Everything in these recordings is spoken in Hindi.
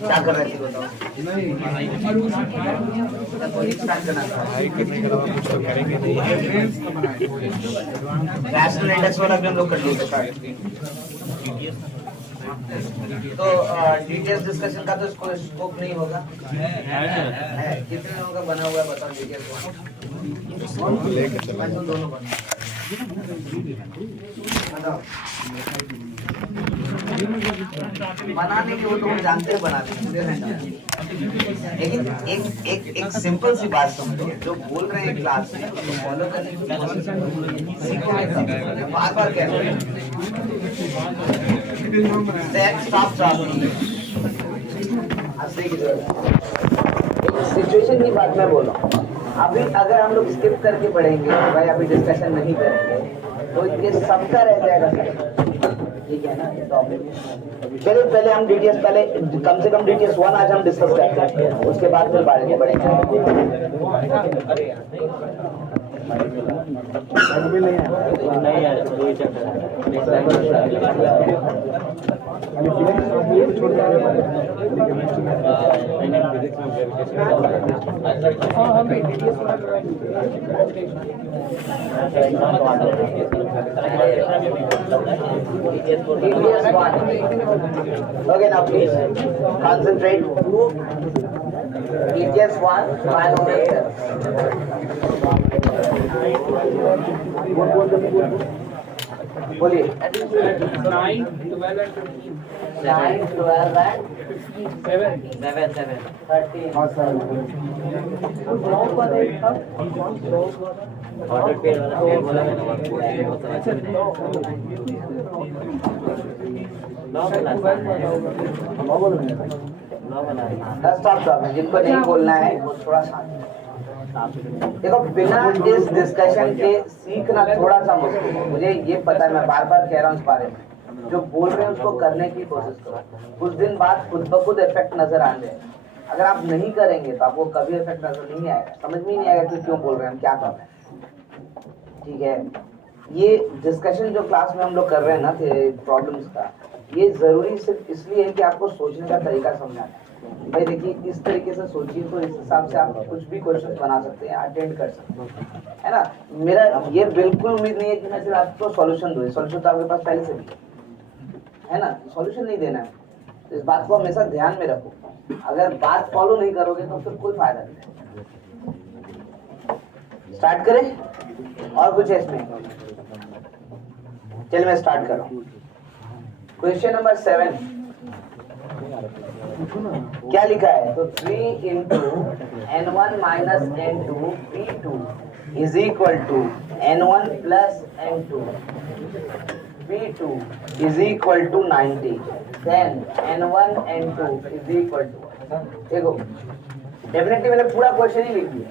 क्या कर रहे थे बताओ? रैशनल इंडेक्स वाला भी हम लोग कर लेंगे। तो डिटेल्स डिस्कशन का तो स्कोप नहीं होगा। है कितने लोगों का बना हुआ है बताओ डिटेल्स दोनों बनाने के वो तो हम जानते हैं बनाने, लेकिन एक सिंपल सी बात समझो, जो बोल रहे हैं क्लास में तो फॉलो करने की कोशिश बार बार कह रहे हैं। सिचुएशन की बात मैं बोल रहा हूँ। अभी अगर हम लोग स्किप करके पढ़ेंगे भाई, अभी डिस्कशन नहीं करेंगे तो ये सबका रह जाएगा सर, ठीक है ना? चलिए पहले हम डीटीएस, पहले कम से कम डीटीएस 1 आज हम डिस्कस करते हैं, उसके बाद फिर बारे में बढ़ेंगे। Okay, now please concentrate. DTS 1 manometer. बोलिए 9, 12 and 7, 13 और 7 जिनको नहीं बोलना है वो थोड़ा सा देखो, बिना इस डिस्कशन के सीखना थोड़ा सा मुश्किल है। मुझे ये पता है, मैं बार बार कह रहा हूँ इस बारे में, जो बोल रहे हैं उसको करने की कोशिश करो। कुछ दिन बाद खुद ब खुद इफेक्ट नजर आने हैं। अगर आप नहीं करेंगे तो आपको कभी इफेक्ट नजर नहीं आएगा, समझ में नहीं आएगा कि क्यों बोल रहे हैं, हम क्या कर रहे हैं। ठीक है, ये डिस्कशन जो क्लास में हम लोग कर रहे हैं ना प्रॉब्लम्स का, ये जरूरी सिर्फ इसलिए है कि आपको सोचने का तरीका समझाना है। भाई देखिए, इस तरीके से सोचिए तो इस हिसाब से आप कुछ भी क्वेश्चन बना सकते हैं, अटेंड कर सकते हैं, है ना? मेरा ये बिल्कुल उम्मीद नहीं है कि मैं सिर्फ आपको सॉल्यूशन दूं। सॉल्यूशन तो आपके पास पहले से भी है ना, सॉल्यूशन नहीं देना है। इस बात को हमेशा ध्यान में रखो। अगर बात फॉलो नहीं करोगे तो फिर कोई फायदा नहीं। स्टार्ट करें और कुछ है इसमें? चलिए मैं स्टार्ट कर रहा हूँ। क्वेश्चन नंबर 7 क्या लिखा है? तो 3 into n1 minus n2 p2 is equal to n1 plus n2 p2 is equal to 90. Then n1 n2 is equal to, देखो डेफिनेटली मैंने पूरा क्वेश्चन ही लिख दिया,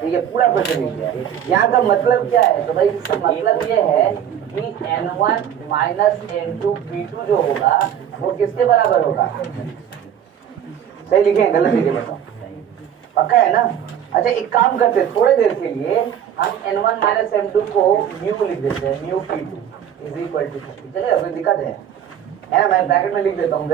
ठीक है? पूरा क्वेश्चन लिख दिया। यहाँ का मतलब क्या है? तो भाई इसका मतलब ये है कि n1 minus n2 p2 जो होगा वो किसके बराबर होगा? सही लिखे हैं गलत लिखे बताओ, पक्का है ना? अच्छा एक काम करते हैं, थोड़ी देर के लिए हम n1 minus n2 को म्यू लिख देते हैं, mu p2 is equal to 50। चलिए अभी दिक्कत है ना? मैं ब्रैकेट में लिख देता हूँ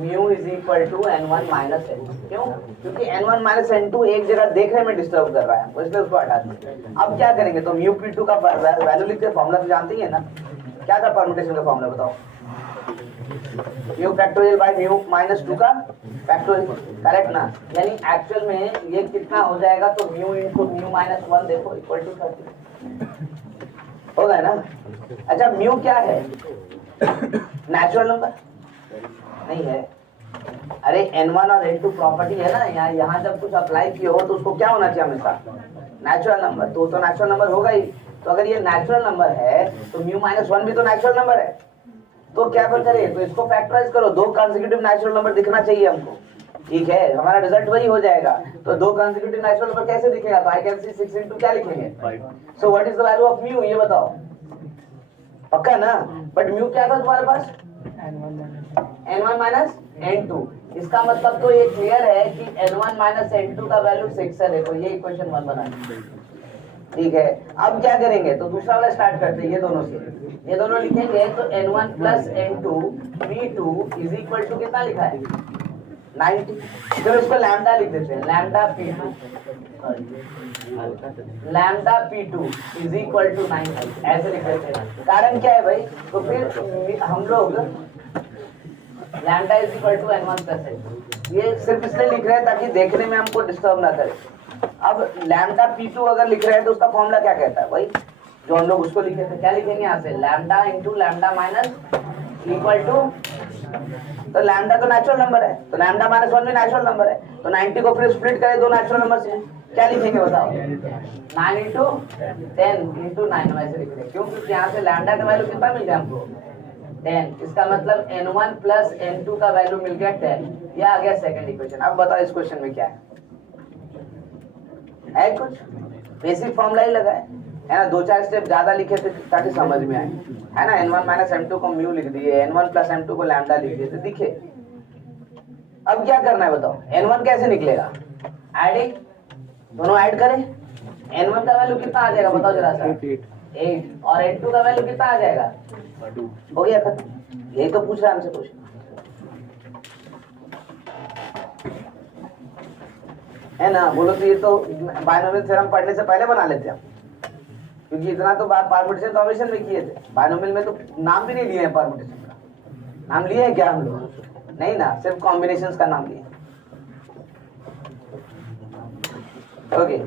mu is equal to n1 minus n2। क्यों? क्योंकि n1 minus n2 एक जगह देखने में डिस्टर्ब कर रहा है, इसलिए उसको हटा देंगे। अब क्या करेंगे? तो म्यू p2 का वैल्यू लिखते, फॉर्मूला तो जानते ही है ना? क्या था परम्यूटेशन का फॉर्मूला बताओ? Mu factorial by mu minus 2 का फैक्टोरियल, करेक्ट ना? यानी एक्चुअल में ये कितना हो जाएगा? तो म्यू इनटू म्यू माइनस 1 देखो इक्वल टू 30 होगा ना? अच्छा म्यू क्या है? नेचुरल नंबर नहीं है। अरे n1 और n2 प्रॉपर्टी है ना, यहाँ जब कुछ अप्लाई किए हो तो उसको क्या होना चाहिए हमेशा? Natural number. तो नेचुरल नंबर होगा ही। तो अगर ये नेचुरल नंबर है तो म्यू माइनस 1 भी तो नेचुरल नंबर है। तो क्या करें? तो इसको फैक्टराइज करो, 2 कंसेक्यूटिव नेचुरल नंबर दिखना चाहिए हमको, ठीक है? हमारा रिजल्ट वही हो जाएगा। तो 2 कंसेक्यूटिव नेचुरल नंबर कैसे दिखेगा? तो आई कैन सी 6 into क्या लिखेंगे? So what is the value of mu, ये बताओ, पक्का ना? बट म्यू क्या था तुम्हारे पास? n1 minus n2। इसका मतलब तो ये क्लियर है कि n1 माइनस n2 का वैल्यू 6 है। देखो ये इक्वेशन 1 बना, ठीक है। अब क्या करेंगे, तो दूसरा वाला स्टार्ट करते हैं। ये दोनों से, ये दोनों लिखेंगे तो n1 plus n2 p2 is equal to कितना लिखा है 90। फिर उसको लैम्डा लिख देते हैं, lambda p2, lambda p2 is equal to 90 ऐसे लिख देते हैं। कारण क्या है भाई, तो फिर हम लोग lambda is equal to n1 plus n2 ये सिर्फ इसलिए लिख रहे हैं ताकि देखने में हमको डिस्टर्ब ना करे। अब लैम्डा p2 अगर लिख रहे हैं तो उसका फॉर्मूला क्या कहता है भाई, जो हम लोग उसको लिखे थे, क्या लिखेंगे यहाँ से, lambda into lambda minus equal to, तो लैम्डा तो नेचुरल नंबर है, तो लैम्डा माइनस 1 भी नेचुरल नंबर है, तो 90 को फिर स्प्लिट करें दो नेचुरल नंबर से, क्या लिखेंगे बताओ, 9 इंटू 10 इंटू 9 वैसे लिख रहे हैं। क्यों, क्योंकि यहाँ से लैम्डा का वैल्यू कितना मिल गया हमको 10, इसका मतलब n1 प्लस n2 का वैल्यू मिल गया 10। ये आ गया सेकंड इक्वेशन। अब बताओ इस क्वेश्चन में क्या है कुछ बेसिक फॉर्मूला ही लगा है ना, दो चार स्टेप ज्यादा लिखे थे ताकि समझ में आए, है ना। n1 माइनस m2 को म्यू लिख दिए, n1 प्लस m2 को लैम्डा लिख दिए, तो दिखे। अब क्या करना है बताओ, n1 कैसे निकलेगा, एडिंग, दोनों ऐड करें। n1 का वैल्यू कितना आ जाएगा बताओ जरा सा, 8, और n2 का वैल्यू कितना आ जाएगा, हो गया खत्म। यही तो पूछ रहा है हमसे क्वेश्चन, है ना। बोलो तो ये तो बायनोमियल थ्योरम पढ़ने से पहले बना लेते हम, क्योंकि इतना तो बात परम्यूटेशन कॉम्बिनेशन में किए थे। बायनोमियल में तो नाम भी नहीं लिए हैं, परम्यूटेशन का नाम लिए हैं क्या हम लोग, नहीं ना, सिर्फ कॉम्बिनेशंस का नाम लिए। ओके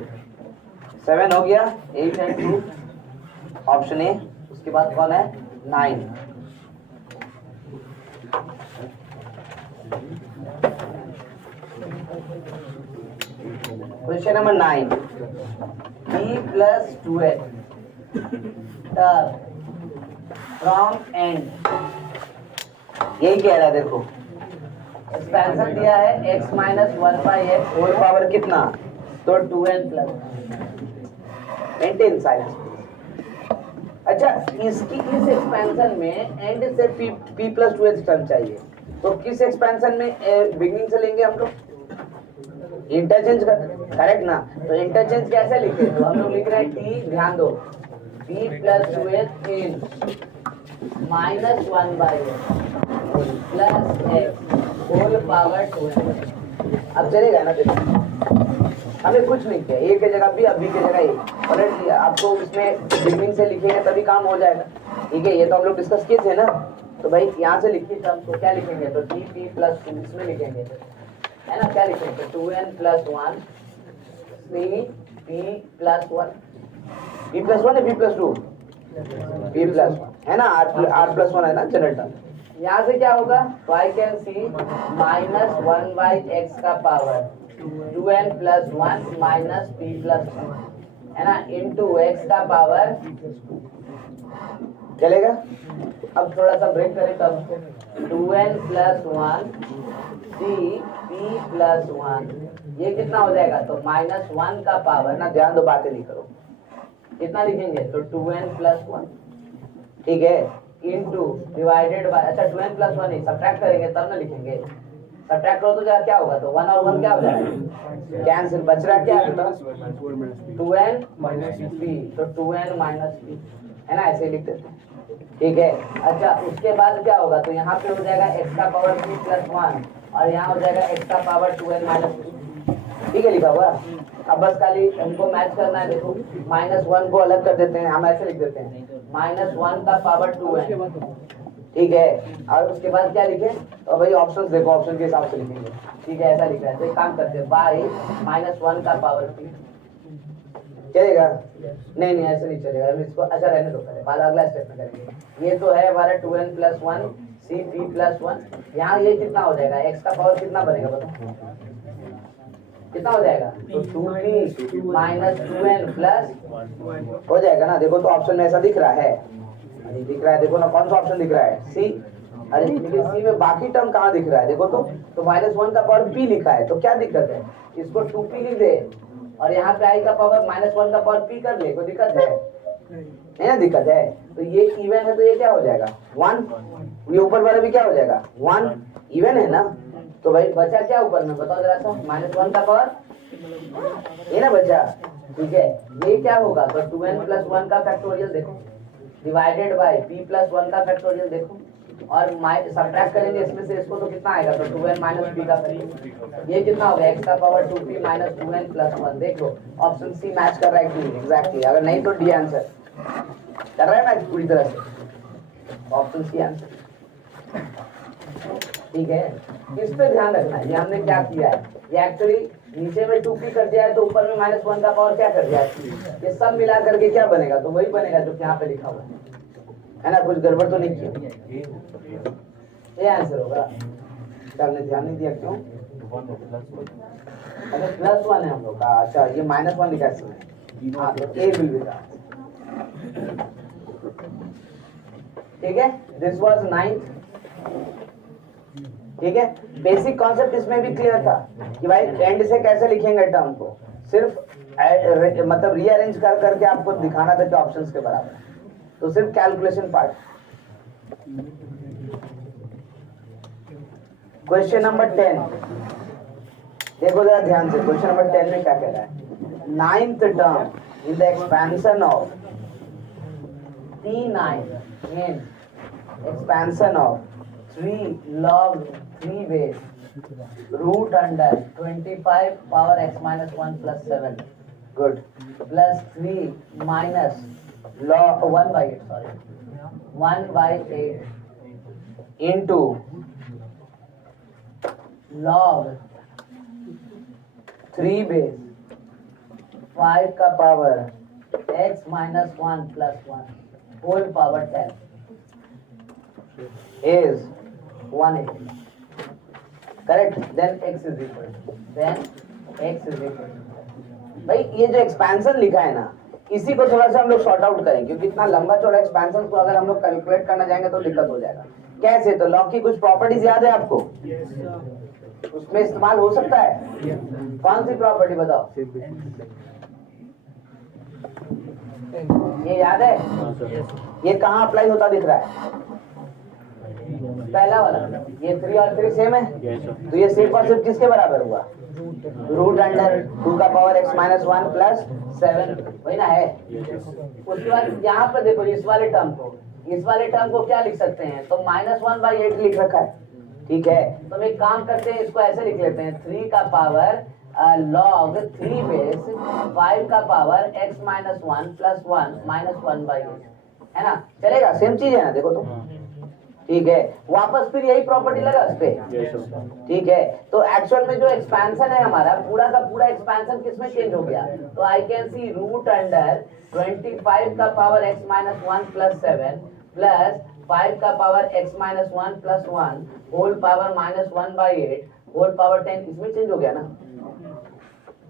7 हो गया, 8 एंड 2 ऑप्शन ए। उसके बाद कौन है 9। Question number 9, b plus 2h from end, यही कह रहा है। देखो एक्सपेंशन दिया है x minus 1 by x whole power कितना, तो 2n प्लस, मेंटेन साइलेंस। अच्छा, इसकी इस एक्सपेंशन में एंड से p प्लस 2h टर्म चाहिए, तो किस एक्सपेंशन में बिगनिंग से लेंगे हम लोग, इंटरचेंज कर, करेक्ट ना। तो इंटरचेंज कैसे लिखे, तो हम लोग लिख रहे हैं t, ध्यान दो, p plus 2h in minus 1 by plus x whole power 2n। अब चलेगा ना, देखो हमें कुछ नहीं किया, ए की जगह बी, अब बी की जगह ए, ऑलरेडी आपको इसमें बिगनिंग से लिखेंगे तभी काम हो जाएगा, ठीक है। ये तो हम लोग डिस्कस किए थे ना, तो भाई यहाँ से लिखिए टर्म, तो क्या लिखेंगे, तो टी पी प्लस 2 इसमें लिखेंगे, है ना। क्या लिखेंगे, 2n plus 1 C P plus 1, P plus 1 है, पी प्लस 2, पी प्लस 1 है ना, आर प्लस 1 है ना जनरल टर्म। यहाँ से क्या होगा, तो I can see minus 1 by x का power 2n plus 1 minus p plus 2, है ना, इंटू एक्स का पावर, चलेगा। अब थोड़ा सा ब्रेक करें तब, 2n प्लस 1 सी p प्लस 1, ये कितना हो जाएगा, तो माइनस 1 का पावर ना, ध्यान दो बातें नहीं करो, कितना लिखेंगे, तो 2n प्लस 1, ठीक है, इंटू डिवाइडेड बाय, अच्छा 2n प्लस 1 ही सब्ट्रैक्ट करेंगे तब ना लिखेंगे, सब्ट्रैक्ट करो तो क्या होगा, तो 1 और 1 क्या हो जाएगा, कैंसिल, बच रहा क्या है, 2n माइनस p, तो 2n माइनस p, है ना, ऐसे ही लिख देते हैं, ठीक है। अच्छा उसके बाद क्या होगा, तो यहाँ पे हो जाएगा x का पावर p प्लस 1 और यहाँ हो जाएगा x का पावर 2n माइनस p, ठीक है, लिखा हुआ। अब बस खाली हमको मैच करना है, देखो माइनस 1 को अलग कर देते हैं, हम ऐसे लिख देते हैं, माइनस 1 का पावर 2n, ठीक है। और उसके बाद क्या लिखे, तो भाई ऑप्शन देखो, ऑप्शन के हिसाब से लिखेंगे, ठीक है, ऐसा लिख रहा है। तो एक काम करते हैं, बाई माइनस 1 का पावर p, चलेगा, नहीं नहीं ऐसे नहीं चलेगा, इसको अच्छा रहने दो, पहले बाद अगला स्टेप में करेंगे। ये तो है हमारा 2n प्लस 1 सी p प्लस 1, यहाँ ये कितना हो जाएगा, x का पावर कितना बनेगा बताओ, कितना हो जाएगा, तो 2p माइनस 2n प्लस हो जाएगा ना। देखो तो ऑप्शन में ऐसा दिख रहा है, अरे दिख रहा है, देखो ना कौन सा ऑप्शन दिख रहा है, सी। अरे सी में बाकी टर्म कहाँ दिख रहा है, देखो तो माइनस 1 का पावर p लिखा है, तो क्या दिक्कत है, इसको 2p लिख दे और यहाँ पे i का पावर माइनस 1 का पावर p कर ले, कोई दिक्कत है, नहीं ना दिक्कत है। तो ये इवन है तो ये क्या हो जाएगा 1, ये ऊपर वाला भी क्या हो जाएगा 1, इवन है ना, तो भाई बचा क्या ऊपर में बताओ जरा सा, -1 का पावर ये ना बचा, ठीक है। ये क्या होगा तो 2n + 1 का फैक्टोरियल देखो डिवाइडेड बाय p + 1 का फैक्टोरियल देखो, और सब्ट्रैक्ट करेंगे इसमें से इसको तो कितना आएगा तो 2n - p का फैक्टोरियल, ये कितना होगा x का पावर 2p - 2n + 1। देखो ऑप्शन सी मैच कर रहा है कि एग्जैक्टली, अगर नहीं तो डी आंसर कर रहा है मैच पूरी तरह से, ऑप्शन सी आंसर, ठीक है। इस पे ध्यान रखना है, ये हमने क्या किया है, ये एक्चुअली नीचे में 2p कर दिया है तो ऊपर में -1 का पावर क्या कर दिया है, ये सब मिला करके क्या बनेगा तो वही बनेगा जो यहाँ पे लिखा हुआ है ना, कुछ गड़बड़ तो नहीं किया, ये आंसर होगा। हमने ध्यान नहीं दिया क्यों, अच्छा +1 है हम लोग का, अच्छा ये -1 लिखा है, हाँ तो ए विल बी द आंसर, ठीक है। दिस वाज 9th, ठीक है। बेसिक कॉन्सेप्ट इसमें भी क्लियर था कि भाई एंड से कैसे लिखेंगे टर्म को, सिर्फ मतलब रीअरेंज कर करके आपको दिखाना था कि ऑप्शंस के बराबर, तो सिर्फ कैलकुलेशन पार्ट। क्वेश्चन नंबर 10 देखो जरा ध्यान से, क्वेश्चन नंबर 10 में क्या कह रहा है, 9th term in the expansion of T9 in expansion of 3 log 3 base root under 25 power x minus 1 plus 7 good plus 3 minus log 1 by 8 sorry 1 by 8 into log 3 base 5 का power x minus 1 plus 1 whole power 10 is 180 correct, then x is equal to भाई ये जो एक्सपेंशन लिखा है ना, इसी को थोड़ा सा हम लोग सॉर्ट आउट करें, क्योंकि इतना लंबा चौड़ा एक्सपेंशन को अगर हम लोग कैलकुलेट करना जाएंगे तो दिक्कत हो जाएगा। कैसे, तो लॉग की कुछ प्रॉपर्टीज याद है आपको, उसमें इस्तेमाल हो सकता है, कौन सी प्रॉपर्टी बताओ, ये याद है, ये कहाँ अप्लाई होता दिख रहा है, पहला वाला, ये 3 और 3 सेम है, तो ये सिर्फ और सिर्फ किसके बराबर हुआ, रूट अंडर 2 का पावर x - 1 प्लस 7, वही ना है। उसके बाद यहाँ पर देखो इस वाले टर्म को क्या लिख सकते हैं, तो -1/8 लिख रखा है, ठीक है। तो हम एक काम करते हैं, इसको ऐसे लिख लेते हैं, 3 का पावर log 3 बेस 5 का पावर x - 1 प्लस 1 -1/8, है ना, चलेगा, सेम चीज है ना, देखो तो ठीक है। वापस फिर यही प्रॉपर्टी लगा उस पे, ठीक है। तो एक्चुअल में जो एक्सपेंशन है हमारा पूरा का पूरा एक्सपेंशन किसमें चेंज हो गया, तो I can see root under 25 का पावर x - 1 प्लस 7 प्लस 5 का power x - 1 plus 1 whole power -1/8 whole power 10, इसमें चेंज हो गया ना,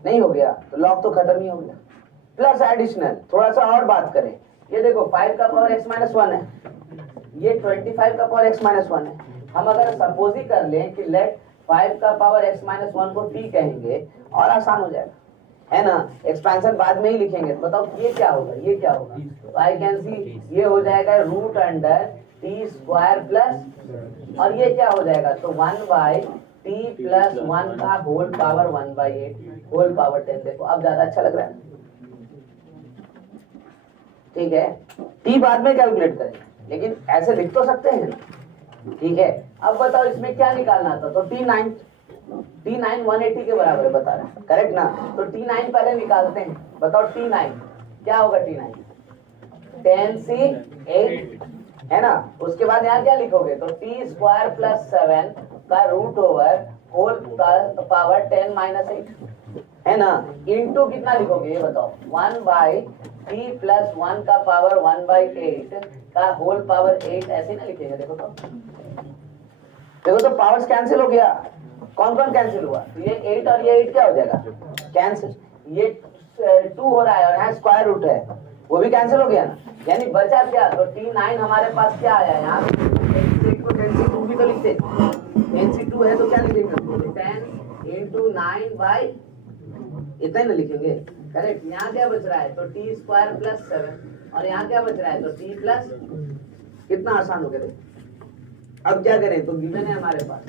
नहीं हो गया तो लॉग तो खत्म ही हो गया। प्लस एडिशनल थोड़ा सा और बात करें, ये देखो 5 का पावर x - 1 है, ये 25 का पावर x - 1 है। हम अगर सपोज ही कर लें कि लेट 5 का पावर x - 1 को t कहेंगे और आसान हो जाएगा, है ना, एक्सपेंशन बाद में ही लिखेंगे। तो बताओ ये क्या होगा, ये क्या होगा, तो आई कैन सी ये हो जाएगा root under t square plus, और ये क्या हो जाएगा तो 1/t प्लस 1 का होल पावर 1/8 होल पावर 10। देखो अब ज्यादा अच्छा लग रहा है, ठीक है। t बाद में कैलकुलेट करेंगे, लेकिन ऐसे लिख तो सकते हैं, ठीक है। अब बताओ इसमें क्या निकालना था, तो T9 180 के बराबर है बता रहा है, करेक्ट ना, तो T9 पहले निकालते हैं। बताओ T9 क्या होगा, T9 10C8 है ना, उसके बाद यहाँ क्या लिखोगे तो t स्क्वायर प्लस 7 का रूट ओवर होल पावर 10 - 8 है ना, इनटू कितना लिखोगे ये बताओ 1/t प्लस 1 का पावर 1/8 का होल पावर 8, ऐसे ना लिखेंगे। देखो तो पावर्स कैंसिल हो गया, कौन कौन कैंसिल हुआ, तो ये 8 और ये 8 क्या हो जाएगा कैंसिल, ये 2 हो रहा है और यहाँ स्क्वायर रूट है वो भी कैंसिल हो गया ना, यानी बचा क्या, तो T9 हमारे पास क्या आया यहाँ 10C2 भी तो लिखते, 10C2 है तो क्या लिखेंगे 10 × 9/, इतना ही ना लिखेंगे, करेक्ट। यहाँ क्या बच रहा है तो t स्क्वायर प्लस 7 और यहाँ क्या बच रहा है तो t प्लस, कितना आसान हो गया। अब क्या करें, तो गिवन है हमारे पास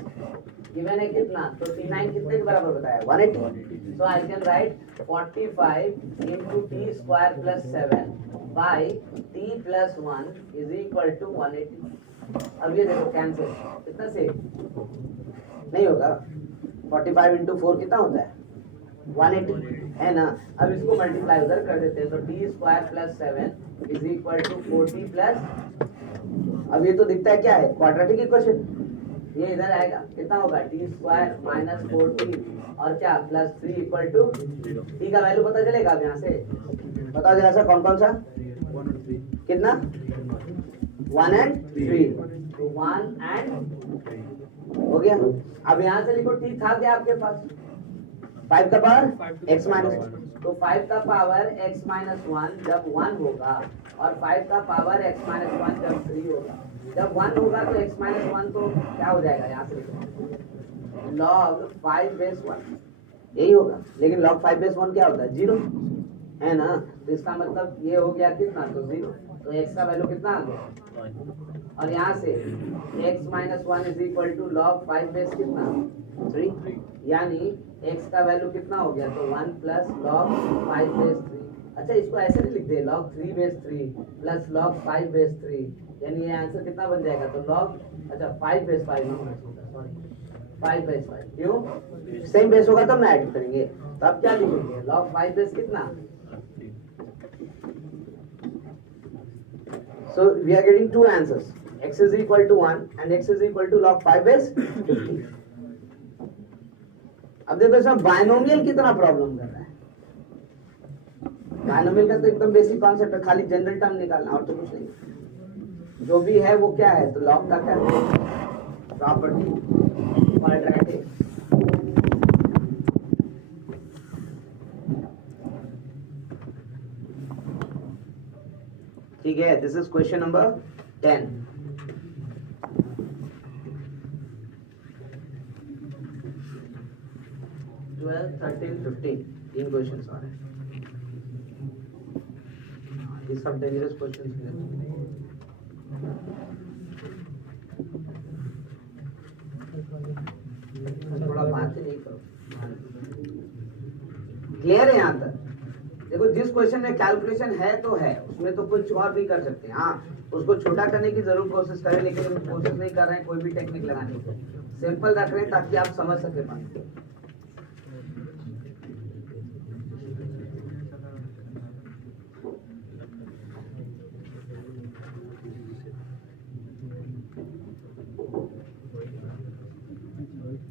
गिवन है कितना, तो T9 कितने के बराबर बताया, 180। So I can write 45 into t square plus 7 by t plus 1 is equal to 180। अब ये देखो कैंसिल, कितना से नहीं होगा, 45 into 4 कितना होता है 180 है ना। अब इसको मल्टीप्लाई उधर कर देते हैं, तो t square plus 7 is equal to 40 plus, अब ये तो दिखता है क्या है, क्वाड्रेटिक इक्वेशन, ये इधर आएगा, कितना होगा t स्क्वायर माइनस 40 और क्या प्लस 3 इक्वल टू, t का वैल्यू पता चलेगा अब यहाँ से, बताओ जरा सा कौन कौन सा, 1 और 3 कितना 1 and 3, तो 1 and हो गया। अब यहाँ से लिखो t था क्या आपके पास, 5 का पावर x माइनस 1, तो 5 का पावर x माइनस 1 जब 1 होगा और 5 का पावर x माइनस 1 जब 3 होगा, जब 1 होगा तो x माइनस 1 तो क्या हो जाएगा, यहाँ से लिखो log 5 बेस 1 यही होगा, लेकिन log 5 बेस 1 क्या होता है 0 है ना, तो इसका मतलब ये हो गया कितना, तो 0, तो x का वैल्यू कितना आ गया, और यहाँ से x minus 1 is equal to log 5 base कितना 3, यानी x का वैल्यू कितना हो गया, तो 1 प्लस log 5 बेस 3। अच्छा इसको ऐसे नहीं लिखते, log 3 base 3 plus log 5 base 3, यानी ये आंसर कितना बन जाएगा, तो log, अच्छा 5 बेस 5 ना होना चाहिए, सॉरी 5 बेस 5, क्यों सेम बेस होगा तब ना ऐड करेंगे, तो अब क्या लिखेंगे log 5 बेस कितना, so we are getting two answers, x is equal to 1 and x is equal to log 5 base 50। अब देखो इसमें बायनोमियल कितना प्रॉब्लम कर रहा है, बायनोमियल का तो एकदम बेसिक कॉन्सेप्ट है, खाली जनरल टर्म निकालना और तो कुछ नहीं, जो भी है वो क्या है, तो लॉग का क्या प्रॉपर्टी क्वाड्रेटिक, ठीक है। This is question number 10। Twelve 13 15 तीन क्वेश्चन आ रहे हैं, ये सब डेंजरस क्वेश्चन थोड़ा बात नहीं करो, क्लियर है यहाँ तक। देखो जिस क्वेश्चन में कैलकुलेशन है तो है, उसमें तो कुछ और भी कर सकते हैं, हाँ उसको छोटा करने की जरूर कोशिश करें, लेकिन हम कोशिश नहीं कर रहे हैं कोई भी टेक्निक लगाने की, सिंपल रख रहे हैं ताकि आप समझ सके बात।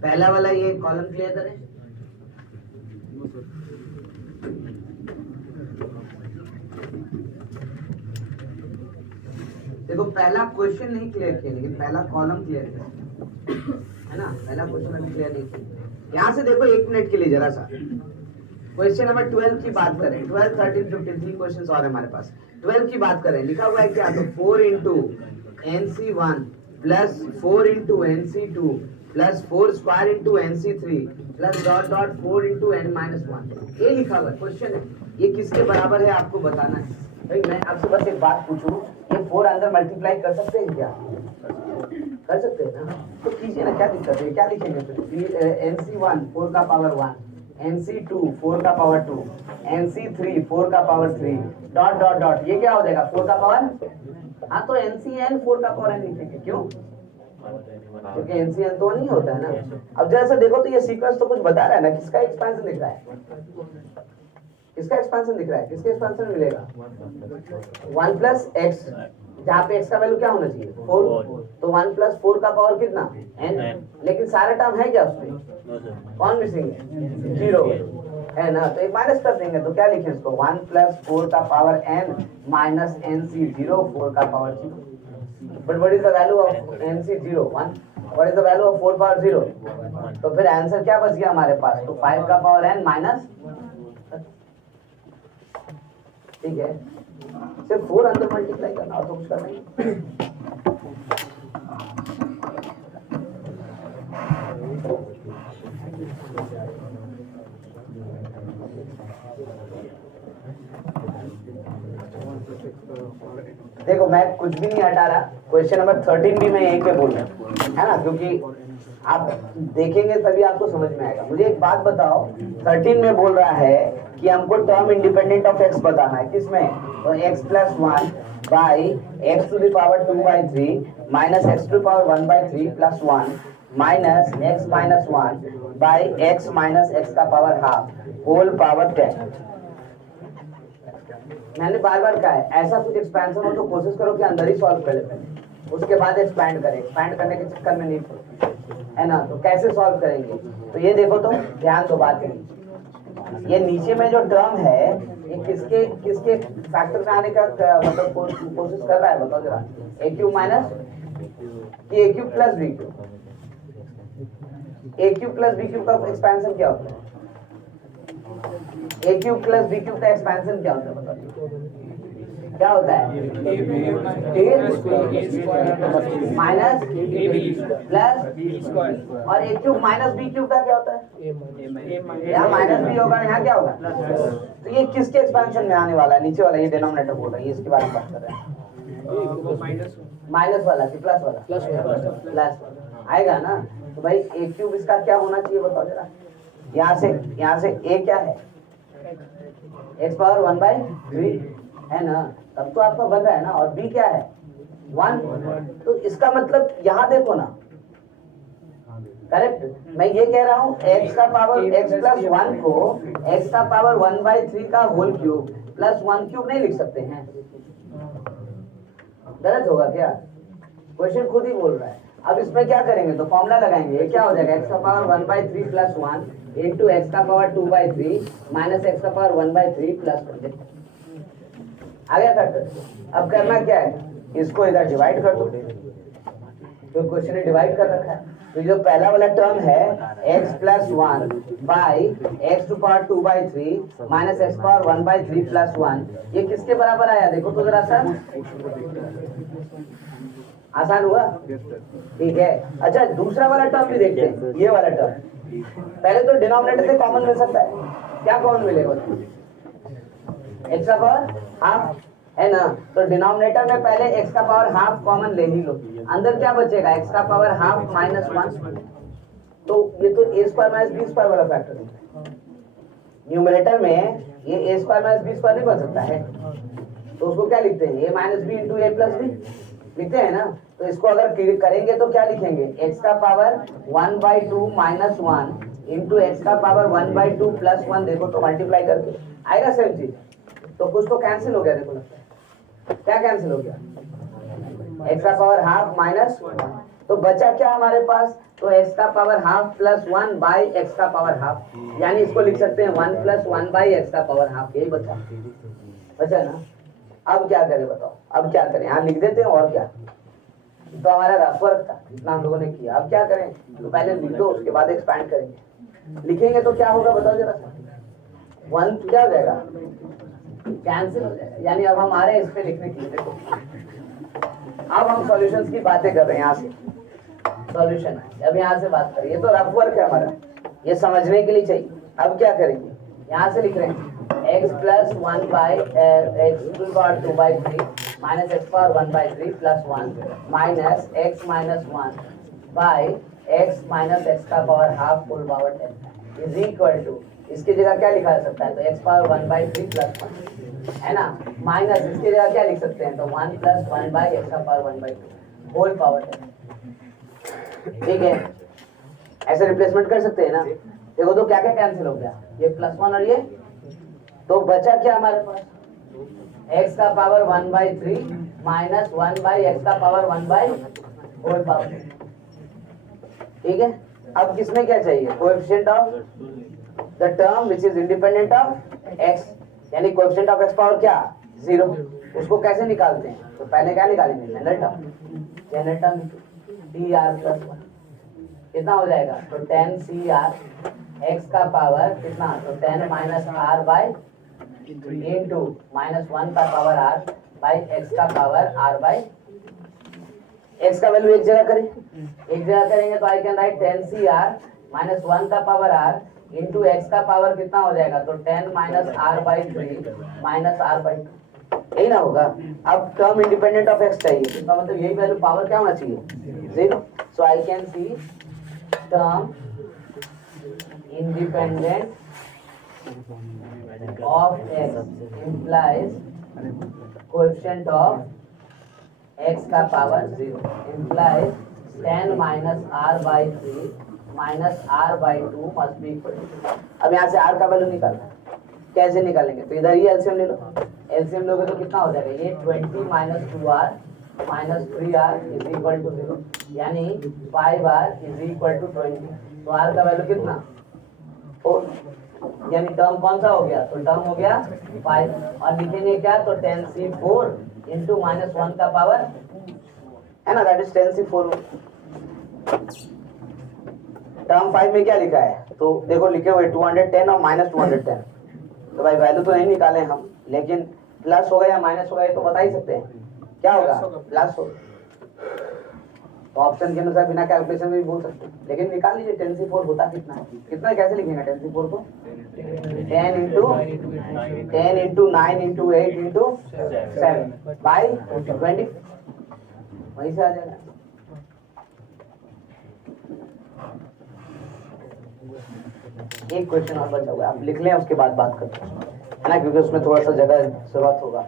पहला वाला ये कॉलम क्लियर करें, देखो पहला क्वेश्चन नहीं क्लियर किया, लेकिन पहला कॉलम क्लियर किया है ना, पहला क्वेश्चन अभी क्लियर नहीं किया। यहाँ से देखो 1 मिनट के लिए जरा सा क्वेश्चन नंबर 12 की बात करें, 12 13 15 3 क्वेश्चन और हमारे पास, 12 की बात करें, लिखा हुआ है क्या, तो 4 into NC1 plus 4 into NC2 plus 4 square into NC3 plus dot dot 4 into N minus 1, ये लिखा हुआ क्वेश्चन है, ये किसके बराबर है आपको बताना है। भाई मैं आपसे बस एक बात पूछूं, ये 4 अंदर मल्टीप्लाई कर सकते हैं क्या, कर सकते हैं ना, तो कीजिए ना, क्या दिक्कत है, क्या लिखेंगे फिर, NC1 4 का पावर 1, NC2 4 का पावर 2, NC3 4 का पावर 3 डॉट डॉट डॉट, ये क्या हो जाएगा 4 का पावर, हाँ तो NCN 4 का पावर n लिखेंगे, क्यों, क्योंकि NCN तो नहीं होता है ना। अब जैसा देखो तो ये सीक्वेंस तो कुछ बता रहा है ना, किसका एक्सपेंशन दिख रहा है, किसका एक्सपेंशन दिख रहा है, किसके एक्सपेंशन मिलेगा 1 प्लस एक्स, जहाँ पे x का वैल्यू क्या होना चाहिए 4, तो 1 प्लस 4 का पावर कितना n, लेकिन सारा टर्म है क्या उसमें, कौन मिसिंग है 0 है ना, तो एक माइनस कर देंगे, तो क्या लिखें इसको 1 प्लस 4 का पावर n माइनस NC0 4 का power 0, but what is the value of NC0 1, what is the value of 4 power 0, तो फिर आंसर क्या बच गया हमारे पास, तो 5 का पावर n माइनस, ठीक है, सिर्फ 4 अंदर मल्टीप्लाई करना और तो कुछ करना नहीं। देखो मैं कुछ भी नहीं हटा रहा, क्वेश्चन नंबर 13 भी मैं यहीं पे बोल रहा हूँ, है ना, क्योंकि आप देखेंगे तभी आपको समझ में आएगा। मुझे एक बात बताओ, 13 में बोल रहा है कि हमको टर्म इंडिपेंडेंट ऑफ एक्स बताना है, किसमें? तो x plus 1 by x to the power 2/3 minus x to the power 1/3 plus 1 minus x minus 1 by x minus x का पावर हाफ होल पावर 10। मैंने बार बार कहा है, ऐसा कुछ एक्सपेंशन हो तो कोशिश करो कि अंदर ही सॉल्व कर ले, उसके बाद एक्सपैंड करें। एक्सपैंड करने के चक्कर में नहीं पड़ो, है ना। तो कैसे सॉल्व करेंगे? तो ये देखो, तो ध्यान दो बात है, ये नीचे में जो टर्म है ये किसके किसके फैक्टर में आने का मतलब कोशिश कर रहा है, बताओ जरा। ए क्यूब माइनस ए क्यूब प्लस बी क्यूब, ए क्यूब प्लस बी क्यूब का एक्सपेंशन क्या होता है? ए क्यूब प्लस बी क्यूब का एक्सपेंशन क्या होता है, बताओ क्या होता है? माइनस प्लस और ए क्यूब माइनस बी क्यूब का क्या होता है? यहाँ माइनस बी होगा, यहाँ क्या होगा? तो ये किसके एक्सपेंशन में आने वाला है? नीचे वाला, ये डिनोमिनेटर बोल रहा है, ये इसके बारे में बात कर रहे हैं। माइनस वाला कि प्लस वाला? प्लस आएगा ना। तो भाई ए क्यूब इसका क्या होना चाहिए, बताओ जरा। यहाँ से ए क्या है? एक्स पावर 1/3 है ना, तब तो आपका बन रहा है ना। और बी क्या है? 1। तो इसका मतलब यहाँ देखो ना, करेक्ट। मैं ये कह रहा हूँ x का पावर x प्लस 1 को x का पावर 1/3 का होल क्यूब प्लस 1 क्यूब नहीं लिख सकते हैं? गलत होगा क्या? क्वेश्चन खुद ही बोल रहा है। अब इसमें क्या करेंगे? तो फॉर्मूला लगाएंगे, ये क्या हो जाएगा? x का पावर 1/3 प्लस 1 इंटू एक्स का पावर 2/3 माइनस एक्स का पावर 1/3 प्लस 1। आ गया फैक्टर। अब करना क्या है? इसको इधर डिवाइड कर दो, तो क्वेश्चन ने डिवाइड कर रखा है। तो जो पहला वाला टर्म है x plus 1 by x to power 2/3 minus x power 1/3 plus 1, ये किसके बराबर आया? देखो तो जरा सा, आसान हुआ? ठीक है। अच्छा, दूसरा वाला टर्म भी देखते हैं, ये वाला टर्म। पहले तो डिनोमिनेटर से कॉमन मिल सकता है, क्या कॉमन मिलेगा? एक्स का पावर हाफ है ना, तो डिनोमिनेटर में पहले एक्स का पावर हाफ कॉमन ले ही लो। अंदर क्या बचेगा? एक्स का पावर हाफ माइनस 1। तो ये तो ए स्क्वायर माइनस बी स्क्वायर वाला फैक्टर है। न्यूमरेटर में ये ए स्क्वायर माइनस बी स्क्वायर नहीं बन सकता है, तो उसको क्या लिखते हैं? ए माइनस बी इंटू ए प्लस बी लिखते हैं ना। तो इसको अगर करेंगे तो क्या लिखेंगे? एक्स का पावर 1/2 माइनस 1 इंटू एक्स का पावर 1/2 प्लस 1। देखो तो मल्टीप्लाई करके आएगा सेम चीज। तो कुछ तो कैंसिल हो गया, देखो लगता है। क्या कैंसिल हो गया? एक्स का पावर हाफ माइनस 1। तो बचा क्या हमारे पास? तो एक्स का power half plus 1 by x का पावर हाफ, यानी इसको लिख सकते हैं 1 प्लस 1 बाई एक्स का पावर हाफ। यही बचा ना। अब क्या करें बताओ? अब क्या करें? यहाँ लिख देते हैं, और क्या। तो हमारा रफ वर्क था, इतना हम लोगों ने किया। अब क्या करें? तो पहले लिख दो, उसके बाद एक्सपैंड करेंगे। लिखेंगे तो क्या होगा बताओ जरा। 1 क्या हो जाएगा? कैंसिल हो जाएगा। यानी अब हम आ रहे हैं इस पे लिखने के लिए। देखो अब हम सॉल्यूशंस की बातें कर रहे हैं। यहाँ से सॉल्यूशन है, अब यहाँ से बात करें। ये तो रफ वर्क है हमारा, ये समझने के लिए चाहिए। अब क्या करेंगे? यहाँ से लिख रहे हैं x plus 1 by x to power 2/3 minus x power 1/3 plus 1 minus x minus 1 by x minus x का power half whole power 10 is equal to, इसकी जगह क्या लिखा जा सकता है? तो x पावर 1/3 प्लस 1 है ना, माइनस इसकी जगह क्या लिख सकते हैं? तो 1 प्लस 1 बाई एक्स का पावर 1/2 होल पावर 10। ठीक है, ऐसे रिप्लेसमेंट कर सकते हैं ना। देखो तो क्या क्या कैंसिल हो गया? ये प्लस 1 और ये, तो बचा क्या हमारे पास? x का पावर 1/3 माइनस 1 बाई एक्स का पावर 1/होल पावर। ठीक है। अब किसमें क्या चाहिए? Coefficient of the term which is independent of x, यानी कोएफिशिएंट ऑफ x पावर क्या? 0। उसको कैसे निकालते हैं? तो पहले क्या निकालेंगे? जनरल टर्म dr प्लस 1 कितना हो जाएगा? तो 10 cr x का पावर कितना? तो 10 minus r by into minus 1 का पावर r बाई x का पावर r बाई x का वैल्यू एक जगह करें, एक जगह करेंगे तो I can right 10 cr minus 1 का पावर r इंटू x का पावर कितना हो जाएगा? तो 10 minus r by 3 minus r by 2। यही ना होगा। अब टर्म इंडिपेंडेंट ऑफ एक्स चाहिए, इसका मतलब यही वैल्यू पावर क्या होना चाहिए, 0। So I can see term independent of x implies coefficient of x का power 0 implies 10 minus r by 3 minus r by 2 must be equal to। अब यहाँ से r का वैल्यू निकालना है, कैसे निकालेंगे, तो इधर ही एलसीएम ले लो। एलसीएम लोगे तो कितना हो जाएगा, ये 20 minus 2r minus 3r is equal to 0, यानी 5r is equal to 20। तो r का वैल्यू कितना 4, यानी टर्म कौन सा हो गया, तो टर्म हो गया 5, और लिखेंगे क्या, तो 10c4 इंटू -1 का पावर है ना, दैट इज 10c4। टर्म 5 में क्या लिखा है, तो देखो लिखे हुए 210 और -210। तो भाई वैल्यू तो नहीं निकाले हम, लेकिन प्लस होगा या माइनस होगा ये तो बता ही सकते हैं, क्या होगा, प्लस होगा। तो ऑप्शन के अनुसार बिना कैलकुलेशन में भी बोल सकते हैं, लेकिन निकाल लीजिए 10c4 होता कितना है, कितना कैसे लिखेंगे 10c4 को, 10 इंटू 9 इंटू 8 इंटू 7 बाई 20, वहीं से आ जाएगा। एक क्वेश्चन और बचा हुआ है, आप लिख लें उसके बाद बात करते हैं, है ना, क्योंकि उसमें थोड़ा सा जगह जरूरत होगा।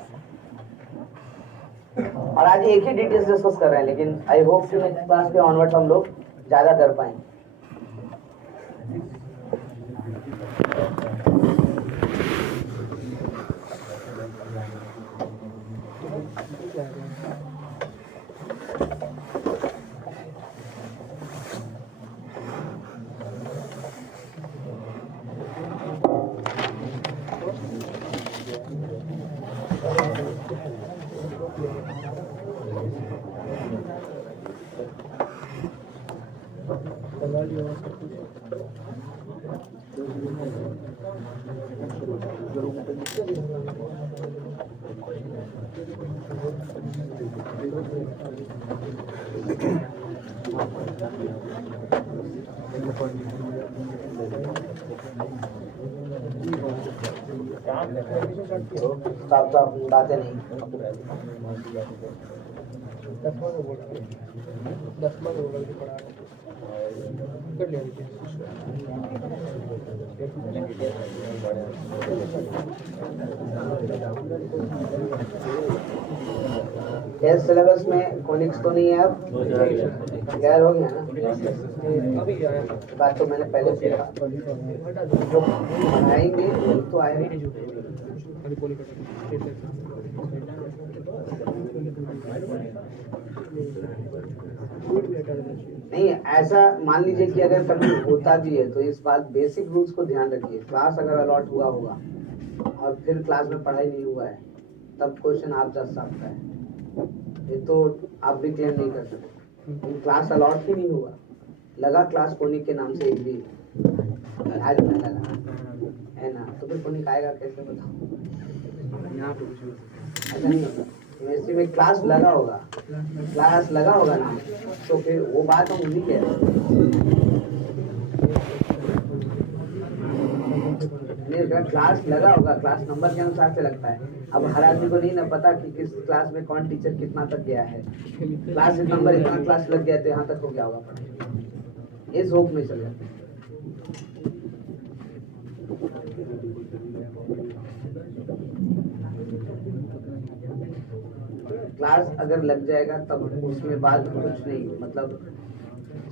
और आज एक ही डिटेल्स डिस्कस कर रहे हैं, लेकिन आई होप कि नेक्स्ट क्लास के ऑनवर्ड्स हम लोग ज्यादा कर पाएंगे। साफ बातें नहीं, इस सिलेबस में कोनिक्स तो नहीं है, अब गैर हो गया ना, बात तो मैंने पहले सीखा, जो बनाएंगे तो आएंगे। नहीं ऐसा मान लीजिए कि अगर कभी होता भी है तो इस बात बेसिक रूल्स को ध्यान रखिए, क्लास अगर अलॉट हुआ होगा और फिर क्लास में पढ़ाई नहीं हुआ है तब क्वेश्चन आप जा सकता है, ये तो आप भी क्लेम नहीं कर सकते। क्लास अलॉट ही नहीं हुआ, लगा क्लास कोनिक के नाम से एक भी आज में लगा है ना, तो फिर कोनिक आएगा कैसे बताओ, ऐसा नहीं होता। केमिस्ट्री में क्लास लगा होगा ना, तो फिर वो बात हम नहीं कह रहे। क्लास लगा होगा, क्लास नंबर के अनुसार से लगता है। अब हर आदमी को नहीं ना पता कि किस क्लास में कौन टीचर कितना तक गया है, क्लास नंबर इतना क्लास लग गया तो यहाँ तक हो गया होगा पढ़ाई, इस होप में चल जाते हैं। क्लास अगर लग जाएगा तब उसमें बाद कुछ नहीं, मतलब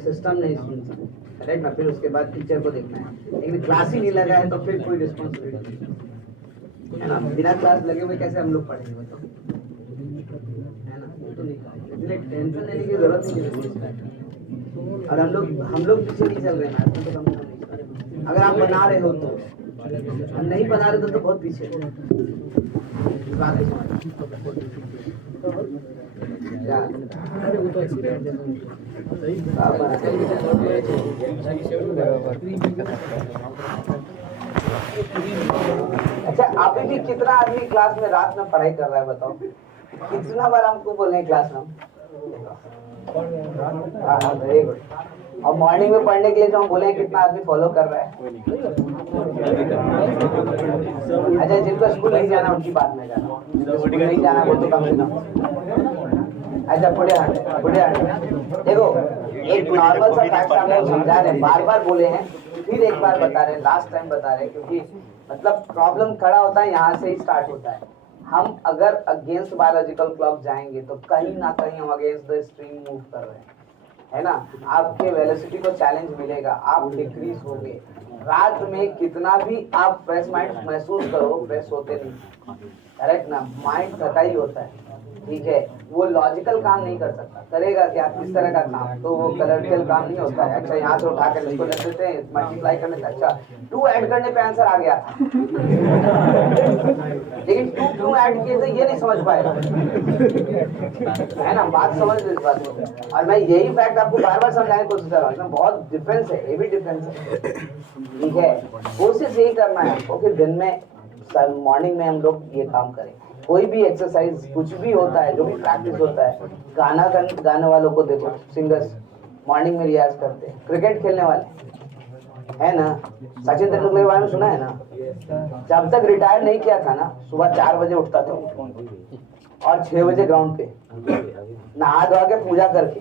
सिस्टम नहीं सुन सकते, करेक्ट ना, फिर उसके बाद टीचर को देखना है। लेकिन क्लास ही नहीं लगा है तो फिर कोई रिस्पॉन्सिबिलिटी है ना, बिना क्लास लगे हुए कैसे हम लोग पढ़ेंगे बताओ, है ना, वो तो नहीं, इसलिए टेंशन लेने की जरूरत नहीं है। और हम लोग पीछे नहीं चल रहे हैं, तो कम नहीं, अगर आप बना रहे हो तो, हम नहीं बना रहे तो बहुत पीछे बात है। अच्छा अभी भी कितना आदमी क्लास में रात में पढ़ाई कर रहा है बताओ, कितना बार हमको बोले क्लास में, हाँ वेरी गुड, और मॉर्निंग में पढ़ने के लिए जो हम बोले हैं कितना आदमी फॉलो कर रहा है? अच्छा, जिनको स्कूल नहीं जाना उनकी बात में जाना, स्कूल नहीं जाना वो तो कम से कम। अच्छा पुढे हट देखो, एक नॉर्मल सा फैक्ट हम लोग समझा रहे हैं, बार बार बोले हैं, फिर एक बार बता रहे हैं, लास्ट टाइम बता रहे हैं, क्योंकि मतलब प्रॉब्लम खड़ा होता है यहाँ से ही स्टार्ट होता है। हम अगर अगेंस्ट बायोलॉजिकल क्लॉक जाएंगे तो कहीं ना कहीं हम अगेंस्ट द स्ट्रीम मूव कर रहे हैं, है ना। आपके वेलोसिटी को चैलेंज मिलेगा, आप डिक्रीज होंगे। रात में कितना भी आप फ्रेश माइंड महसूस करो, फ्रेश होते नहीं, करेक्ट ना। माइंड थका ही होता है, ठीक है। वो लॉजिकल काम नहीं कर सकता, करेगा क्या, किस तरह का काम, तो वो कलरिकल काम नहीं होता है। अच्छा यहाँ से उठा कर इसको रख देते हैं, मल्टीप्लाई करने से अच्छा 2 ऐड करने पे आंसर आ गया, लेकिन 2 क्यों ऐड किए थे ये नहीं समझ पाए, है ना। बात समझ लो इस बात को। और मैं यही फैक्ट आपको बार बार समझाने की कोशिश कर रहा हूँ, इसमें बहुत डिफरेंस है, हेवी डिफरेंस है, ठीक है। कोशिश यही करना है आपको कि दिन में मॉर्निंग में हम लोग ये काम करें। कोई भी एक्सरसाइज कुछ भी होता है, जो भी प्रैक्टिस होता है, गाने वालों को देखो, सिंगर्स मॉर्निंग में रियाज करते हैं। क्रिकेट खेलने वाले है ना, सचिन तेंदुलकर के बारे में सुना है ना, जब तक रिटायर नहीं किया था ना, सुबह 4 बजे उठता था और 6 बजे ग्राउंड पे नहा धोआ के पूजा करके,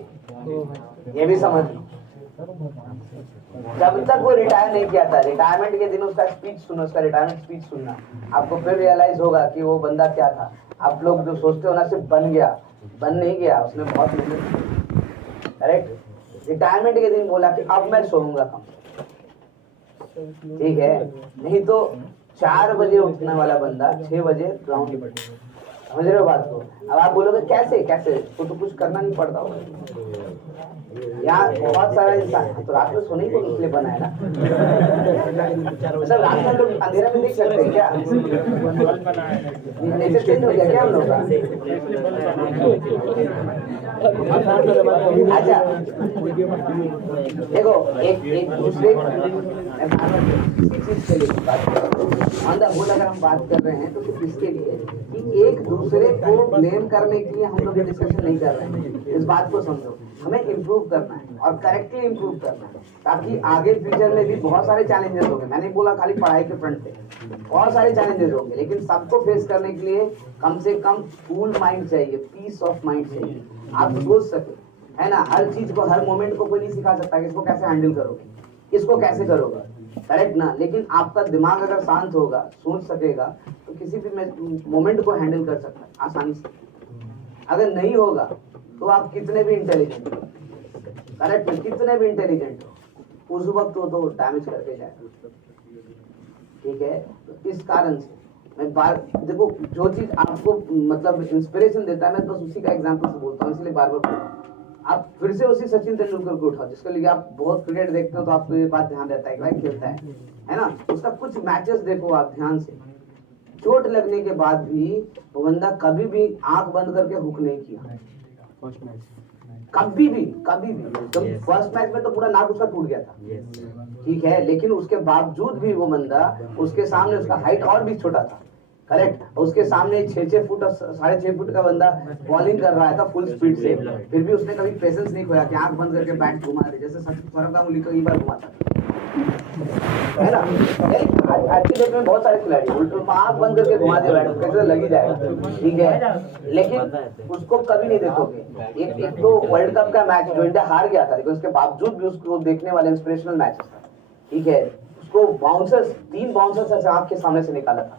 ये भी समझ लो। जब तक वो रिटायर नहीं किया था, रिटायरमेंट के दिन उसका स्पीच सुनो, उसका रिटायरमेंट स्पीच सुनना, आपको फिर रियलाइज होगा कि वो बंदा क्या था। आप लोग जो सोचते हो ना सिर्फ बन गया, बन नहीं गया, उसने बहुत मेहनत, करेक्ट। रिटायरमेंट के दिन बोला कि अब मैं सोऊंगा कम, ठीक है। नहीं तो 4 बजे उठने वाला बंदा 6 बजे ग्राउंड पर, समझ रहे हो बात को। अब आप बोलोगे कैसे कैसे, तो कुछ करना नहीं पड़ता होगा। यहाँ बहुत सारा इंसान है तो रात में सोने को इसलिए बना है ना, मतलब रात में लोग अंधेरा में देख सकते हैं क्या, नेचर चेंज हो गया क्या हम लोग का। अच्छा देखो, एक दूसरे चीज के लिए अगर हम बात कर रहे हैं तो सिर्फ इसके लिए कि एक दूसरे को ब्लेम करने के लिए हम लोग डिस्कशन नहीं कर रहे हैं। इस बात को समझो, हमें इम्प्रूव करना है और करेक्टली इम्प्रूव करना है, ताकि आगे फ्यूचर में भी बहुत सारे चैलेंजेस होंगे। मैंने बोला खाली पढ़ाई के फ्रंट पे बहुत सारे चैलेंजेस होंगे, लेकिन सबको फेस करने के लिए कम से कम कूल माइंड चाहिए, पीस ऑफ माइंड चाहिए। आप सोच सके, है ना, हर चीज को, हर मोमेंट को कोई नहीं सिखा सकता कि इसको कैसे हैंडल करोगे, इसको कैसे करोगे, करेक्ट ना। लेकिन आपका दिमाग अगर शांत होगा, सोच सकेगा, तो किसी भी मोमेंट को हैंडल कर सकता है आसानी से। अगर नहीं होगा तो आप कितने भी इंटेलिजेंट हो, करेक्ट, कितने भी इंटेलिजेंट हो, उस वक्त वो तो डैमेज करके जाएगा, ठीक है। तो इस कारण से मैं बार देखो, जो चीज आपको मतलब इंस्पिरेशन देता है, मैं बस उसी का एग्जांपल से बोलता हूँ, इसलिए बार बार बोलता हूँ। आप फिर से उसी सचिन तेंदुलकर को उठाओ, जिसके लिए आप बहुत क्रिकेट देखते हो, तो आपको ये बात ध्यान रहता है कि भाई खेलता है ना। उसका कुछ मैचेस देखो आप ध्यान से, चोट लगने के बाद भी वो बंदा कभी भी आंख बंद करके हुक नहीं किया, कभी भी तो फर्स्ट मैच में तो पूरा नाक उसका टूट गया था, ठीक है। लेकिन उसके बावजूद भी वो बंदा, उसके सामने उसका हाइट और भी छोटा था, करेक्ट, उसके सामने 6 फुट और 6.5 फुट का बंदा बॉलिंग कर रहा था फुल स्पीड से, फिर भी उसने कभी पेशेंस नहीं खोया कि आंख बंद करके बैट घुमा दे, जैसे सौरव गांगुली कई बार घुमाता है ना। आज की डेट में बहुत सारे खिलाड़ी आंख बंद करके घुमा दे बैट, कैसे लगी जाएगा, ठीक है। लेकिन उसको कभी नहीं देखोगे। एक तो वर्ल्ड कप का मैच जो इंडिया हार गया था, लेकिन उसके बावजूद भी उसको देखने वाले इंस्पिरेशनल मैच था, ठीक है। उसको बाउंसर्स 3 बाउंसर्स ऐसे आंख के सामने से निकाला था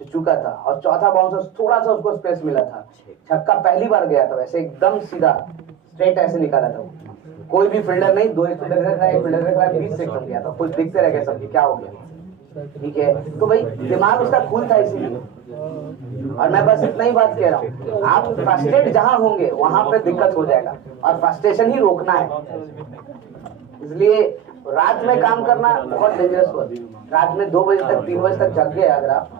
जो चुका था, और चौथा बाउंसर थोड़ा सा उसको स्पेस मिला था, छक्का पहली बार गया था, वैसे एकदम सीधा स्ट्रेट ऐसे निकाला था। कोई भी फील्डर नहीं, 2 एक फील्डर रख रहा है, एक फील्डर रख रहा है, 20 से कम गया था, कुछ दिखते रह गए सब क्या हो गया, ठीक है। तो भाई दिमाग उसका खुल था इसीलिए। और मैं बस इतना ही बात कह रहा हूँ, आप फ्रस्ट्रेट जहां होंगे वहां पे दिक्कत हो जाएगा, और फ्रस्ट्रेशन ही रोकना है। इसलिए रात में काम करना बहुत डेंजरस होता है। रात में 2 बजे तक 3 बजे तक जग गए अगर आप,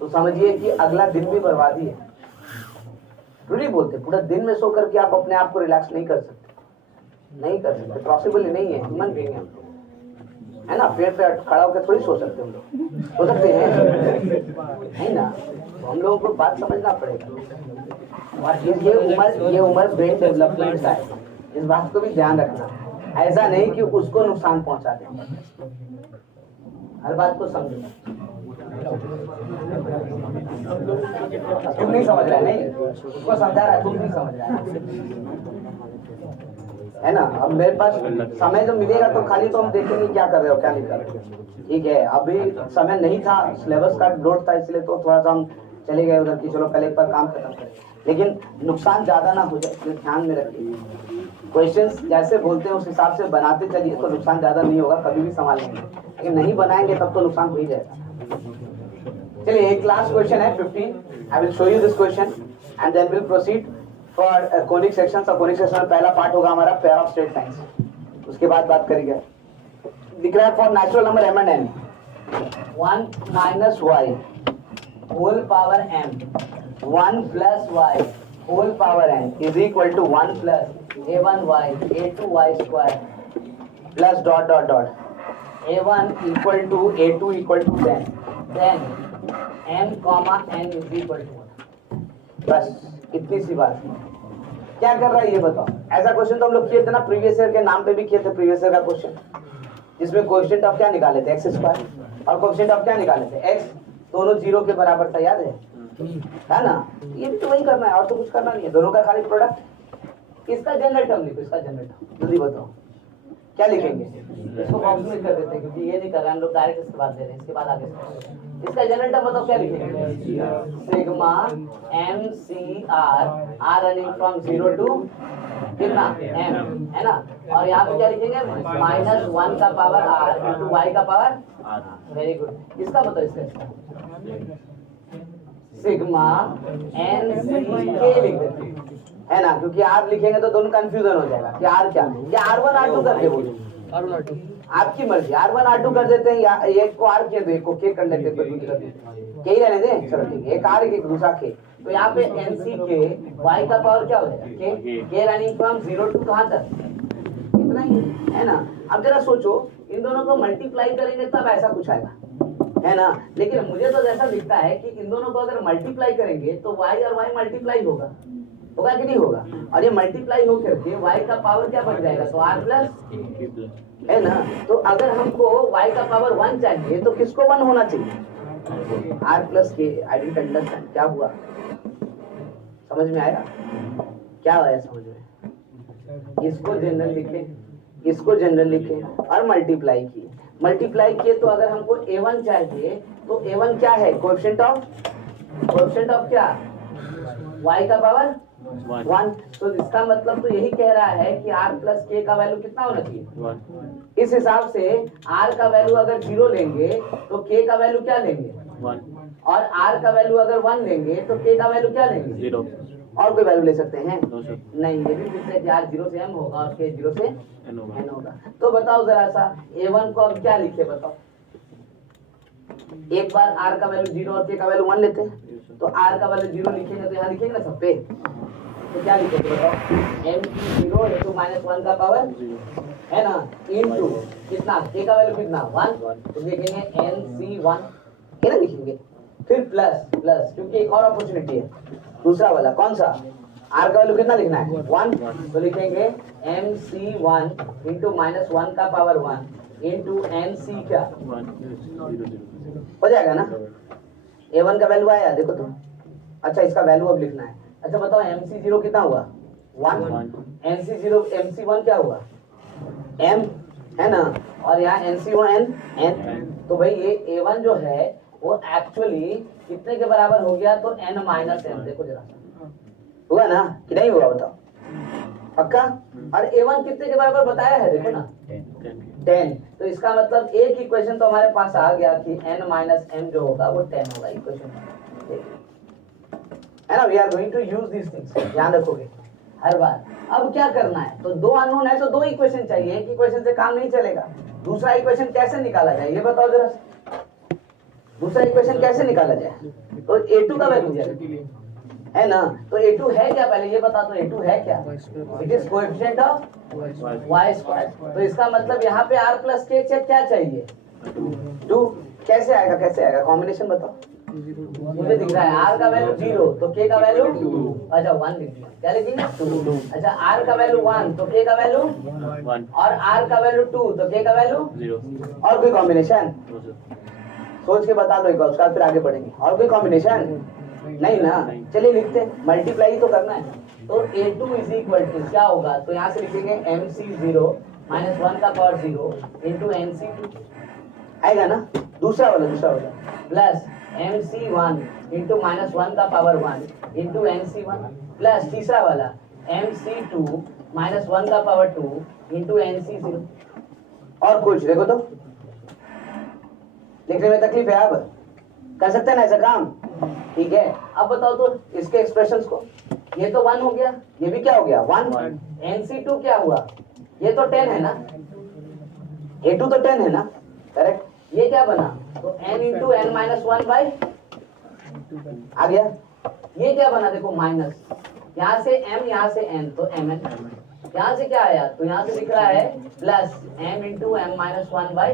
तो समझिए कि अगला दिन भी बर्बादी है। ट्रूली बोलते, पूरा दिन में सो करके आप अपने आप को रिलैक्स नहीं कर सकते, नहीं कर सकते, पॉसिबल नहीं है। ह्यूमन बीइंग है हम लोग, है ना। पेड़ पे खड़ा होकर थोड़ी सो सकते हम लोग, सो सकते हैं नहीं ना। तो हम लोगों को बात समझना पड़ेगा। और ये उम्र ब्रेन डेवलपमेंट का है, इस बात को भी ध्यान रखना, ऐसा नहीं कि उसको नुकसान पहुंचा दे। हर बात को समझो। तुम नहीं समझ रहा है, नहीं उसको समझा रहा है, तुम नहीं समझ रहा है ना। अब मेरे पास समय तो मिलेगा तो खाली तो हम देखेंगे क्या कर रहे हो क्या नहीं कर रहे हो, ठीक है। अभी समय नहीं था, सिलेबस का लोड था, इसलिए तो थोड़ा सा हम चले गए उधर की चलो कल एक बार काम खत्म करें, लेकिन नुकसान ज्यादा ना हो जाए इसलिए ध्यान में रखिए। क्वेश्चंस जैसे बोलते हैं उस हिसाब से बनाते चलिए तो नुकसान ज्यादा नहीं होगा, कभी भी संभाल लेंगे। लेकिन नहीं बनाएंगे तब तो नुकसान हो ही जाएगा। चलिए एक लास्ट क्वेश्चन है 15। I will show you this question and then will proceed for conic section. Conic section में पहला पार्ट होगा हमारा पेयर ऑफ स्ट्रेट लाइंस, उसके बाद बात करेंगे। दिख रहा है for natural number m and n 1 minus y whole power m 1 plus y whole power n is equal to 1 plus a1y a2y square plus dot dot dot a1 equal to a2 equal to 10 then m comma n is equal to 1। बस इतनी सी बात। क्या कर रहा है ये बताओ। ऐसा क्वेश्चन तो हम लोग किए थे ना प्रीवियस ईयर के नाम पे भी किए थे, प्रीवियस ईयर का क्वेश्चन जिसमें कोएफिशिएंट ऑफ क्या निकाले थे x स्क्वायर और कोएफिशिएंट ऑफ क्या निकाले थे x, दोनों जीरो के बराबर था, याद है ना। ये भी तो वही करना है और तो कुछ करना नहीं है, दोनों का खाली प्रोडक्ट। इसका जनरल टर्म लिखो, इसका जनरल टर्म जल्दी बताओ क्या लिखेंगे। इसको बॉक्स में कर देते हैं क्योंकि ये नहीं कर रहे हम लोग, डायरेक्ट इसके बाद दे रहे हैं, इसके बाद आगे इसका जनरल टर्म बताओ क्या लिखेंगे। Sigma m C r running from 0 to कितना m है ना, और यहाँ पे क्या लिखेंगे -1 का पावर r इंटू y का पावर। Very good. इसका बताओ, इसका सिग्मा एन सी के लिख देते है ना, क्योंकि r लिखेंगे तो दोनों कंफ्यूजन हो जाएगा कि r क्या r1 r2 करके बोलो, आपकी मर्जी। r1 r2 कर देते हैं या एक को r के दो, एक को k कर लेते हैं, के ही रहने दें, चलो ठीक है। एक r एक दूसरा k, तो यहाँ पे nc के y का पावर क्या हो जाएगा k रनिंग फ्रॉम 0 टू कहाँ तक, इतना ही है ना। अब जरा सोचो इन दोनों को मल्टीप्लाई करेंगे तब ऐसा कुछ आएगा है ना, लेकिन मुझे तो ऐसा दिखता है कि इन दोनों को अगर मल्टीप्लाई करेंगे तो y और y मल्टीप्लाई होगा कि नहीं होगा, और ये मल्टीप्लाई होकर के y का पावर क्या बन जाएगा, तो r प्लस है ना। तो अगर हमको y का पावर 1 चाहिए तो किसको 1 होना चाहिए, r प्लस के। आई डिडंट अंडरस्टैंड क्या हुआ, समझ में आया क्या आया समझ में। इसको जनरल लिखे, इसको जनरल लिखे और मल्टीप्लाई किए तो अगर हमको a1 चाहिए तो a1 क्या है, कोएफिशिएंट ऑफ क्या, y का पावर 1। तो इसका मतलब तो यही कह रहा है कि r प्लस k का वैल्यू कितना होना चाहिए। इस हिसाब से r का वैल्यू अगर 0 लेंगे तो k का वैल्यू क्या लेंगे 1, और r का वैल्यू अगर 1 लेंगे तो k का वैल्यू क्या लेंगे 0। और कोई वैल्यू ले सकते हैं नहीं, ये भी फिर से r 0 से m होगा और k 0 से n होगा। तो बताओ जरा सा a1 को अब क्या लिखे बताओ। एक बार r का वैल्यू 0 और k का वैल्यू 1 लेते हैं, तो r का वैल्यू 0 लिखेंगे तो यहाँ लिखेंगे ना सब पे, तो क्या लिखेंगे बताओ, m की 0 इंटू -1 का पावर है ना, इंटू कितना k का वैल्यू कितना 1, तो लिखेंगे nc1 है ना लिखेंगे। फिर प्लस क्योंकि एक और अपॉर्चुनिटी है, दूसरा वाला कौन सा, r का वैल्यू कितना लिखना है 1, तो लिखेंगे mc1 इंटू -1 का पावर 1 इंटू nc क्या 1 हो जाएगा ना। a1 का वैल्यू आया देखो तो। अच्छा इसका वैल्यू अब लिखना है। अच्छा बताओ mc0 कितना हुआ 1, mc1 क्या हुआ m है ना, और यहाँ nc1 n। तो भाई ये a1 जो है वो एक्चुअली कितने के बराबर हो गया, तो n माइनस m। देखो जरा हुआ ना कि नहीं हुआ बताओ पक्का। और a1 कितने के बराबर बताया है देखो ना 10। तो इसका मतलब एक इक्वेशन तो हमारे पास आ गया कि n माइनस m जो होगा वो 10 होगा इक्वेशन है ना। We are going to use this things, ध्यान रखोगे हर बार। अब क्या करना है, तो दो अननोन है तो दो इक्वेशन चाहिए, एक इक्वेशन से काम नहीं चलेगा। दूसरा इक्वेशन कैसे निकाला जाए ये बताओ जरा, दूसरा इक्वेशन कैसे निकाला जाए। तो a2 का वैल्यू है ना, तो a2 है क्या पहले ये बता, तो a2 है क्या, it is coefficient of y square. तो इसका मतलब यहाँ पे r प्लस k क्या चाहिए 2। कैसे आएगा कॉम्बिनेशन बताओ, मुझे दिख रहा है आर का वैल्यू 0 तो के का वैल्यू 2, अच्छा 1 लिख दिया, क्या लिखेंगे 2, अच्छा आर का वैल्यू 1 तो के का वैल्यू 1 और आर का वैल्यू 2 तो के का वैल्यू 0। और कोई कॉम्बिनेशन सोच के बता दो एक बार, उसके बाद फिर आगे बढ़ेंगे। और कोई कॉम्बिनेशन नहीं ना, चलिए लिखते हैं, मल्टीप्लाई तो करना है। तो a2 इज इक्वल टू क्या होगा, तो यहाँ से लिखेंगे mc0 माइनस 1 का पावर 0 इंटू nc2 आएगा ना, दूसरा वाला प्लस mc1 इंटू माइनस 1 का पावर 1 इंटू nc1 प्लस तीसरा वाला mc2 माइनस 1 का पावर 2 इंटू nc0। और कुछ देखो तो लिखने में तकलीफ है, अब कर सकते हैं ना ऐसा काम, ठीक है। अब बताओ तो इसके एक्सप्रेशंस को, ये तो 1 हो गया, ये भी क्या हो गया 1, nc2 क्या हुआ, ये तो 10 है ना, a2 तो 10 है ना, करेक्ट। ये क्या बना, तो n into n minus 1 by आ गया। ये क्या बना देखो माइनस, यहाँ से m यहाँ से n तो mn, यहाँ से क्या आया, तो यहाँ से दिख रहा है plus m into m minus 1 by,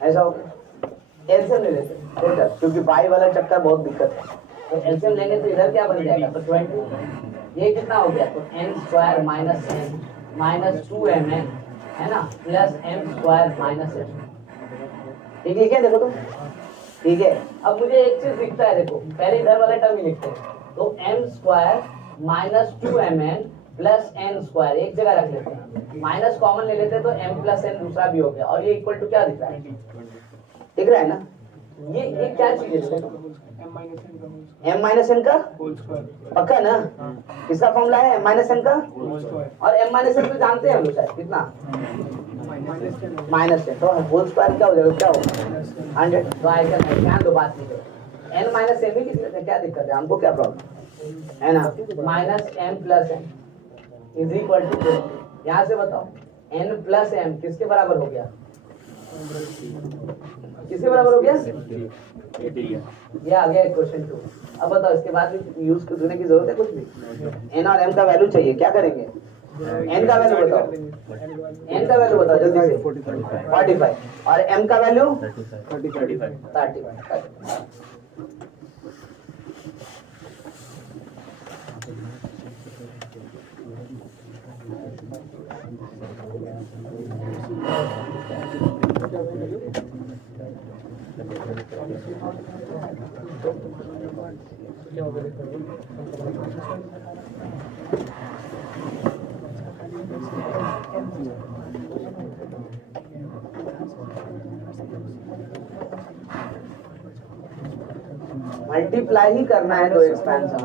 ऐसा हो गया। एलसीएम ले लेते बेटर, क्योंकि बाई वाला चक्कर बहुत दिक्कत है, तो एलसीएम लेंगे तो इधर क्या बन जाएगा, तो 20, ये कितना हो गया, तो n square minus n minus 2mn है ना, plus m square minus n, ठीक है क्या, देखो तो ठीक है। अब मुझे एक चीज दिखता है, देखो पहले इधर वाला टर्म ही लिखते हैं, तो m square minus 2mn plus n square एक जगह रख लेते हैं, माइनस कॉमन ले लेते हैं तो m प्लस n दूसरा भी हो गया, और ये इक्वल टू क्या दिख रहा है, दिख रहा है ना, ये क्या चीज है, m माइनस n का पक्का ना, इसका फॉर्मूला है m माइनस n का, और m माइनस n तो जानते हैं हम लोग शायद कितना माइनस 10, तो होल स्क्वायर क्या हो जाएगा, क्या होगा 100, तो आई कैन ध्यान दो बात नहीं करो, n माइनस m भी लिख लेते हैं, क्या दिक्कत है, हमको क्या प्रॉब्लम है ना, minus m plus n is equal to, यहाँ से बताओ n प्लस m किसके बराबर हो गया, किसके बराबर हो गया, ये आ गया क्वेश्चन 2। अब बताओ इसके बाद भी यूज करने की जरूरत है कुछ भी, n और m का वैल्यू चाहिए, क्या करेंगे, n का वैल्यू बताओ, n का वैल्यू बताओ जल्दी से, 45 और m का वैल्यू 35। मल्टीप्लाई ही करना है दो एक्सपेंशन,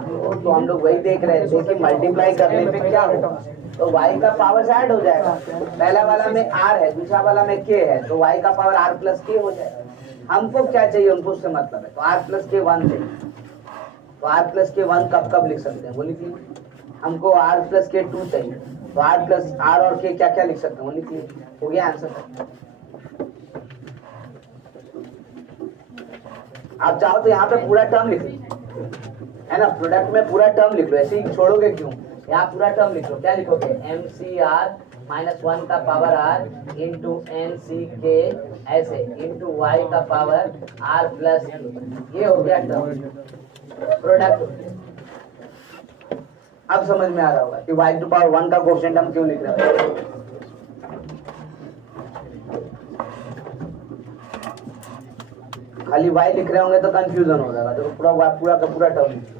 तो हम लोग वही देख रहे थे कि मल्टीप्लाई करने पे क्या होगा, तो y का पावर ऐड हो जाएगा, पहला वाला में r है, दूसरा वाला में k है, तो y का पावर r प्लस k हो जाएगा। हमको क्या चाहिए, उनको उससे मतलब है, तो r प्लस k 1 चाहिए, तो r प्लस k 1 कब कब लिख सकते हैं वो लिख लीजिए, हमको r प्लस k 2 चाहिए, तो r प्लस r और k क्या क्या लिख सकते हैं वो लिख लीजिए, हो गया आंसर। आप चाहो तो यहाँ पे पूरा टर्म लिख लो, है ना, प्रोडक्ट में पूरा टर्म लिख लो, ऐसे ही छोड़ोगे क्यों, यहाँ पूरा टर्म लिख लो, क्या लिखोगे, mcr माइनस 1 का पावर r इंटू nck ऐसे इंटू y का पावर r प्लस, ये हो गया टर्म प्रोडक्ट। अब समझ में आ रहा होगा कि y टू पावर 1 का कोएफिशिएंट हम क्यों लिख रहे हैं, खाली y लिख रहे होंगे तो कंफ्यूजन हो जाएगा, तो पूरा का पूरा टर्म लिख लो।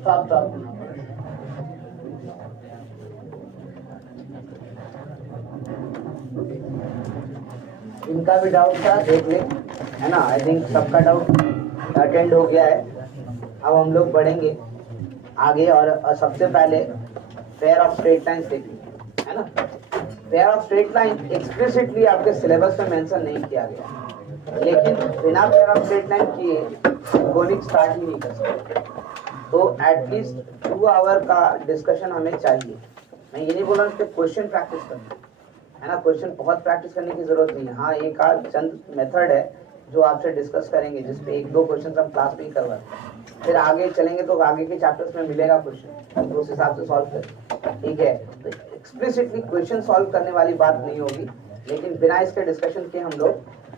Stop. इनका भी डाउट था देख ले, है ना। आई थिंक सबका डाउट अटेंड हो गया है। अब हम लोग बढ़ेंगे आगे और सबसे पहले पेयर ऑफ स्ट्रेट लाइंस देखेंगे, है ना। Pair of straight line explicitly आपके सिलेबस में मेंशन नहीं किया गया, लेकिन बिना पेयर ऑफ स्ट्रेट लाइन किए कोनिक स्टार्ट ही नहीं कर सकते। तो एटलीस्ट 2 आवर का डिस्कशन हमें चाहिए। मैं ये नहीं बोल रहा हूँ कि क्वेश्चन प्रैक्टिस करना है ना, क्वेश्चन बहुत प्रैक्टिस करने की जरूरत नहीं है। हाँ, एक आध चंद मेथड है जो आपसे डिस्कस करेंगे, जिसपे 1-2 क्वेश्चन हम क्लास में ही करवाएं, फिर आगे चलेंगे तो आगे के चैप्टर्स में मिलेगा क्वेश्चन, तो उस हिसाब से सॉल्व करें, ठीक है। तो एक्सप्लिसिटली क्वेश्चन सॉल्व करने वाली बात नहीं होगी, लेकिन बिना इसके डिस्कशन के हम लोग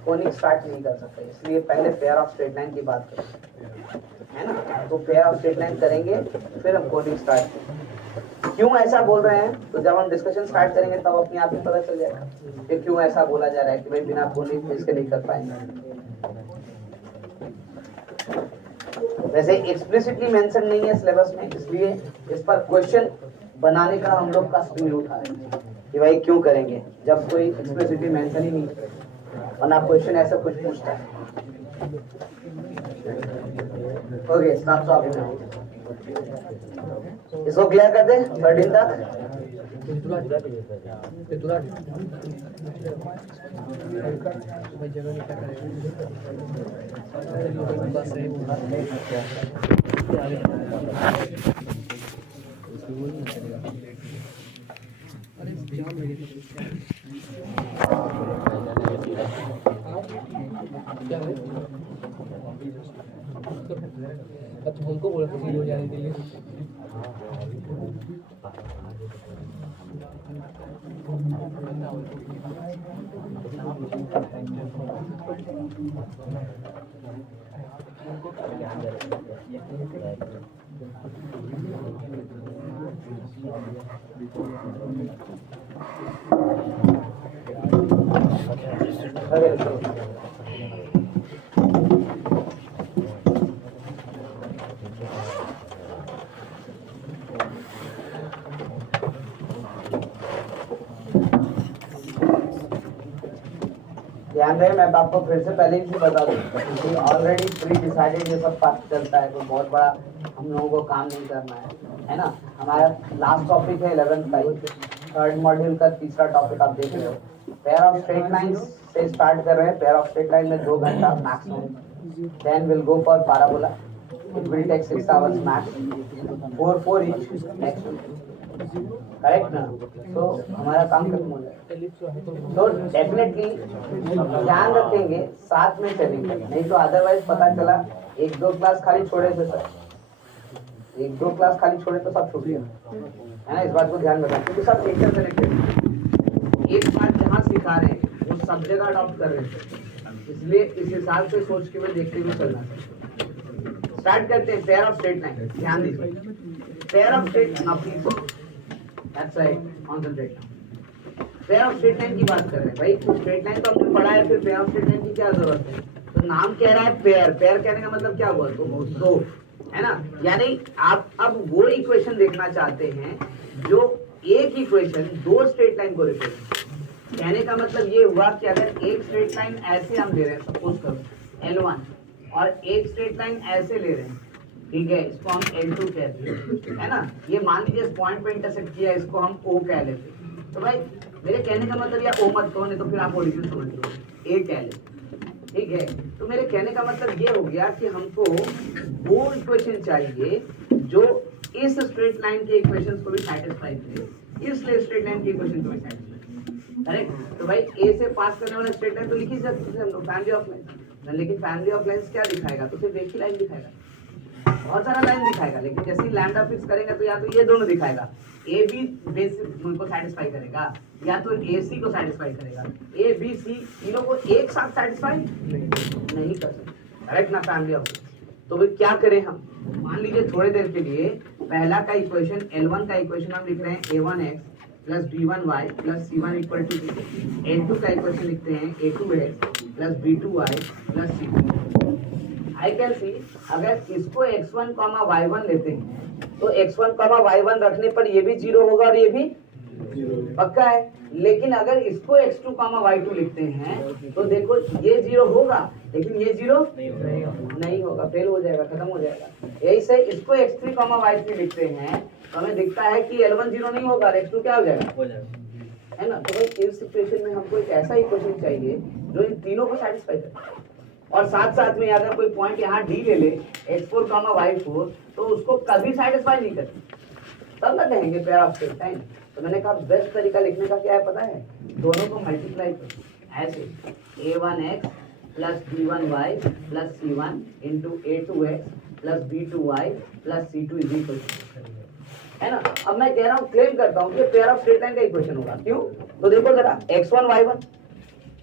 कोनिक स्टार्ट नहीं कर सकते, इसलिए पहले पेयर ऑफ स्ट्रेट लाइन की बात करें, है ना। तो पेयर ऑफ स्ट्रेट लाइन करेंगे फिर हम कोनिक स्टार्ट करेंगे। क्यों ऐसा बोल रहे हैं, तो जब हम डिस्कशन स्टार्ट करेंगे तब अपने आप ही पता चल जाएगा कि क्यों ऐसा बोला जा रहा है कि भाई बिना कोनिक इसके नहीं कर पाएंगे। वैसे एक्सप्लिसिटली मेंशन नहीं है सिलेबस में, इसलिए इस पर क्वेश्चन बनाने का हम लोग का स्किल उठा है कि भाई क्यों करेंगे जब कोई एक्सप्लिसिटली मेंशन ही नहीं है, वरना क्वेश्चन ऐसा कुछ पूछता है। Okay, stop solving. इसको क्लियर कर दे 13 तक। हमको बोला था हो जाने के लिए। ध्यान रहे, मैं आपको फिर से पहले ही बता दूं कि ऑलरेडी प्री डिसाइडेड ये सब बात चलता है, तो बहुत बड़ा हम लोगों को काम नहीं करना है ना। हमारा लास्ट टॉपिक है 11th का, 3rd मॉड्यूल का तीसरा टॉपिक आप देख रहे हो। पेयर ऑफ स्ट्रेट लाइंस से स्टार्ट कर रहे हैं। पेयर ऑफ स्ट्रेट लाइन में 2 घंटा maximum, then will go for parabola, it will take 6 hours max, 4 each next, correct ना। तो हमारा काम खत्म हो जाएगा। तो डेफिनेटली ध्यान रखेंगे, साथ में चलेंगे, नहीं तो अदरवाइज पता चला 1-2 क्लास खाली छोड़े थे सर, 1-2 क्लास खाली छोड़े तो सब छूट गया, है ना। इस बात को ध्यान रखना, क्योंकि सब टीचर कनेक्टेड, एक बात जहाँ सिखा रहे हैं वो सब जगह अडॉप्ट कर रहे थे, इसलिए इस हिसाब से सोच के मैं देखते हुए चलना चाहिए। स्टार्ट करते हैं पेयर ऑफ स्ट्रेट लाइन। ध्यान दीजिए, pair of straight that's right, concentrate. Pair of straight line की बात कर रहे हैं भाई, तो स्ट्रेट लाइन तो हमने पढ़ा है, फिर पेयर ऑफ स्ट्रेट लाइन की क्या जरूरत है। तो नाम कह रहा है पेयर, पेयर कहने का मतलब क्या हुआ, तो दो, है ना। यानी आप अब वो इक्वेशन देखना चाहते हैं जो एक इक्वेशन 2 स्ट्रेट लाइन को रिप्रेजेंट। कहने का मतलब ये हुआ कि अगर एक स्ट्रेट लाइन ऐसे हम ले रहे हैं, सपोज करो L1, और एक स्ट्रेट लाइन ऐसे ले रहे हैं, ठीक है, इसको हम L2 कहते हैं, है ना। ये मान लीजिए इस पॉइंट पे इंटरसेक्ट किया, इसको हम O कह लेते हैं। तो भाई मेरे कहने का मतलब, या O मत कहो, नहीं तो फिर आप ओरिजिन समझ लो, A कह लेते, ठीक है। तो मेरे कहने का मतलब ये हो गया कि हमको वो इक्वेशन चाहिए जो इस स्ट्रेट लाइन के इक्वेशंस को भी सेटिस्फाई करे, इस स्ट्रेट लाइन के इक्वेशन को भी सेटिस्फाई, करेक्ट। तो भाई A से पास करने वाला स्ट्रेट लाइन तो लिखी जाती है हम लोग, फैमिली ऑफ लाइन, लेकिन फैमिली ऑफ लाइन्स क्या दिखाएगा, तो सिर्फ एक ही लाइन दिखाएगा, बहुत सारा लाइन दिखाएगा, लेकिन जैसे ही लैम्डा फिक्स करेंगे तो या तो ये दोनों दिखाएगा, ए बी बेसिक उनको सेटिस्फाई करेगा, या तो ए सी को सेटिस्फाई करेगा। ए बी सी तीनों को एक साथ सेटिस्फाई नहीं कर सकते, करेक्ट ना फैमिली ऑफ। तो भाई क्या करें हम, मान लीजिए थोड़ी देर के लिए पहला का इक्वेशन L1 का इक्वेशन हम लिख रहे हैं A1x plus B1y plus C1 equal to L2 का इक्वेशन लिखते हैं A2x plus B2y plus C2। I can सी, अगर इसको x1, y1 लेते हैं तो x1, y1 रखने पर ये भी 0 होगा और ये भी पक्का है। लेकिन अगर इसको x2, y2 लिखते हैं तो देखो ये 0 होगा लेकिन ये 0 नहीं होगा, फेल हो जाएगा, खत्म हो जाएगा। यही से इसको x3, y3 लिखते हैं तो हमें दिखता है कि L1 0 नहीं होगा, x2 क्या हो जाएगा, है ना। तो भाई इस सिचुएशन में हमको एक ऐसा इक्वेशन चाहिए जो इन तीनों को सेटिस्फाई करे। और साथ साथ में अगर कोई पॉइंट यहाँ डी ले ले x4, y4 तो उसको कभी सेटिस्फाई नहीं करती, तब ना कहेंगे पेयर ऑफ स्ट्रेट लाइन। तो मैंने कहा बेस्ट तरीका लिखने का क्या है पता है, दोनों को मल्टीप्लाई करो ऐसे, a1x plus b1y plus c1 into a2x plus b2y plus c2 is equal, है ना। अब मैं कह रहा हूँ, क्लेम करता हूँ कि पेयर ऑफ स्ट्रेट लाइन का इक्वेशन होगा। क्यों? तो देखो जरा x1 y1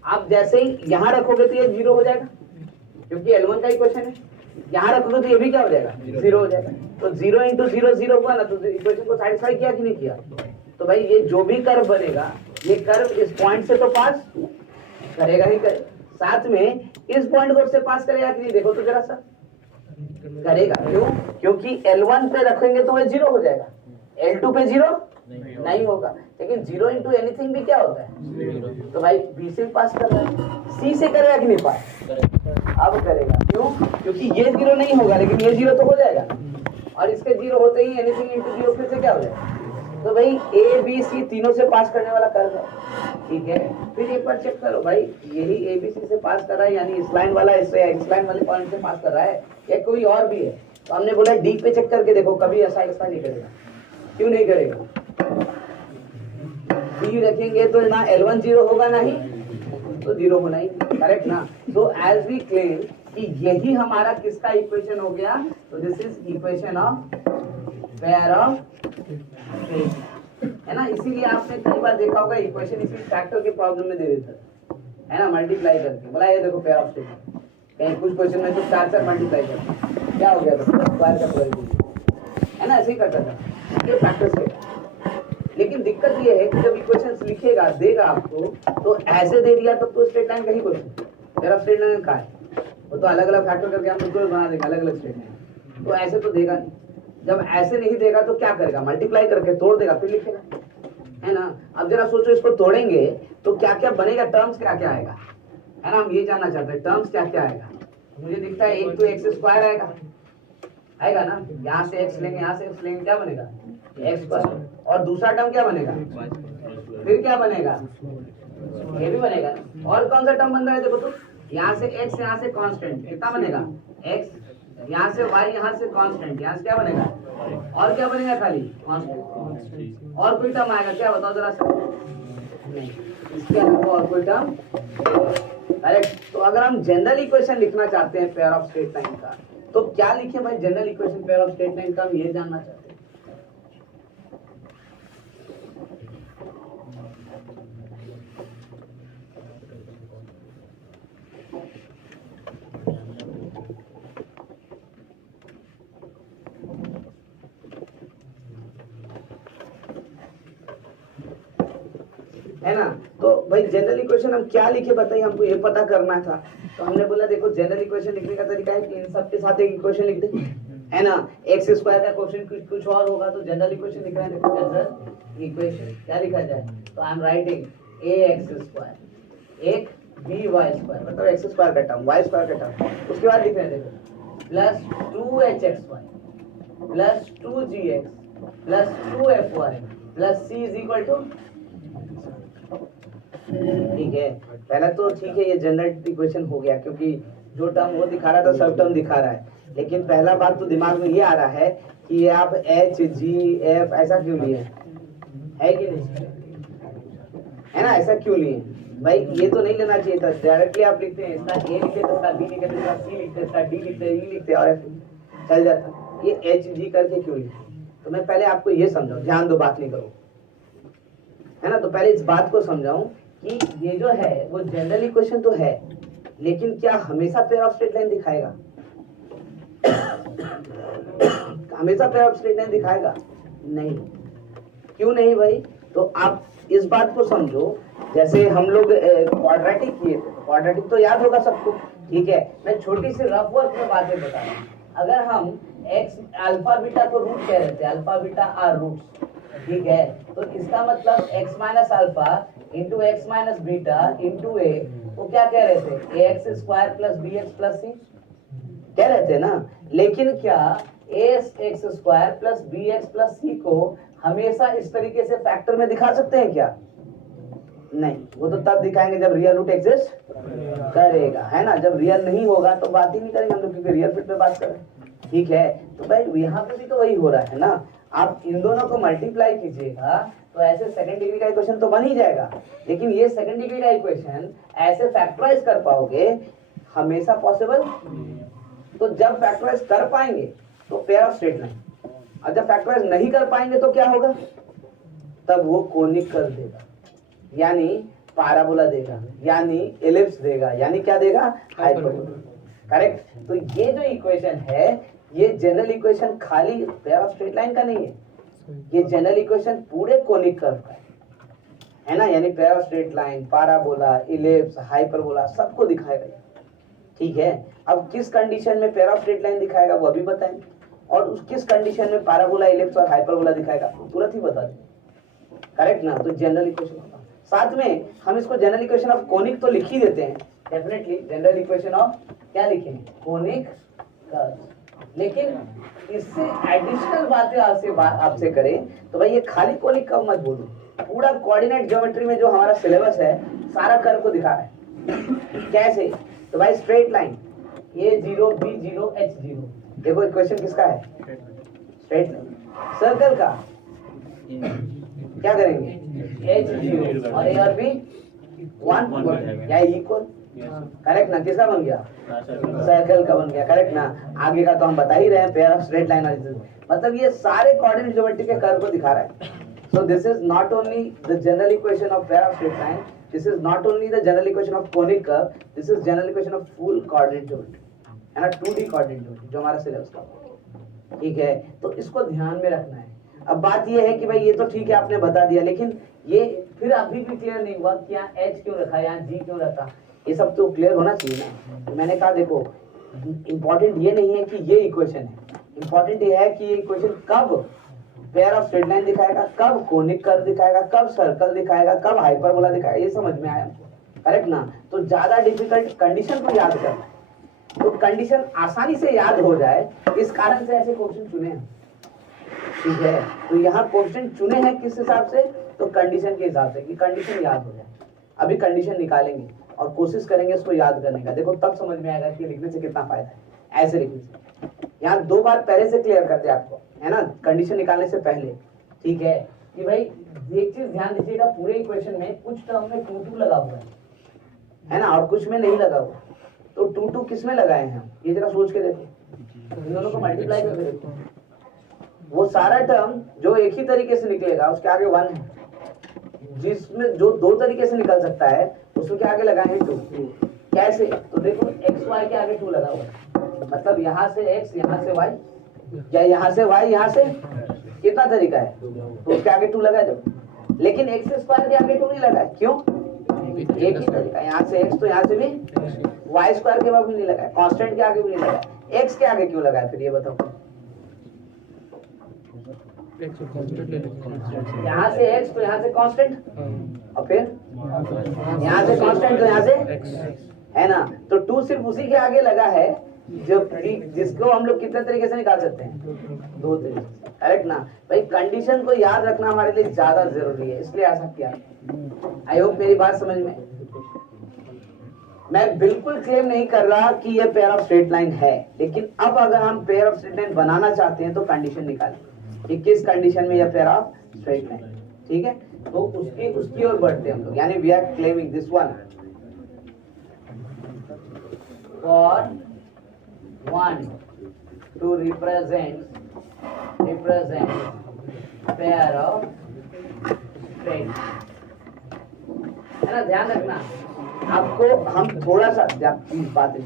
आप जैसे ही यहाँ रखोगे तो ये 0 हो जाएगा क्योंकि L1 का इक्वेशन है, यहाँ रखोगे तो ये भी क्या हो जाएगा, 0 हो जाएगा। तो 0 इंटू 0 0 हुआ ना, तो इक्वेशन को सेटिस्फाई किया कि नहीं किया। तो भाई ये जो भी कर्व बनेगा ये कर्व इस पॉइंट से तो पास करेगा ही करेगा, साथ में इस पॉइंट को उससे पास करेगा कि नहीं, देखो तो जरा सा करेगा। क्यों? क्योंकि L1 पे रखेंगे तो वह 0 हो जाएगा, L2 पे 0 नहीं होगा, लेकिन 0 इंटू एनीथिंग भी क्या होता है। तो भाई B से पास कर रहा है, C से करेगा कि नहीं पास, अब करेगा। क्यों? क्योंकि ये 0 नहीं होगा लेकिन ये 0 तो हो जाएगा, और इसके 0 होते ही एनीथिंग इंटू 0 फिर से क्या हो जाएगा। तो भाई A B C तीनों से पास करने वाला कर्व है, ठीक है। फिर एक बार चेक करो भाई, यही A B C से पास कर रहा है, यानी इस लाइन वाला इससे इस लाइन वाले पॉइंट से पास कर रहा है, या कोई और भी है। तो हमने बोला D पे चेक करके देखो, कभी ऐसा नहीं करेगा। क्यों नहीं करेगा? D रखेंगे तो ना L1 0 होगा ना ही तो 0 होना ही, करेक्ट ना। सो एज वी क्लेम कि यही हमारा किसका इक्वेशन हो गया, तो this is equation of pair of straight, है ना। इसीलिए आपने कई बार देखा होगा इक्वेशन इसी फैक्टर के प्रॉब्लम में दे देता है ना, मल्टीप्लाई करके बोला ये देखो पेयर ऑफ स्ट्रेट, कहीं कुछ क्वेश्चन में तो 4 मल्टीप्लाई करते क्या हो गया था, स्क्वायर का प्रोबेबिलिटी, है ना, ऐसे ही करता था ये फैक्टर से। लेकिन दिक्कत ये है कि जब इक्वेशंस लिखेगा देगा आपको तो ऐसे दे दिया तब तो स्ट्रेट लाइन का ही question, pair of straight line का है वो तो अलग अलग फैक्टर करके हम उसको बना देंगे अलग अलग स्ट्रेट लाइन, तो ऐसे तो देगा नहीं। जब ऐसे नहीं देगा तो क्या करेगा, मल्टीप्लाई करके तोड़ देगा फिर लिखेगा, है ना। अब जरा सोचो इसको तोड़ेंगे तो क्या क्या बनेगा, टर्म्स क्या क्या आएगा, है ना। हम ये जानना चाहते हैं टर्म्स क्या क्या आएगा। मुझे दिखता है एक तो एक्स स्क्वायर आएगा ना, यहाँ से एक्स लेंगे यहाँ से एक्स लेंगे, क्या बनेगा एक्स स्क्वायर, और दूसरा टर्म क्या बनेगा, फिर क्या बनेगा, ये भी बनेगा। और कौन सा टर्म बन रहा है देखो तो, यहाँ से x यहाँ से कांस्टेंट कितना बनेगा x, यहाँ से y यहाँ से कांस्टेंट, यहाँ से क्या बनेगा, और क्या बनेगा खाली कांस्टेंट। और कोई टर्म आएगा क्या बताओ जरा सा, नहीं इसके अलावा और कोई टर्म, करेक्ट। तो अगर हम जनरल इक्वेशन लिखना चाहते हैं पेयर ऑफ स्ट्रेट लाइन का तो क्या लिखे भाई, general equation pair of straight line का हम ये जानना चाहते हैं। है ना। तो भाई जनरल इक्वेशन हम क्या लिखे बताइए, हमको ये पता करना था। तो हमने बोला देखो जनरल इक्वेशन लिखने का तरीका है कि इन सब के साथ एक इक्वेशन लिख दे, है ना। एक्स स्क्वायर का क्वेश्चन कुछ और होगा तो जनरल इक्वेशन लिख रहे हैं, देखो जनरल इक्वेशन क्या लिखा जाए, तो I am writing a x square एक बी वाई स्क्वायर, मतलब एक्स स्क्वायर का टर्म वाई स्क्वायर का टर्म, उसके बाद लिख रहे हैं देखो plus 2hxy plus 2gx plus 2fy plus c is equal to, ठीक है। पहला तो ठीक है ये जनरल इक्वेशन हो गया क्योंकि जो टर्म वो दिखा रहा था सब टर्म दिखा रहा है, लेकिन पहला बात तो दिमाग में ये आ रहा है कि आप एच जी एफ ऐसा क्यों लिए है कि नहीं, है ना, ऐसा क्यों लिए भाई, ये तो नहीं लेना चाहिए था। डायरेक्टली आप लिखते हैं इसका ए लिखते तो इसका बी लिखते तो इसका सी लिखते इसका डी लिखते ई लिखते और चल जाता, ये एच जी करके क्यों लिखे। तो मैं पहले आपको ये समझाऊं, ध्यान दो बात नहीं करो, है ना। तो पहले इस बात को समझाऊं कि ये जो है वो जनरल इक्वेशन तो है लेकिन क्या हमेशा पेयर ऑफ स्ट्रेट लाइन दिखाएगा हमेशा पेयर ऑफ स्ट्रेट लाइन दिखाएगा नहीं। क्यों नहीं भाई, तो आप इस बात को समझो, जैसे हम लोग क्वाड्रेटिक किए थे, क्वाड्रेटिक तो याद होगा सबको, ठीक है। मैं छोटी सी रफ वर्क में बातें बता रहा हूँ। अगर हम एक्स अल्फा बीटा को रूट कह रहे थे, अल्फा बीटा आर रूट्स, ठीक है, तो इसका मतलब x minus alpha into x minus beta into a, वो क्या कह रहे थे, a x square plus b x plus c कह रहे थे ना। लेकिन क्या a x square plus b x plus c को हमेशा इस तरीके से फैक्टर में दिखा सकते हैं क्या? नहीं, वो तो तब दिखाएंगे जब रियल रूट एग्जिस्ट करेगा, है ना। जब रियल नहीं होगा तो बात ही नहीं करेंगे हम लोग, क्योंकि रियल फिट में बात कर रहे हैं। ठीक है, तो भाई यहाँ पे भी तो वही हो रहा है ना। आप इन दोनों को मल्टीप्लाई कीजिएगा तो ऐसे सेकंड डिग्री का इक्वेशन तो बन ही जाएगा, लेकिन ये सेकंड डिग्री का इक्वेशन ऐसे फैक्टराइज कर पाओगे हमेशा पॉसिबल? तो जब फैक्टराइज कर पाएंगे तो पेयर ऑफ स्ट्रेट लाइन, और जब फैक्टराइज नहीं कर पाएंगे तो क्या होगा? तब वो कोनिक कर देगा, यानी पैराबोला देगा, यानी एलिप्स देगा, यानी क्या देगा? हाइपरबोला। करेक्ट। तो ये जो इक्वेशन है ये जनरल इक्वेशन खाली पेयर ऑफ स्ट्रेट लाइन का नहीं है, ये जनरल इक्वेशन पूरे कोनिक कर्व का है ना। यानी pair of straight line, parabola, ellipse, hyperbola सबको दिखाएगा। ठीक है, अब किस कंडीशन में पेयर ऑफ स्ट्रेट लाइन दिखाएगा वो अभी बताएंगे, और उस किस कंडीशन में पैराबोला, इलिप्स और हाइपरबोला दिखाएगा तुरंत ही बता देंगे। करेक्ट ना। तो जनरल इक्वेशन होगा, साथ में हम इसको जनरल इक्वेशन ऑफ कोनिक तो लिख ही देते हैं डेफिनेटली। जनरल इक्वेशन ऑफ क्या लिखेंगे? Conic curve. लेकिन इससे एडिशनल बातें आपसे करें तो भाई ये खाली कोनिक कर्व मत बोलो, पूरा कोऑर्डिनेट ज्योमेट्री में जो हमारा सिलेबस है सारा कर्व को दिखा रहा है। कैसे? तो भाई straight line A0 B0 H0, देखो इक्वेशन किसका है? Straight line. सर्कल का क्या करेंगे? H0 और A और B 1 या इक्वल। करेक्ट ना। किसका बन गया? सर्कल का बन गया। करेक्ट ना। आगे का तो हम बता ही रहे हैं, पेयर ऑफ स्ट्रेट लाइन, मतलब ये सारे कोऑर्डिनेट ज्योमेट्री के कर्व को दिखा रहा है। So this is not only the general equation of pair of straight line, this is not only the general equation of conic curve, this is general equation of full coordinate geometry, है ना, 2D कोऑर्डिनेट ज्योमेट्री जो हमारा सिलेबस का। ठीक है, तो इसको ध्यान में रखना है। अब बात ये है कि भाई ये तो ठीक है आपने बता दिया, लेकिन ये फिर अभी भी क्लियर नहीं हुआ कि यहाँ H क्यों रखा, यहाँ G क्यों रखा, ये सब तो क्लियर होना चाहिए ना। मैंने कहा देखो इंपॉर्टेंट ये नहीं है कि ये इक्वेशन है, इंपॉर्टेंट ये है कि ये इक्वेशन कब पेयर ऑफ स्ट्रेट लाइन दिखाएगा, कब कोनिक कर्व दिखाएगा, कब सर्कल दिखाएगा, कब हाइपरबोला दिखाएगा, ये समझ में आया। करेक्ट ना। तो ज्यादा डिफिकल्ट कंडीशन को याद करना है, तो कंडीशन आसानी से याद हो जाए इस कारण से ऐसे क्वेश्चन चुने हैं। ठीक है, तो यहाँ क्वेश्चन चुने हैं किस हिसाब से? तो कंडीशन के हिसाब से, कि कंडीशन याद हो जाए। अभी कंडीशन निकालेंगे और कोशिश करेंगे इसको याद करने का, देखो तब समझ में आएगा कि लिखने से कितना फायदा है। ऐसे लिखने से यहाँ 2 बार पहले से क्लियर करते आपको, है ना, कंडीशन निकालने से पहले। ठीक है, कि भाई एक चीज ध्यान दीजिएगा, पूरे इक्वेशन में कुछ टर्म में 2 लगा हुआ है ना, और कुछ में नहीं लगा हुआ। तो 2 किस में लगाए हैं हम, ये जरा सोच के देखो, इन दोनों को मल्टीप्लाई करके देखो। वो सारा टर्म जो एक ही तरीके से निकलेगा उसके आगे 1 है, जिसमें जो 2 तरीके से निकल सकता है उसमें के आगे लगाए हैं 2। कैसे? तो देखो एक्स वाई के आगे 2 लगा हुआ है, मतलब यहाँ से x, यहाँ से y, या यहाँ से y, यहाँ से कितना तरीका है, तो उसके आगे 2 लगा दो। लेकिन एक्स स्क्वायर के आगे 2 नहीं लगा है, क्यों? एक ही तरीका, यहाँ से x तो यहाँ से भी y स्क्वायर के बाद भी नहीं लगा है, कांस्टेंट के आगे भी नहीं लगा है, x के आगे क्यों लगा है फिर ये बताओ? यहाँ से x तो यहाँ से कांस्टेंट, और फिर यहाँ से कांस्टेंट तो यहाँ से, है ना। तो 2 सिर्फ उसी के आगे लगा है जो जिसको हम लोग कितने तरीके से निकाल सकते हैं? 2 तरीके से। करेक्ट ना। भाई कंडीशन को याद रखना हमारे लिए ज्यादा जरूरी है, इसलिए ऐसा किया। आई होप मेरी बात समझ में। मैं बिल्कुल क्लेम नहीं कर रहा कि ये पेयर ऑफ स्ट्रेट लाइन है, लेकिन अब अगर हम पेयर ऑफ स्ट्रेट लाइन बनाना चाहते हैं तो कंडीशन निकालें कि किस कंडीशन में यह पेयर ऑफ स्ट्रेट लाइन। ठीक है, तो उसकी ओर बढ़ते हैं हम लोग, यानी we are claiming this one for 1 to represent pair of straight, है ना। ध्यान रखना आपको, हम थोड़ा सा बात नहीं,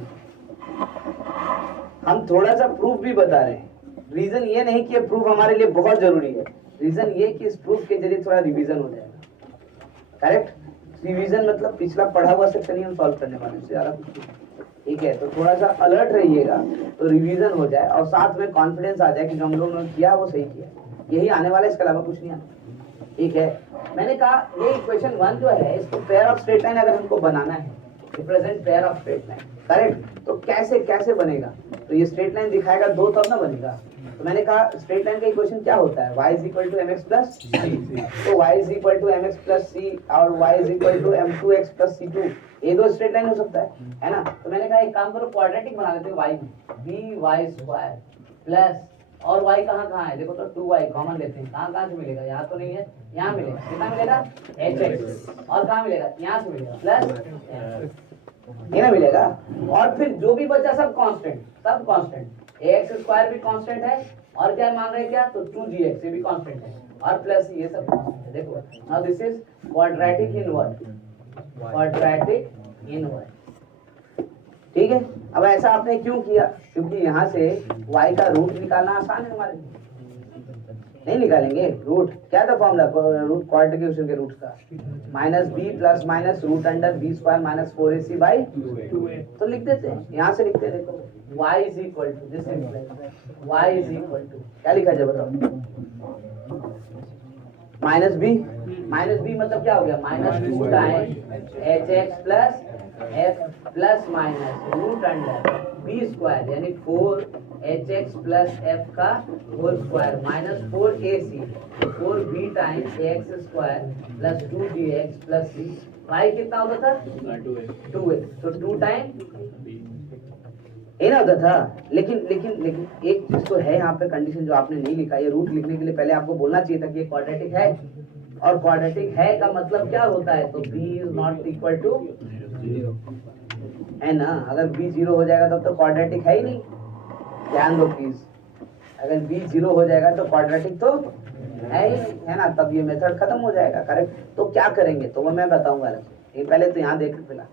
हम थोड़ा सा प्रूफ भी बता रहे हैं। रीजन ये नहीं कि ये प्रूफ हमारे लिए बहुत जरूरी है, रीजन ये कि इस प्रूफ के जरिए थोड़ा रिवीजन हो जाएगा। करेक्ट। रिवीजन मतलब पिछला पढ़ा हुआ सेक्शन ही हम सॉल्व करने वाले हैं, ज्यादा कुछ नहीं। ठीक है, तो थोड़ा सा अलर्ट रहिएगा तो रिवीजन हो जाए, और साथ में कॉन्फिडेंस आ जाए कि जो हम लोगों ने किया वो सही किया। यही आने वाला है, इसके अलावा कुछ नहीं आना। ठीक है, मैंने कहा ये इक्वेशन 1 जो है इसको पेयर ऑफ स्ट्रेट लाइन अगर हमको बनाना है, represent pair of straight line, correct, तो कैसे कैसे बनेगा? तो ये स्ट्रेट लाइन दिखाएगा दो तब ना बनेगा। तो मैंने कहा स्ट्रेट लाइन का इक्वेशन क्या होता है, y is equal to mx plus c, तो y is equal to mx plus c और y is equal to m2x plus c2, ये दो स्ट्रेट लाइन हो सकता है ना। तो मैंने कहा एक काम करो, क्वाड्रेटिक बना देते हैं y में, by स्क्वायर प्लस, और y कहाँ कहाँ है देखो, तो 2y कॉमन लेते हैं, कहाँ कहाँ से मिलेगा, यहाँ तो नहीं है, यहाँ मिलेगा, कितना मिलेगा hx, और कहाँ मिलेगा, यहाँ से मिलेगा प्लस ये ना मिलेगा, और फिर जो भी बचा सब कांस्टेंट, सब कांस्टेंट, ax स्क्वायर भी कांस्टेंट है, और क्या मान रहे हैं क्या, तो 2gx ये भी कांस्टेंट है, और प्लस ये सब कांस्टेंट है। देखो now this is quadratic invert, quadratic invert. ठीक है, अब ऐसा आपने क्यों किया, क्योंकि यहाँ से y का रूट निकालना आसान है हमारे लिए, नहीं निकालेंगे रूट, क्या था फॉर्मूला रूट क्वाड्रेटिक के रूट का, minus b plus minus root under b square minus 4ac by 2a, तो लिख देते हैं, यहाँ से लिखते हैं, देखो y is equal to this implies y is equal to क्या लिखा जाए बताओ, माइनस बी मतलब क्या हो गया, minus 2 times hx plus f plus minus root under b square यानी 4hx प्लस f का whole square minus 4ac 4b times ax square plus 2bx plus c, y कितना होता था 2a, तो 2 टाइम ये ना होता था। लेकिन एक चीज तो है यहाँ पे कंडीशन जो आपने नहीं लिखा, ये रूट लिखने के लिए पहले आपको बोलना चाहिए था कि ये क्वाड्रेटिक है, और क्वाड्रेटिक है का मतलब क्या होता है, तो b is not equal to है ना, अगर b 0 हो जाएगा तब तो क्वाड्रेटिक है ही नहीं, ध्यान दो प्लीज, अगर b 0 हो जाएगा तो क्वाड्रेटिक तो है ही नहीं, है ना, तब ये मेथड खत्म हो जाएगा, करेक्ट। तो क्या करेंगे तो वो मैं बताऊंगा, ये पहले तो यहाँ देख पहला,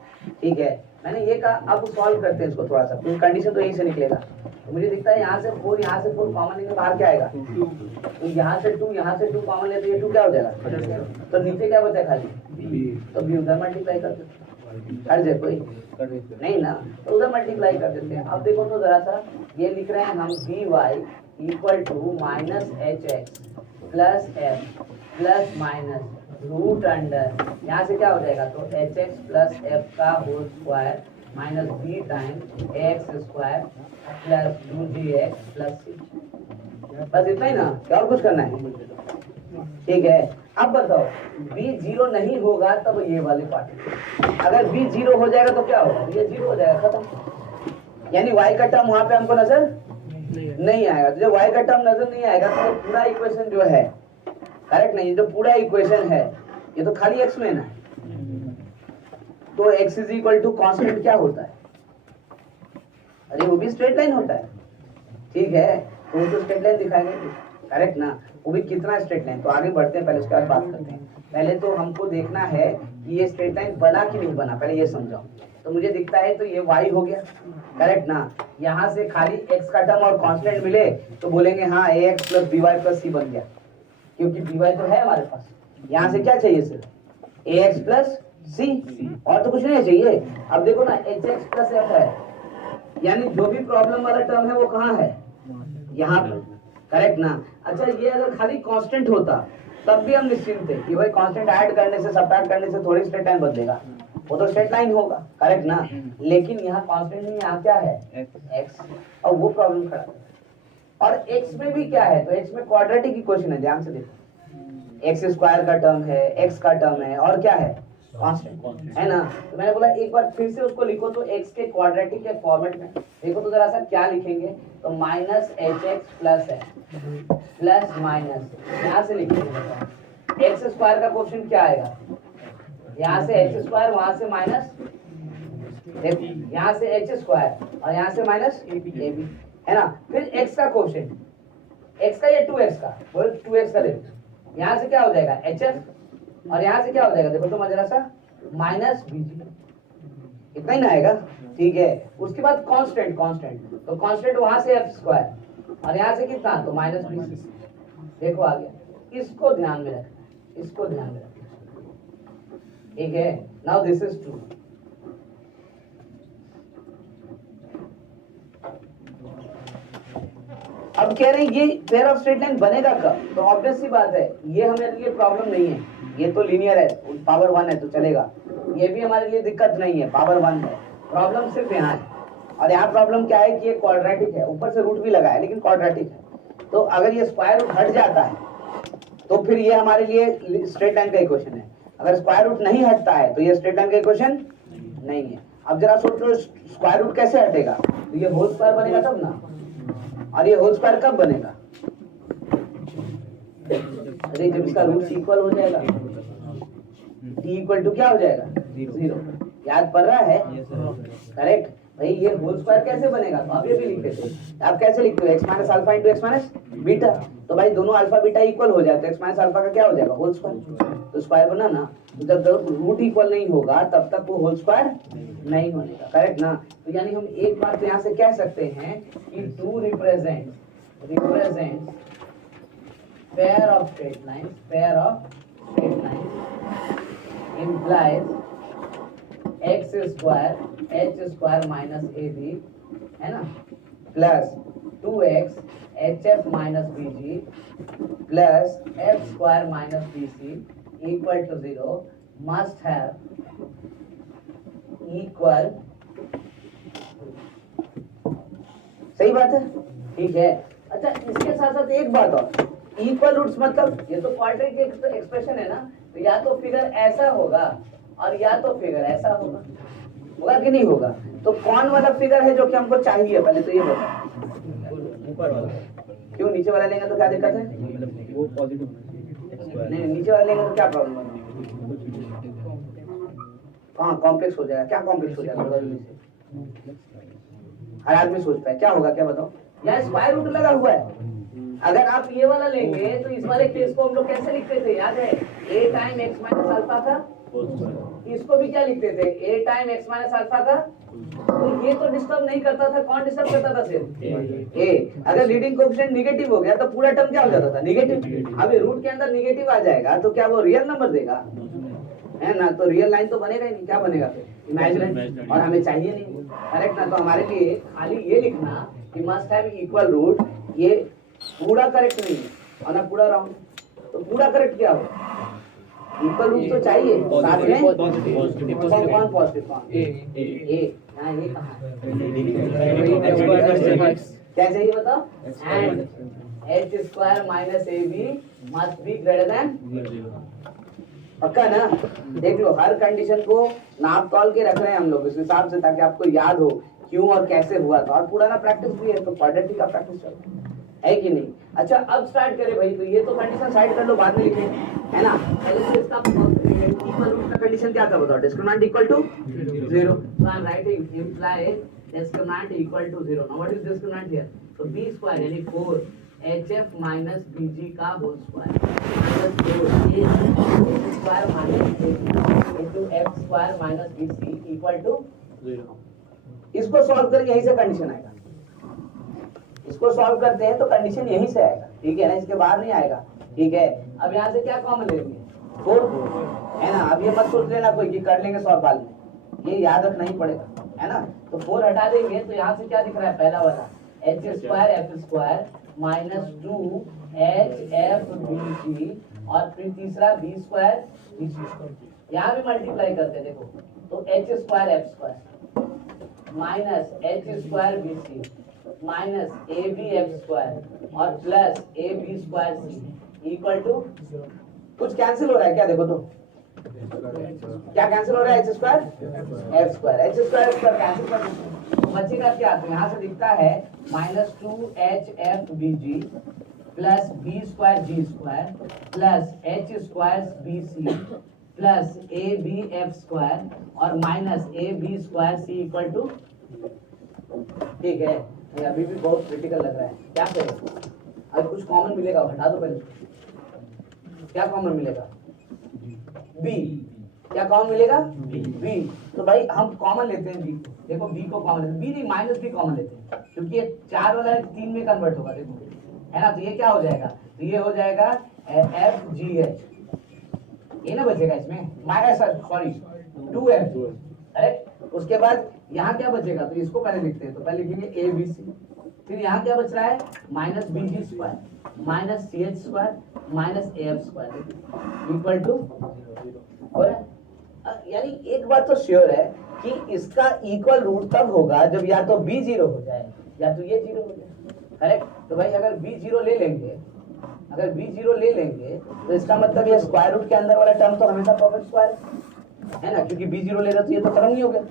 ठीक है, मैंने ये कहा अब सॉल्व करते हैं इसको थोड़ा सा, क्योंकि कंडीशन तो यही से निकलेगा, तो मुझे दिखता है यहाँ से 4 कॉमन लेंगे, बाहर क्या आएगा, तो यहाँ से 2 कॉमन लेते हैं, ये 2 क्या हो जाएगा, तो नीचे क्या बचा खाली, तो b उधर मल्टीप्लाई कर देते हैं, हर जगह कोई नहीं ना, तो उधर मल्टीप्लाई कर देते हैं। अब देखो तो जरा सा, ये लिख रहे हैं हम by equal to minus hx plus f plus minus root under, यहाँ से क्या हो जाएगा, तो hx प्लस f का whole square minus b times ax square plus 2gx plus c, बस इतना ही ना, क्या और कुछ करना है, ठीक है। अब बताओ b 0 नहीं होगा तब ये वाले पार्ट, अगर b 0 हो जाएगा तो क्या होगा, ये 0 हो जाएगा, खत्म, यानी y का टर्म वहां पे हमको नजर नहीं आएगा, तो जब y का टर्म नजर नहीं आएगा तो पूरा इक्वेशन जो है करेक्ट नहीं, जो पूरा इक्वेशन है ये तो खाली x में ना, तो x is equal to constant क्या होता है, अरे वो भी स्ट्रेट लाइन होता है, ठीक है, तो वो तो स्ट्रेट लाइन दिखाएंगे करेक्ट ना, वो भी कितना स्ट्रेट लाइन, तो आगे बढ़ते हैं, पहले उसके बाद बात करते हैं। पहले तो हमको देखना है कि ये स्ट्रेट लाइन बना कि नहीं बना, पहले ये समझाओ। तो मुझे दिखता है तो ये y हो गया करेक्ट ना, यहाँ से खाली x का टर्म और कांस्टेंट मिले तो बोलेंगे हाँ ax plus by plus c बन गया, क्योंकि by तो है हमारे पास, यहाँ से क्या चाहिए सिर्फ ax प्लस c, और तो कुछ नहीं चाहिए। अब देखो ना hx प्लस f है, यानी जो भी प्रॉब्लम वाला टर्म है वो कहाँ है, यहाँ पे, करेक्ट ना। अच्छा ये अगर खाली कांस्टेंट होता तब भी हम निश्चिंत थे कि भाई कांस्टेंट ऐड करने से सब्ट्रैक्ट करने से थोड़ी स्ट्रेट लाइन बदलेगा, वो तो स्ट्रेट लाइन होगा करेक्ट ना, लेकिन यहाँ कांस्टेंट नहीं, यहाँ क्या है x, और वो प्रॉब्लम खड़ा है। और x में भी क्या है, तो x में क्वाड्रेटिक इक्वेशन है, ध्यान से देखो, x स्क्वायर का टर्म है, x का टर्म है, और क्या है कांस्टेंट है ना। तो मैंने बोला एक बार फिर से उसको लिखो, तो x के क्वाड्रेटिक के फॉर्मेट में देखो तो जरा सा क्या लिखेंगे, तो माइनस hx प्लस है प्लस माइनस, यहाँ से लिखेंगे एक्स स्क्वायर का क्वेश्चन क्या आएगा, यहाँ से एक्स स्क्वायर, वहां से माइनस, यहाँ से एच स्क्वायर और यहाँ से माइनस ए बी, है ना। फिर एक्स का क्वेश्चन, एक्स का या 2x का, बोलो 2x का देखो, यहाँ से क्या हो जाएगा एच एफ, और यहाँ से क्या हो जाएगा देखो तो जरा सा माइनस बी जी, इतना ही ना आएगा, ठीक है। उसके बाद कांस्टेंट, तो कांस्टेंट वहां से एफ स्क्वायर और यहाँ से कितना, तो माइनस बी, देखो आ गया। इसको ध्यान में रखना, इसको ध्यान में रखना, ठीक है। नाउ दिस इज ट्रू, अब कह रहे हैं ये पेयर ऑफ स्ट्रेट लाइन बनेगा कब, तो ऑब्वियस सी बात है ये हमारे लिए प्रॉब्लम नहीं है, ये तो लीनियर है, पावर 1 है तो चलेगा, ये भी हमारे लिए दिक्कत नहीं है, पावर 1 है, प्रॉब्लम सिर्फ यहाँ है। और यहाँ प्रॉब्लम क्या है कि ये क्वाड्रेटिक है, ऊपर से रूट भी लगा है लेकिन क्वाड्रेटिक है, तो अगर ये स्क्वायर रूट हट जाता है तो फिर ये हमारे लिए स्ट्रेट लाइन का इक्वेशन है, अगर स्क्वायर रूट नहीं हटता है तो ये स्ट्रेट लाइन का इक्वेशन नहीं है। अब जरा सोच लो स्क्वायर रूट कैसे हटेगा, तो ये होल स्क्वायर बनेगा तब ना, और ये होल स्क्वायर कब बनेगा, अरे जब इसका रूट इक्वल हो जाएगा, टी इक्वल टू क्या हो जाएगा 0, याद पड़ रहा है, करेक्ट भाई। ये होल स्क्वायर कैसे बनेगा, तो आप ये भी लिखते थे, आप कैसे लिखते हो x minus alpha into x minus beta, तो भाई दोनों अल्फा बीटा इक्वल हो जाते हैं, x माइनस अल्फा का क्या हो जाएगा होल स्क्वायर, तो स्क्वायर बना ना, जब तक रूट इक्वल नहीं होगा तब तक वो होल स्क्वायर नहीं बनेगा, करेक्ट ना। तो यानी हम एक बात तो यहाँ से कह सकते हैं कि to represent pair of straight lines implies x square h square minus ab है ना, plus 2x hf minus bg plus f square minus bc equal to 0 must have equal, सही बात है, ठीक है। अच्छा इसके साथ साथ एक बात और, इक्वल रूट्स मतलब ये तो क्वाड्रेटिक एक्सप्रेशन है ना, तो या तो फिगर ऐसा होगा और या तो फिगर ऐसा होगा, होगा कि नहीं होगा, तो कौन वाला फिगर है जो कि हमको चाहिए, पहले तो ये बताओ, ऊपर वाला, क्यों नीचे वाला लेंगे तो क्या दिक्कत है, वो पॉजिटिव नहीं, नीचे वाला लेंगे तो क्या प्रॉब्लम है, हाँ कॉम्प्लेक्स हो जाएगा, क्या कॉम्प्लेक्स हो जाएगा हर आदमी सोचता है क्या होगा, क्या बताओ, यहाँ स्क्वायर रूट लगा हुआ है, अगर आप ये वाला लेंगे तो इस वाले केस को हम लोग कैसे लिखते थे, याद है a time x minus alpha का, इसको भी क्या लिखते थे a time x minus alpha का, तो ये तो डिस्टर्ब नहीं करता था, कौन डिस्टर्ब करता था सिर्फ a, अगर लीडिंग कोएफिशिएंट निगेटिव हो गया तो पूरा टर्म क्या हो जाता था नेगेटिव, अभी रूट के अंदर निगेटिव आ जाएगा तो क्या वो रियल नंबर देगा, है ना, तो रियल लाइन तो बनेगा ही नहीं, क्या बनेगा फिर इमेजिनरी, और हमें चाहिए नहीं, करेक्ट ना, तो हमारे लिए खाली ये लिखना कि मस्ट हैव इक्वल रूट, ये पूरा करेक्ट नहीं है और ना पूरा रॉन्ग, तो पूरा करेक्ट क्या हो, इक्वल रूट तो चाहिए साथ में, कौन पॉजिटिव कौन ए, यहाँ ये कहाँ है, क्या चाहिए बताओ, and h square minus ab must be greater then, पक्का ना, देख लो हर कंडीशन को नाप तौल के रख रहे हैं हम लोग इस हिसाब से, ताकि आपको याद हो क्यों और कैसे हुआ था, और पुराना प्रैक्टिस भी है तो क्वाड्रेटिक का प्रैक्टिस है कि नहीं। अच्छा अब स्टार्ट करें भाई, तो ये तो कंडीशन साइड कर लो, बाद में लिखेंगे, है ना, पहले तो इसका इक्वल रूट का कंडीशन क्या था बताओ, discriminant equal to 0, so I am writing imply discriminant equal to 0, now what is discriminant here, so b square यानी 4 hf minus bg का whole square minus 4 a square minus ab into f square minus bc equal to 0। इसको सॉल्व करके यहीं से कंडीशन आएगा, इसको सॉल्व करते हैं तो कंडीशन यहीं से आएगा, ठीक है ना, इसके बाहर नहीं आएगा, ठीक है। अब यहाँ से क्या कॉमन लेंगे 4, है ना, अब ये मत सोच लेना कोई कि कर लेंगे सॉल्व बाद में, ये याद रखना ही पड़ेगा, है ना, तो 4 हटा देंगे तो यहाँ से क्या दिख रहा है, पहला वाला h square f square minus 2 h f bg, और फिर तीसरा b स्क्वायर यहाँ भी मल्टीप्लाई करते हैं देखो, तो h square f square minus h square bc minus ab f square और plus ab square c equal to, कुछ कैंसिल हो रहा है क्या, देखो तो क्या कैंसिल हो रहा है, h square f square, h square f square cancel कर दो, बचेगा क्या, तो यहाँ से दिखता है minus 2hf bg plus b square g square plus h square bc plus ab f square और minus ab square c equal to, ठीक है। ये अभी भी बहुत क्रिटिकल लग रहा है, क्या करें, अब कुछ कॉमन मिलेगा, हटा दो पहले, क्या कॉमन मिलेगा b, क्या कॉमन मिलेगा b, तो भाई हम कॉमन लेते हैं b, देखो b को कॉमन लेते हैं, b नहीं माइनस b कॉमन लेते हैं, क्योंकि ये 4 वाला 3 में कन्वर्ट होगा, देखो है ना, तो ये क्या हो जाएगा, तो ये हो जाएगा fgh, ये ना बचेगा इसमें माइनस, सॉरी 2f, करेक्ट। उसके बाद यहाँ क्या बचेगा, तो इसको पहले लिखते हैं, तो पहले लिखेंगे abc, फिर यहाँ क्या बच रहा है, minus b g square minus c h square minus a f square equal to, यानी एक बात तो श्योर है कि इसका इक्वल रूट तब होगा जब या तो बी जीरो हो जाए या तो ये जीरो हो जाए, करेक्ट। तो भाई अगर बी जीरो ले लेंगे, अगर बी जीरो ले लेंगे तो इसका मतलब ये स्क्वायर रूट के अंदर वाला टर्म तो हमेशा परफेक्ट स्क्वायर है ना, क्योंकि बी जीरो ले रहा तो ये तो खत्म नहीं हो गया,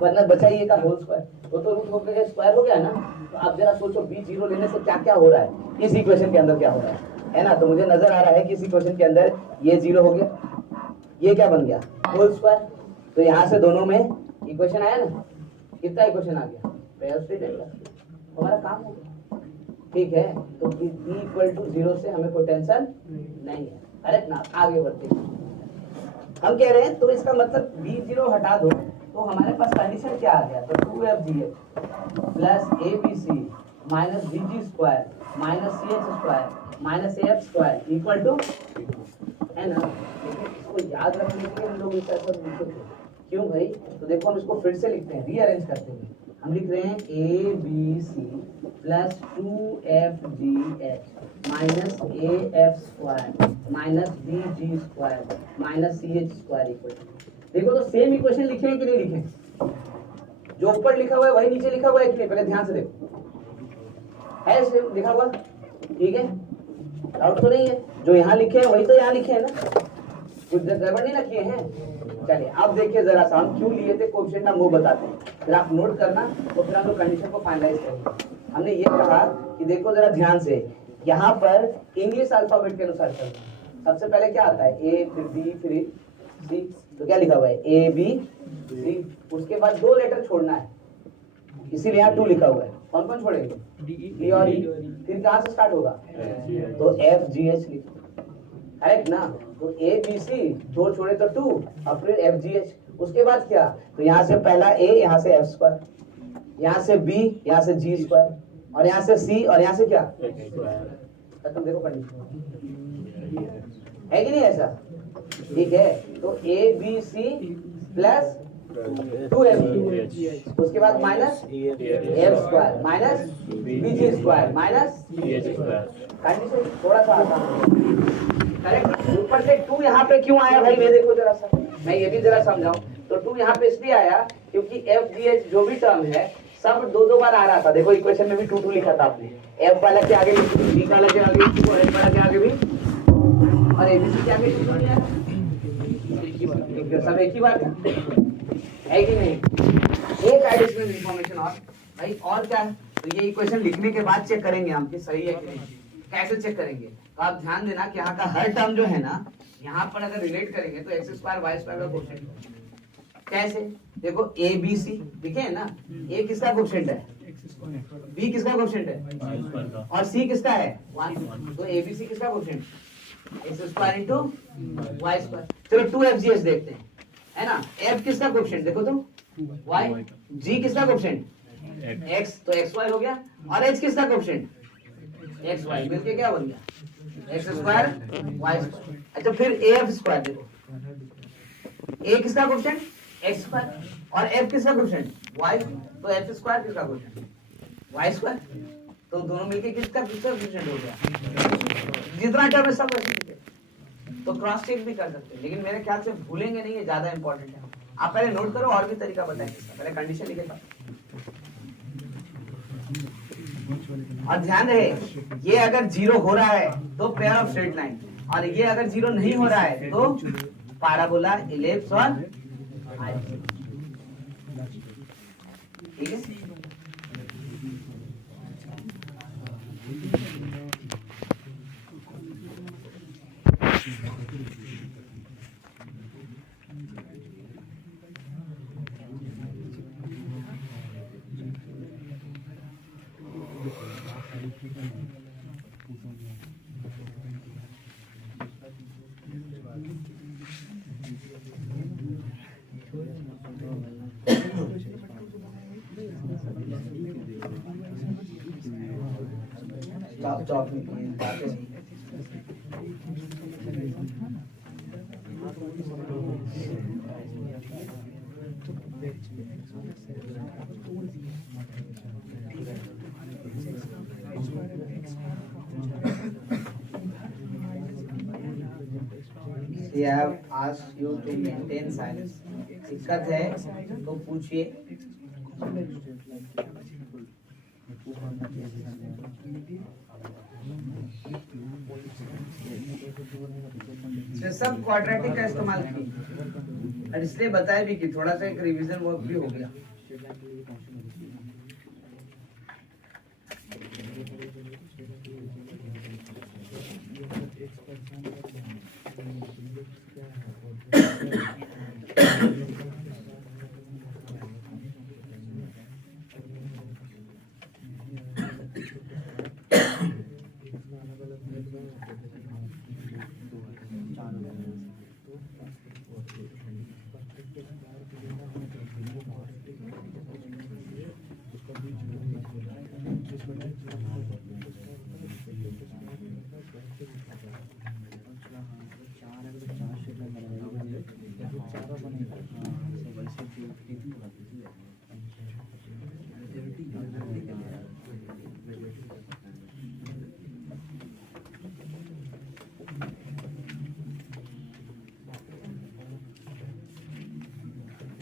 वरना बचा ये का होल स्क्वायर, वो तो रूट होकर स्क्वायर हो गया ना। तो आप जरा सोचो बी जीरो लेने से क्या क्या हो रहा है, इस इक्वेशन के अंदर क्या हो रहा है ना। तो मुझे नजर आ रहा है कि इस इक्वेशन के अंदर ये जीरो हो गया, ये क्या बन गया, होल स्क्वायर। तो यहाँ से दोनों में इक्वेशन आया ना, कितना इक्वेशन आ गया, हमारा काम हो गया, ठीक है। तो b इक्वल टू 0 से हमें कोई टेंशन नहीं है, करेक्ट ना। आगे बढ़ते हैं, हम कह रहे हैं तो इसका मतलब b0 हटा दो तो हमारे पास कंडीशन क्या आ गया, तो 2fgh plus abc minus bg square minus ch square minus af square equal to, है ना। लेकिन इसको याद रखने के लिए हम लोग इस ऐसा लिखते थे, क्यों भाई, तो देखो हम इसको फिर से लिखते हैं, रीअरेंज करते हैं। हम लिख रहे हैं abc plus 2fgh minus af square minus bg square minus ch square equal to, देखो तो सेम इक्वेशन लिखे हैं कि नहीं लिखे, जो ऊपर लिखा हुआ है वही नीचे लिखा हुआ है कि नहीं, पहले ध्यान से देखो, है सेम लिखा हुआ, ठीक है, डाउट तो नहीं है, जो यहाँ लिखे हैं वही तो यहाँ लिखे हैं ना, कुछ गड़बड़ नहीं ना किए हैं। चलिए आप देखिए जरा सा हम क्यों लिए थे कोएफिशिएंट, हम वो बताते हैं, फिर आप नोट करना तो फिर हम लोग कंडीशन को फाइनलाइज करेंगे। हमने ये कहा कि देखो जरा ध्यान से, यहाँ पर इंग्लिश अल्फाबेट के अनुसार चलना, सबसे पहले क्या आता है, ए फिर बी फिर सी, तो क्या लिखा हुआ है ए बी सी, उसके बाद 2 लेटर छोड़ना है, इसीलिए यहाँ 2 लिखा हुआ है, कौन कौन छोड़ेंगे, डी और ई, फिर कहाँ से स्टार्ट होगा, तो एफ जी एच लिखो, करेक्ट ना। तो ए बी सी 2 छोड़े तो 2 और फिर एफ जी एच, उसके बाद क्या, तो यहाँ से पहला ए, यहाँ से एफ स्क्वायर, यहाँ से बी, यहाँ से जी स्क्वायर, और यहाँ से सी, और यहाँ से क्या, तुम देखो कंडीशन है कि नहीं ऐसा, ठीक है। तो a b c plus 2f, उसके बाद minus f square minus bg square minus condition थोड़ा सा आसान है, करेक्ट। ऊपर से 2 यहाँ पे क्यों आया भाई, मैं देखो जरा सा, मैं ये भी जरा समझाऊं। तो 2 यहाँ पे इसलिए आया क्योंकि एफ जी एच जो भी टर्म है सब 2 बार आ रहा था, देखो इक्वेशन में भी 2 लिखा था आपने, एफ वाला के आगे भी, डी वाला के आगे भी, और एफ वाला के आगे भी, और एबीसी के आगे 2 नहीं आया, सब एक ही बात है कि नहीं। एक एडिशनल इंफॉर्मेशन और भाई, और क्या है, तो ये इक्वेशन लिखने के बाद चेक करेंगे हम कि सही है कि नहीं। कैसे चेक करेंगे, तो आप ध्यान देना कि यहाँ का हर टर्म जो है ना, यहाँ पर अगर रिलेट करेंगे तो एक्स स्क्वायर वाई स्क्वायर का कोएफिशिएंट, कैसे देखो ए बी सी लिखे है ना, ए किसका कोएफिशिएंट है, बी किसका कोएफिशिएंट है, और सी किसका है 1, तो ए बी सी किसका coefficient, x square into y square. चलो 2fgh देखते हैं, है ना, f किसका कोएफिशिएंट देखो तो y, g किसका कोएफिशिएंट x, तो xy हो गया, और h किसका कोएफिशिएंट xy, मिलके क्या बन गया x स्क्वायर y स्क्वायर। अच्छा फिर af स्क्वायर देखो, a किसका कोएफिशिएंट x स्क्वायर, और f किसका कोएफिशिएंट y, तो f स्क्वायर किसका कोएफिशिएंट y स्क्वायर, तो दोनों मिलके किसका कोएफिशिएंट हो गया, जितना टर्म है सब वैसे लिखे, तो क्रॉस चेक भी कर सकते हैं, लेकिन मेरे ख्याल से भूलेंगे नहीं, ये ज्यादा इंपॉर्टेंट है। आप पहले नोट करो, और भी तरीका बताएंगे इसका, पहले कंडीशन लिखे था। और ध्यान रहे, ये अगर 0 हो रहा है तो पेयर ऑफ स्ट्रेट लाइन, और ये अगर 0 नहीं हो रहा है तो पैराबोला, इलिप्स और ठीक है। चौक They have asked you to maintain silence. दिक्कत है तो पूछिए। सब क्वाड्रेटिक का इस्तेमाल किया और इसलिए बताया भी कि थोड़ा सा एक रिवीजन वर्क भी हो गया।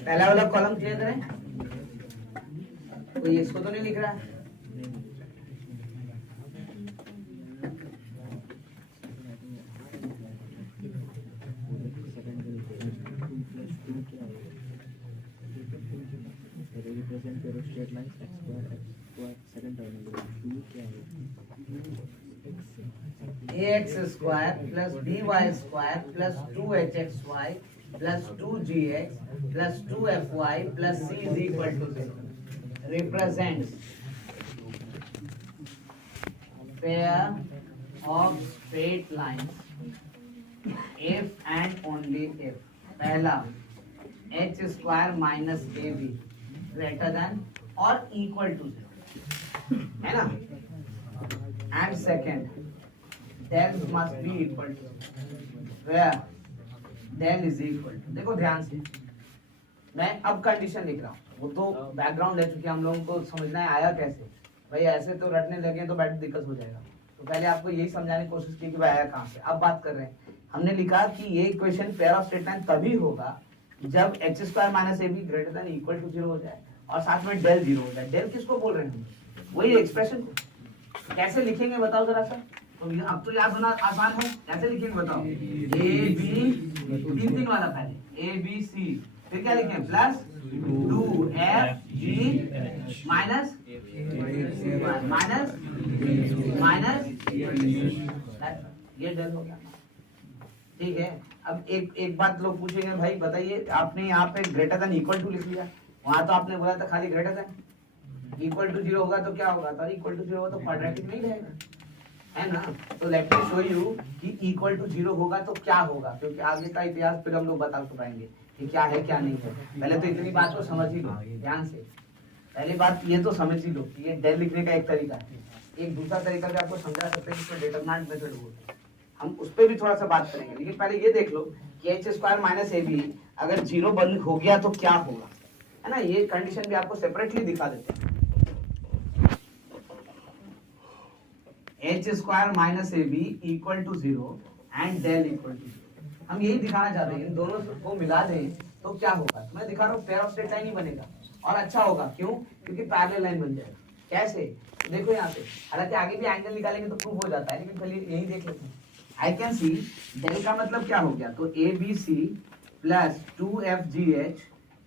पहला वाला कॉलम क्लियर करें। कोई इसको तो नहीं लिख रहा है? ax square plus by square plus 2hxy plus 2gx plus 2fy plus c is equal to 0 represents pair of straight lines if and only if पहला h square minus ab greater than or equal to 0 है ना, and second del must be equal to where del is equal to। देखो ध्यान से मैं अब कंडीशन लिख रहा हूँ, वो तो बैकग्राउंड है चूंकि हम लोगों को समझना है आया कैसे। भाई ऐसे तो रटने लगे तो बैठ दिक्कत हो जाएगा, तो पहले आपको यही समझाने की कोशिश की कि भाई आया कहाँ से। अब बात कर रहे हैं, हमने लिखा कि ये equation pair of straight line तभी होगा जब h square minus a b greater than equal to 0 हो जाए और साथ में डेल 0 हो जाए। डेल किसको बोल रहे हैं? वही एक्सप्रेशन को कैसे लिखेंगे बताओ जरा सा। तो अब तो याद होना आसान है, कैसे लिखेंगे बताओ। ए बी तीन वाला पहले ए बी सी, फिर क्या लिखेंगे plus 2f g minus minus minus ये डेल हो गया। ठीक है, अब एक बात लोग पूछेंगे भाई बताइए आपने यहाँ पे ग्रेटर देन इक्वल टू लिख लिया, वहां तो आपने बोला था खाली ग्रेटर देन, इक्वल टू 0 होगा तो क्या होगा, तो इक्वल टू 0 होगा तो क्वाड्रेटिक नहीं रहेगा, है ना। तो लेट मी शो यू कि इक्वल टू 0 होगा तो क्या होगा, क्योंकि आगे का इतिहास फिर हम लोग बता पाएंगे कि क्या है क्या नहीं है। पहले तो इतनी बात को समझ ही लो ध्यान से। पहली बात ये तो समझ ही लो कि ये डेल लिखने का एक तरीका है, एक दूसरा तरीका भी आपको समझा सकते हैं जिसमें डिटरमिनेंट मेथड बोलते हैं, हम उस पर भी थोड़ा सा बात करेंगे। लेकिन पहले ये देख लो कि h square minus a b अगर 0 बंद हो गया तो क्या होगा, है ना। ये कंडीशन भी आपको सेपरेटली दिखा देते हैं। h square minus a b equal to 0 and del equal to 0, हम यही दिखाना चाहते हैं। इन दोनों को मिला दें तो क्या होगा, तो मैं दिखा रहा हूँ पेयर ऑफ स्ट्रेट लाइन ही बनेगा और अच्छा होगा। क्यों? क्योंकि पैरेलल लाइन बन जाएगा। कैसे? देखो यहाँ पे, हालांकि आगे भी एंगल निकालेंगे तो प्रूव हो जाता है, लेकिन पहले यही देख लेते हैं। आई कैन सी डेल का मतलब क्या हो गया, तो a b c plus 2fgh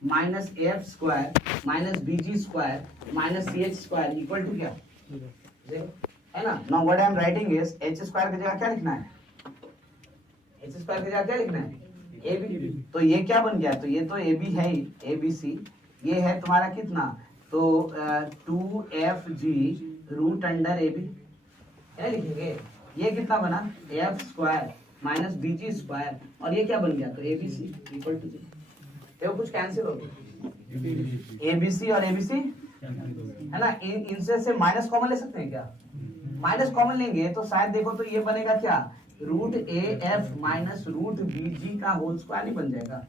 minus f square minus bg square minus ch square equal to क्या, है ना। Now what I am writing is h square की जगह क्या लिखना है, h स्क्वायर की जगह क्या लिखना है ab। तो ये क्या बन गया, तो ये तो ab है ही, abc, ये है तुम्हारा कितना, तो 2fg रूट अंडर ab, क्या लिखेंगे, ये कितना बना एफ स्क्वायर माइनस बीजी स्क्वायर और ये क्या बन गया, तो एबीसी इक्वल टू 0। देखो कुछ कैंसिल हो गया, एबीसी और एबीसी, है ना। इनसे से माइनस कॉमन ले सकते हैं क्या, माइनस कॉमन लेंगे तो शायद देखो तो ये बनेगा क्या, root a f minus root b g का होल स्क्वायर नहीं बन जाएगा,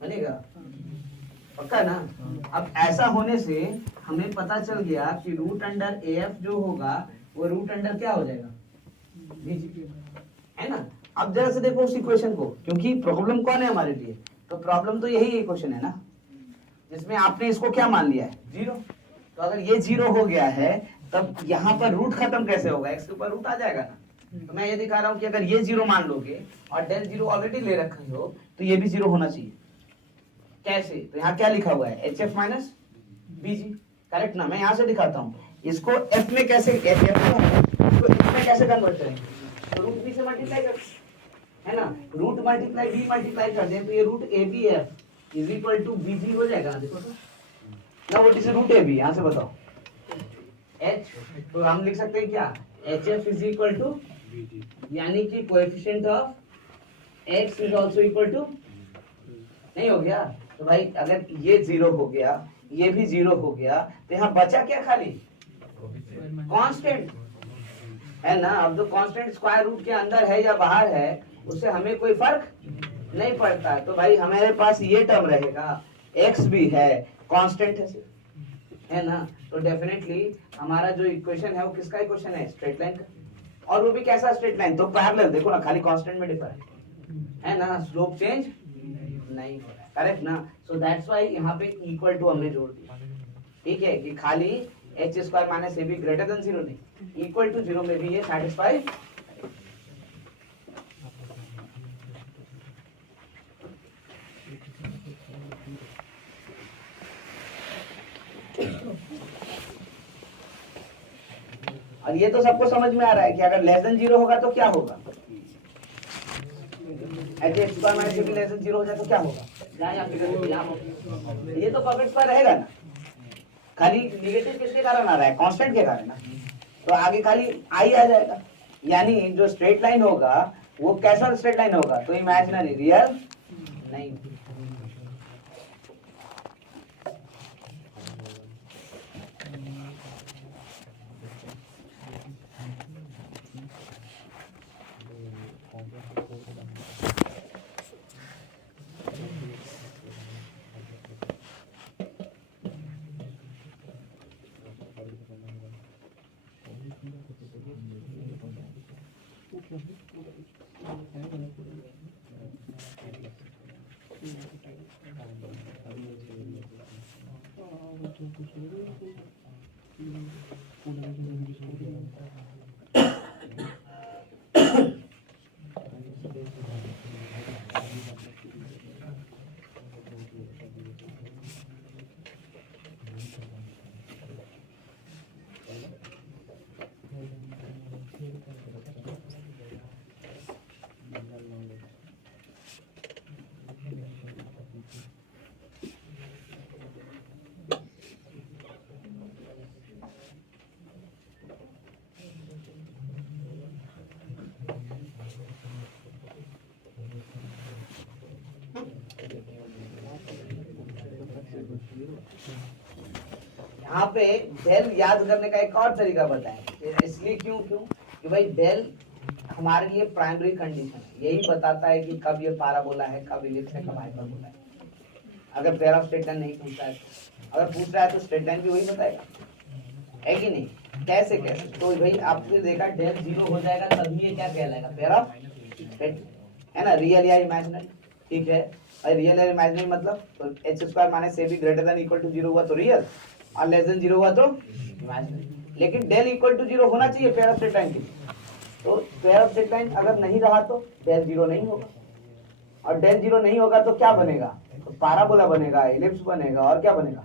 बनेगा पक्का ना। अब ऐसा होने से हमें पता चल गया कि रूट अंडर एफ जो होगा वो रूट अंडर क्या हो जाएगा, अब जरा से देखो उस इक्वेशन को, क्योंकि प्रॉब्लम कौन है हमारे लिए, तो प्रॉब्लम तो यही इक्वेशन है ना, जिसमें आपने इसको क्या मान लिया है, जीरो। तो अगर ये जीरो हो गया है तब यहाँ पर रूट खत्म कैसे होगा, एक्स के ऊपर रूट आ जाएगा ना। तो मैं ये दिखा रहा हूँ कि अगर ये जीरो मान लोगे और डेल जीरो ऑलरेडी ले रखे हो तो ये भी जीरो होना चाहिए। कैसे, तो यहाँ क्या लिखा हुआ है, एच एफ माइनस बी जी, करेक्ट ना। मैं यहाँ से दिखाता हूँ इसको एफ में कैसे, इसको एफ में कैसे कन्वर्ट करेंगे, तो रूट बी से मल्टीप्लाई कर, है ना, रूट मल्टीप्लाई बी मल्टीप्लाई कर दें तो ये root a b f is equal to b g हो जाएगा। देखो तो ना, what is root a b, यहाँ से बताओ एच, तो हम लिख सकते हैं क्या, h f is equal to, यानी कि coefficient of x is also equal to, नहीं हो गया। तो भाई अगर ये जीरो हो गया, ये भी जीरो हो गया, तो यहाँ बचा क्या, खाली कांस्टेंट, है ना। अब जो कांस्टेंट स्क्वायर रूट के अंदर है या बाहर है उससे हमें कोई फर्क नहीं पड़ता। तो भाई हमारे पास ये टर्म रहेगा, एक्स भी है, कांस्टेंट है ना। तो डेफिनेटली हमारा जो इक्वेशन है वो किसका इक्वेशन है, स्ट्रेट लाइन का, और वो भी कैसा स्ट्रेट लाइन, तो पैरेलल, देखो ना, खाली कांस्टेंट में डिफर है ना, स्लोप चेंज नहीं हो रहा है, करेक्ट ना। सो दैट्स व्हाई यहाँ पे इक्वल टू हमने जोड़ दिया, ठीक है, कि खाली H square minus a b greater than zero नहीं, इक्वल टू जीरो में भी ये सेटिस्फाई। और ये तो सबको समझ में आ रहा है कि अगर लेस देन जीरो होगा तो क्या होगा, H square minus a b less than zero हो जाए तो क्या होगा, ये तो परफेक्ट पर रहेगा ना। खाली निगेटिव किसके कारण आ रहा है, कांस्टेंट के कारण ना, तो आगे खाली आई आ जाएगा। यानी जो स्ट्रेट लाइन होगा वो कैसा स्ट्रेट लाइन होगा, तो इमेजिनरी, रियल नहीं। यहाँ पे डेल याद करने का एक और तरीका बताएं, इसलिए क्यों कि भाई डेल हमारे लिए प्राइमरी कंडीशन है, यही बताता है कि कब ये पैराबोला है, कब इलिप्स है, कब हाइपरबोला है। अगर पेयर ऑफ स्ट्रेट लाइन नहीं पूछता है, अगर पूछ रहा है तो स्ट्रेट लाइन भी वही बताएगा, है कि नहीं। कैसे कैसे, तो भाई आपने देखा डेल जीरो हो जाएगा तभी ये क्या कहलाएगा, पेयर ऑफ स्ट्रेट, है ना, रियल या इमेजिनरी, ठीक है। और रियल या इमेजिनरी मतलब, तो h square minus a b greater than equal to zero हुआ तो रियल, और लेस देन जीरो हुआ तो इमेजिनरी। लेकिन डेल इक्वल टू जीरो होना चाहिए पेयर ऑफ स्ट्रेट लाइन के लिए, तो पेयर ऑफ स्ट्रेट लाइन अगर नहीं रहा तो डेल जीरो नहीं होगा, और डेल जीरो नहीं होगा तो क्या बनेगा, तो पैराबोला बनेगा, इलिप्स बनेगा, और क्या बनेगा,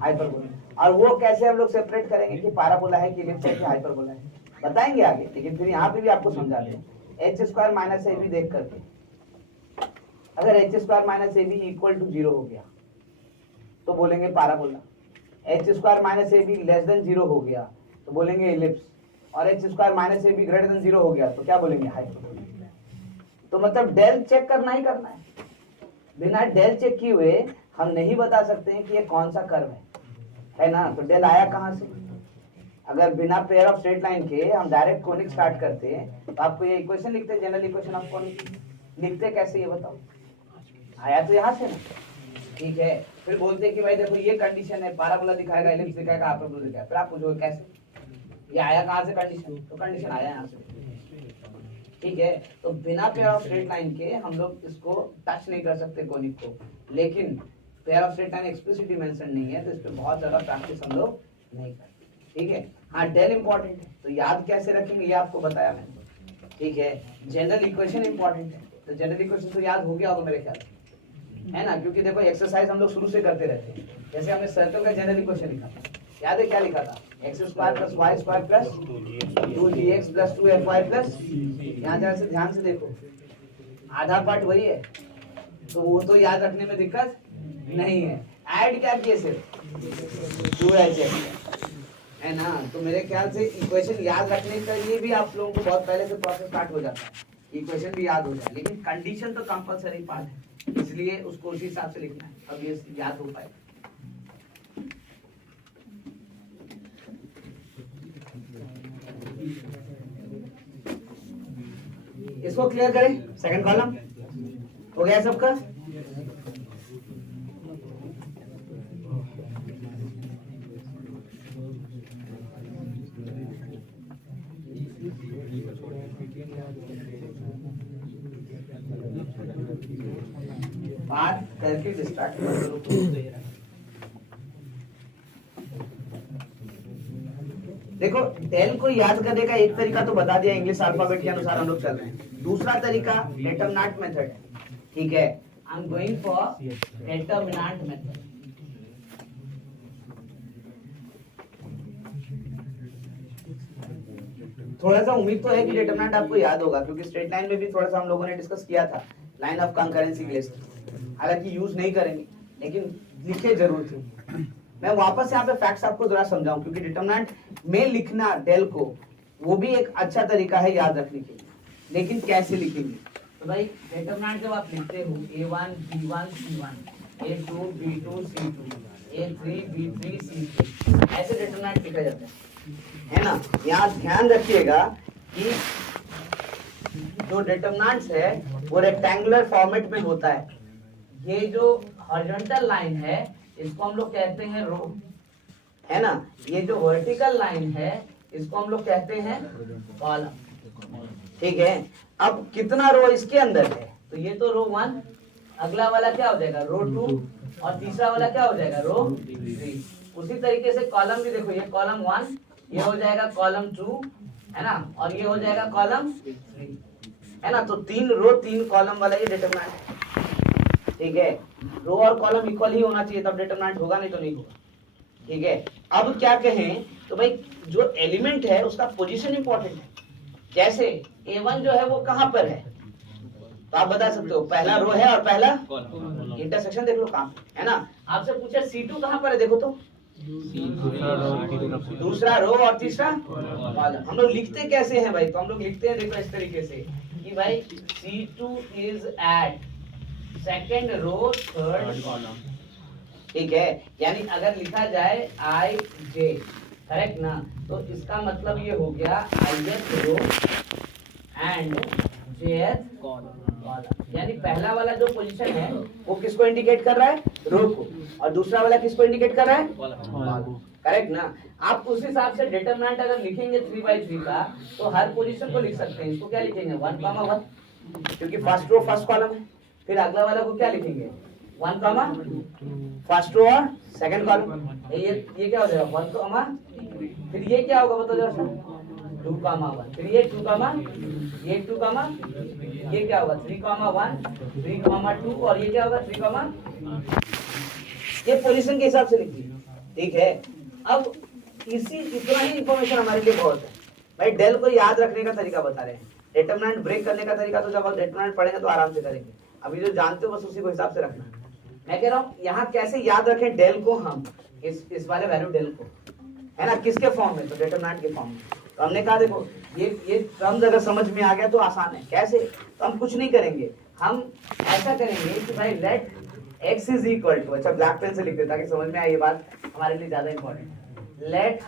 हाइपरबोला। और वो कैसे हम लोग सेपरेट करेंगे कि पैराबोला है कि इलिप्स है कि हाइपरबोला है, बताएंगे आगे। लेकिन फिर यहाँ पे भी आपको समझा दें, h square minus a b देख करके, अगर h square minus a b equal to zero हो गया तो बोलेंगे parabola, h square minus a b less than zero हो गया तो बोलेंगे इलिप्स, और h square minus a b greater than zero हो गया तो क्या बोलेंगे, हाइपरबोला। तो मतलब डेल चेक करना ही करना है, बिना डेल चेक किए हुए हम नहीं बता सकते हैं कि ये कौन सा कर्व है ना। तो डेल आया कहाँ से, अगर बिना पेयर ऑफ स्ट्रेट लाइन के हम डायरेक्ट कोनिक स्टार्ट करते हैं तो आपको ये इक्वेशन लिखते, जनरल इक्वेशन ऑफ कोनिक लिखते कैसे, ये बताओ, आया तो यहाँ से ना, ठीक है। फिर बोलते कि भाई देखो ये कंडीशन है, पैराबोला दिखाएगा, इलिप्स दिखाएगा, हाइपरबोला दिखाएगा, फिर आप पूछोगे कैसे, ये आया कहाँ से कंडीशन, तो कंडीशन आया यहाँ से, ठीक है। तो बिना पेयर ऑफ स्ट्रेट लाइन के हम लोग इसको टच नहीं कर सकते कोनिक को, लेकिन pair of straight line explicitly mention नहीं है, तो इस पे बहुत ज्यादा प्रैक्टिस हम लोग नहीं करते। ठीक है, हाँ डेल इंपॉर्टेंट है, तो याद कैसे रखेंगे ये आपको बताया मैंने। ठीक है, जनरल इक्वेशन इंपॉर्टेंट है, तो जनरल इक्वेशन तो याद हो गया होगा मेरे ख्याल से, है ना, क्योंकि देखो एक्सरसाइज हम लोग शुरू से करते रहते हैं। जैसे हमने सर्कल का जनरल इक्वेशन लिखा था, याद है क्या लिखा था, x square plus y square plus 2gx plus 2fy plus, यहाँ जरा से ध्यान से देखो, आधा पार्ट वही है, तो वो तो याद रखने में दिक्कत नहीं है। ऐड क्या किए सिर्फ 2hx, है ना, तो मेरे ख्याल से इक्वेशन याद रखने के लिए भी आप लोगों को बहुत पहले से प्रोसेस स्टार्ट हो जाता है, इक्वेशन भी याद हो जाए, लेकिन कंडीशन तो कंपलसरी पार्ट है, इसलिए उसको उसी हिसाब से लिखना है, अब ये याद हो पाए। इसको क्लियर करें, सेकंड कॉलम हो गया सबका। बात करके डिस्ट्रैक्ट मत करो। देखो डेल को याद करने का एक तरीका तो बता दिया, इंग्लिश अल्फाबेट के अनुसार हम लोग चल रहे हैं। दूसरा तरीका डेटरमिनेंट मेथड है, ठीक है, I am going for determinant method. थोड़ा सा उम्मीद तो है कि डेटरमिनेंट आपको याद होगा, क्योंकि स्ट्रेट लाइन में भी थोड़ा सा हम लोगों ने डिस्कस किया था, लाइन ऑफ कंकरेंसी लिस्ट, हालांकि यूज नहीं करेंगे लेकिन लिखे जरूर थे। मैं वापस यहाँ पे फैक्ट्स आपको जरा समझाऊं, क्योंकि डिटरमिनेंट में लिखना डेल को वो भी एक अच्छा तरीका है याद रखने के लिए, लेकिन कैसे लिखेंगे। तो भाई डिटरमिनेंट जब आप लिखते हो a1 b1 c1 a2 b2 c2 a3 b3 c3, ऐसे डिटरमिनेंट लिखा जाता है ना। यहाँ ध्यान रखिएगा कि जो डिटरमिनेंट्स है वो रेक्टेंगुलर फॉर्मेट में होता है। ये जो हॉरिजॉन्टल लाइन है इसको हम लोग कहते हैं रो, है ना, ये जो वर्टिकल लाइन है इसको हम लोग कहते हैं कॉलम। ठीक है, अब कितना रो इसके अंदर है, तो ये तो रो 1, अगला वाला क्या हो जाएगा रो 2, और तीसरा वाला क्या हो जाएगा रो 3। उसी तरीके से कॉलम भी देखो, ये कॉलम 1, ये हो जाएगा कॉलम 2, है ना, और ये हो जाएगा कॉलम 3, है ना, तो 3 रो 3 कॉलम वाला ये डिटरमिनेंट है। ठीक है, रो और कॉलम इक्वल ही होना चाहिए तब डिटरमिनेंट होगा, नहीं तो नहीं होगा। ठीक है, अब क्या कहें, तो भाई जो एलिमेंट है उसका पोजीशन इंपॉर्टेंट है। जैसे a1 जो है वो कहां पर है, तो आप बता सकते हो पहला रो है और पहला इंटरसेक्शन देख लो कहां, है ना। आपसे पूछा c2 कहां पर है, देखो तो दूसरा रो और तीसरा कॉलम। हम लोग लिखते कैसे हैं भाई, तो हम लोग लिखते हैं देखो इस तरीके से कि भाई c2 is at second row third column. ठीक है, यानी अगर लिखा जाए आई जे, करेक्ट ना, तो इसका मतलब ये हो गया ith row and jth column. यानी पहला वाला जो पोजीशन है वो किसको इंडिकेट कर रहा है, रो को, और दूसरा वाला किसको इंडिकेट कर रहा है, कॉलम। करेक्ट ना। आप उस हिसाब से डिटरमिनेंट अगर लिखेंगे 3/3 का, तो हर पोजीशन को लिख सकते हैं। इसको क्या लिखेंगे 1, क्योंकि फर्स्ट रो फर्स्ट कॉलम है। फिर अगला वाला को क्या लिखेंगे 1, फर्स्ट रो और सेकंड कॉलम। ये क्या हो जाएगा 1, फिर ये क्या होगा बताओ जरा सा 2, 1, फिर ये 2, ये 2, ये क्या होगा 3, 1, 3, 2, और ये क्या होगा 3, ये पोजीशन के हिसाब से लिखिए। ठीक है, अब इतना ही इंफॉर्मेशन हमारे लिए बहुत है भाई। डेल को याद रखने का तरीका बता रहे हैं, डिटरमिनेंट ब्रेक करने का तरीका तो जब आप डिटरमिनेंट पढ़ेंगे तो आराम से करेंगे। अभी जो जानते हो बस उसी को हिसाब से रखना। मैं कह रहा हूँ यहाँ कैसे याद रखें डेल को, हम इस वाले वैल्यू डेल को, है ना, किसके फॉर्म में, तो डिटरमिनेंट के फॉर्म में। तो हमने कहा देखो ये टर्म्स अगर समझ में आ गया तो आसान है। कैसे, तो हम कुछ नहीं करेंगे, हम ऐसा करेंगे कि भाई let x is equal to, अच्छा ब्लैक पेन से लिख दे ताकि समझ में आए, ये बात हमारे लिए ज्यादा इंपॉर्टेंट है। Let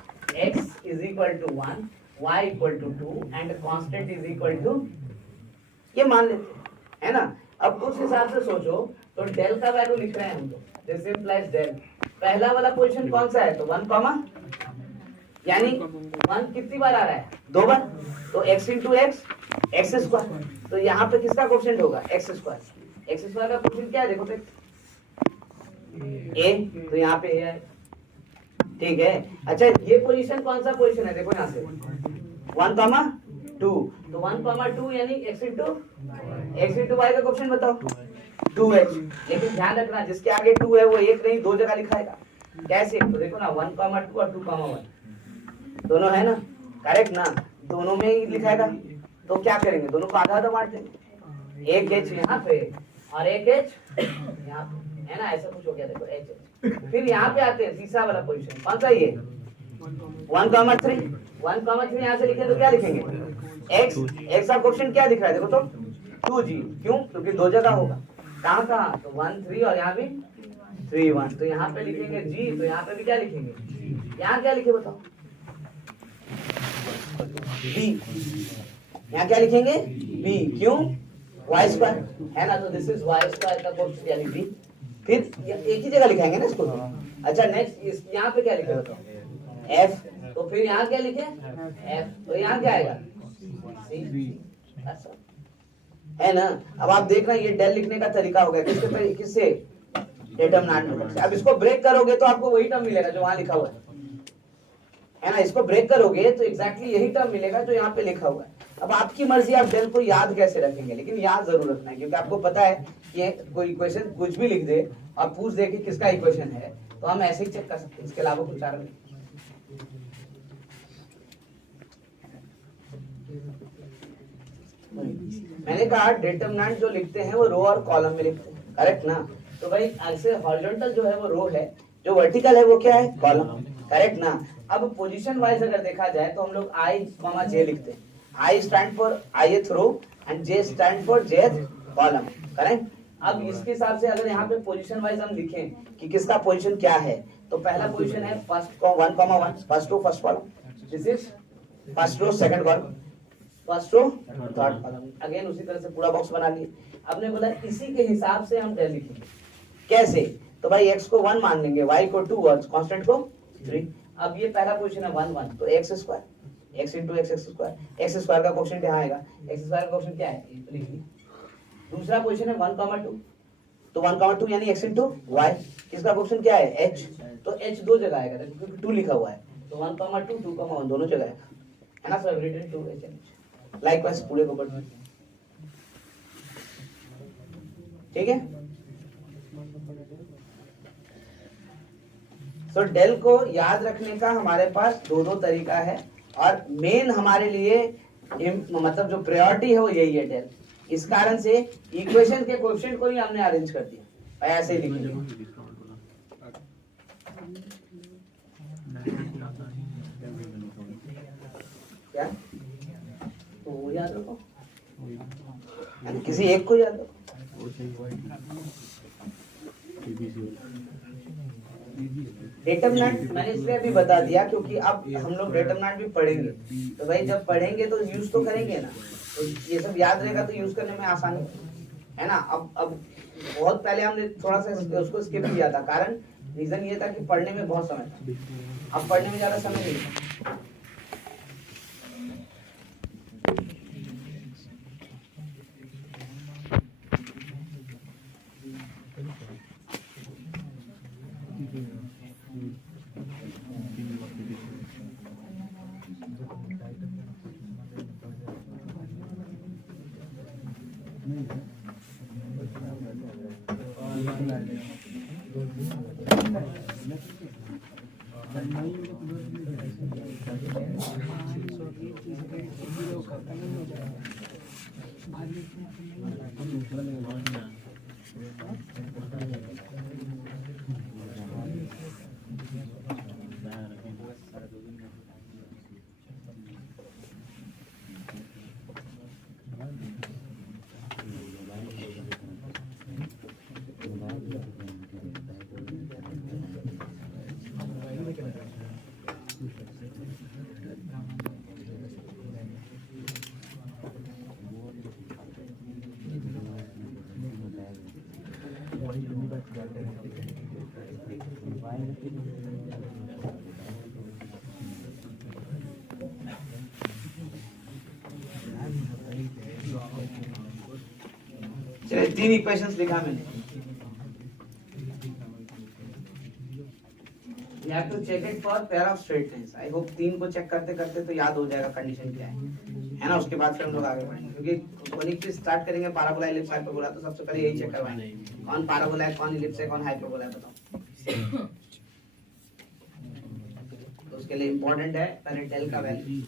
x is equal to 1, y equal to 2 and constant is equal to, ये मान लेते हैं ना। अब उस हिसाब से सोचो, तो डेल का वैल्यू लिख रहे हैं हम लोग, दिस इंप्लाइज डेल। पहला वाला पोजीशन कौन सा है, तो 1, यानी 1 कितनी बार आ रहा है 2 बार, तो x into x x square, तो यहाँ पे किसका कोफिशिएंट होगा एक्स स्क्वायर। एक्स स्क्वायर का कोफिशिएंट क्या है देखो तो ए, तो यहाँ पे ए है, ठीक है। अच्छा ये पोजीशन कौन सा पोजीशन है देखो यहाँ से 1,2, तो 1,2 यानी x इंटू वाई का क्वेश्चन बताओ 2h। लेकिन ध्यान रखना जिसके आगे 2 है वो एक नहीं दो जगह लिखाएगा। कैसे, तो देखो ना 1,2 और 2,1 दोनों है ना, करेक्ट ना, दोनों में ही लिखाएगा। तो क्या करेंगे, दोनों को आधा आधा बांट देंगे, एक h यहाँ पे और एक h यहाँ पे, है ना, ऐसा कुछ हो गया देखो h। फिर यहाँ पे आते हैं तीसरा वाला पोजीशन, कौन सा ये 1,3। 1,3 यहाँ से लिखे तो क्या लिखेंगे x, x का क्वेश्चन क्या दिख रहा है देखो तो 2g, क्यों, क्योंकि दो जगह होगा, कहाँ कहाँ, तो 1 3 और यहाँ भी 3 1, तो यहाँ पे लिखेंगे g, तो यहाँ पे भी क्या लिखेंगे, यहाँ क्या लिखे बताओ b, यहाँ क्या लिखेंगे b, क्यों, y स्क्वायर है ना, तो दिस इज y स्क्वायर का कोफिशिएंट यानी b। फिर एक ही जगह लिखाएंगे ना इसको। अच्छा नेक्स्ट यहाँ पे क्या लिखे बताओ f, तो फिर यहाँ क्या लिखे f, तो यहाँ क्या आएगा c, है ना। अब आप देखना ये डेल लिखने का तरीका हो गया किसके, किससे, डिटरमिनेंट। अब इसको ब्रेक करोगे तो आपको वही टर्म मिलेगा जो वहां लिखा हुआ है ना, इसको ब्रेक करोगे तो एग्जैक्टली यही टर्म मिलेगा जो यहाँ पे लिखा हुआ है। अब आपकी मर्जी आप डेल को याद कैसे रखेंगे, लेकिन याद जरूर रखना है, क्योंकि आपको पता है कि कोई इक्वेशन कुछ भी लिख दे और पूछ दे कि किसका इक्वेशन है, तो हम ऐसे ही चेक कर सकते हैं, इसके अलावा कुछ चारा नहीं। मैंने कहा डिटरमिनेंट जो लिखते हैं वो रो और कॉलम में लिखते हैं, करेक्ट ना। तो भाई ऐसे हॉरिजॉन्टल जो है वो रो है, जो वर्टिकल है वो क्या है कॉलम, करेक्ट ना। अब पोजीशन वाइज अगर देखा जाए तो हम लोग i, j लिखते हैं। I stand for ith row and j stand for jth column, correct. अब इसके हिसाब से अगर यहाँ पे पोजीशन वाइज हम लिखें कि किसका पोजीशन क्या है, तो पहला पोजीशन है first 1,1 first row first column, this is first row second column, first row third column, again उसी तरह से पूरा बॉक्स बना लिए। आपने बोला इसी के हिसाब से हम डेल लिखेंगे, कैसे, तो भाई x को 1 मान लेंगे, y को 2 और कांस्टेंट को 3। अब ये पहला पोजीशन है 1 1, तो x square, x into x square, x square का कोफिशिएंट यहाँ आएगा, x स्क्वायर का कोफिशिएंट क्या है लिख लीजिए। दूसरा पोजीशन है 1,2, तो 1,2 यानी x इंटू y, किसका कोफिशिएंट क्या है h, तो h दो जगह आएगा क्योंकि 2 लिखा हुआ है, तो 1,2 2,1 दोनों जगह है ना, so every written 2h likewise पूरे को पढ़, ठीक है। तो डेल को याद रखने का हमारे पास दो तरीका है, और मेन हमारे लिए मतलब जो प्रायोरिटी है वो यही है डेल। इस कारण से इक्वेशन के कोएफिशिएंट को ही हमने अरेंज कर दिया, ऐसे ही लिखेंगे। क्या तो याद रखो, किसी एक को याद रखो। डिटरमिनेंट मैंने इसलिए अभी बता दिया क्योंकि अब हम लोग डिटरमिनेंट भी पढ़ेंगे, तो भाई जब पढ़ेंगे तो यूज तो करेंगे ना, तो ये सब याद रहेगा तो यूज करने में आसानी है ना। अब बहुत पहले हमने थोड़ा सा उसको स्किप किया था, कारण रीजन ये था कि पढ़ने में बहुत समय था, अब पढ़ने में ज्यादा समय नहीं था। चलिए 3 इक्वेशंस लिखा मैंने। You have to check it for pair of straight lines. I hope 3 को चेक करते करते तो याद हो जाएगा कंडीशन क्या है ना। उसके बाद फिर हम लोग आगे बढ़ेंगे, क्योंकि कोनिक से स्टार्ट करेंगे पैराबोला इलिप्स हाइपरबोला, तो सबसे पहले यही चेक करवाएंगे कौन पैराबोला है, कौन इलिप्स है, कौन हाइपरबोला है, बताओ। तो उसके लिए इंपॉर्टेंट है पहले डेल का वैल्यू।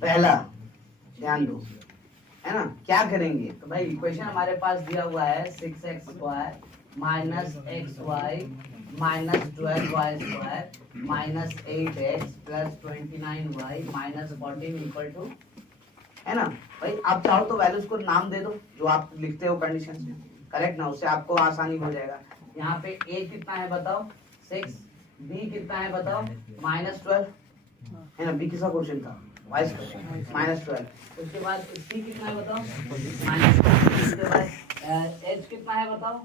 पहला ध्यान दो, है ना, क्या करेंगे। तो भाई इक्वेशन हमारे पास दिया हुआ है 6x² minus XY minus 12y square minus 8x plus 29y minus 14 equal to, है ना। भाई आप चाहो तो वैल्यूज को नाम दे दो जो आप लिखते हो कंडीशन में, करेक्ट ना, उससे आपको आसानी हो जाएगा। यहाँ पे a कितना है बताओ 6, b कितना है बताओ -12, है ना, b किसका क्वेश्चन था वाइस -12। उसके बाद c कितना है बताओ -12। उसके बाद h कितना है बताओ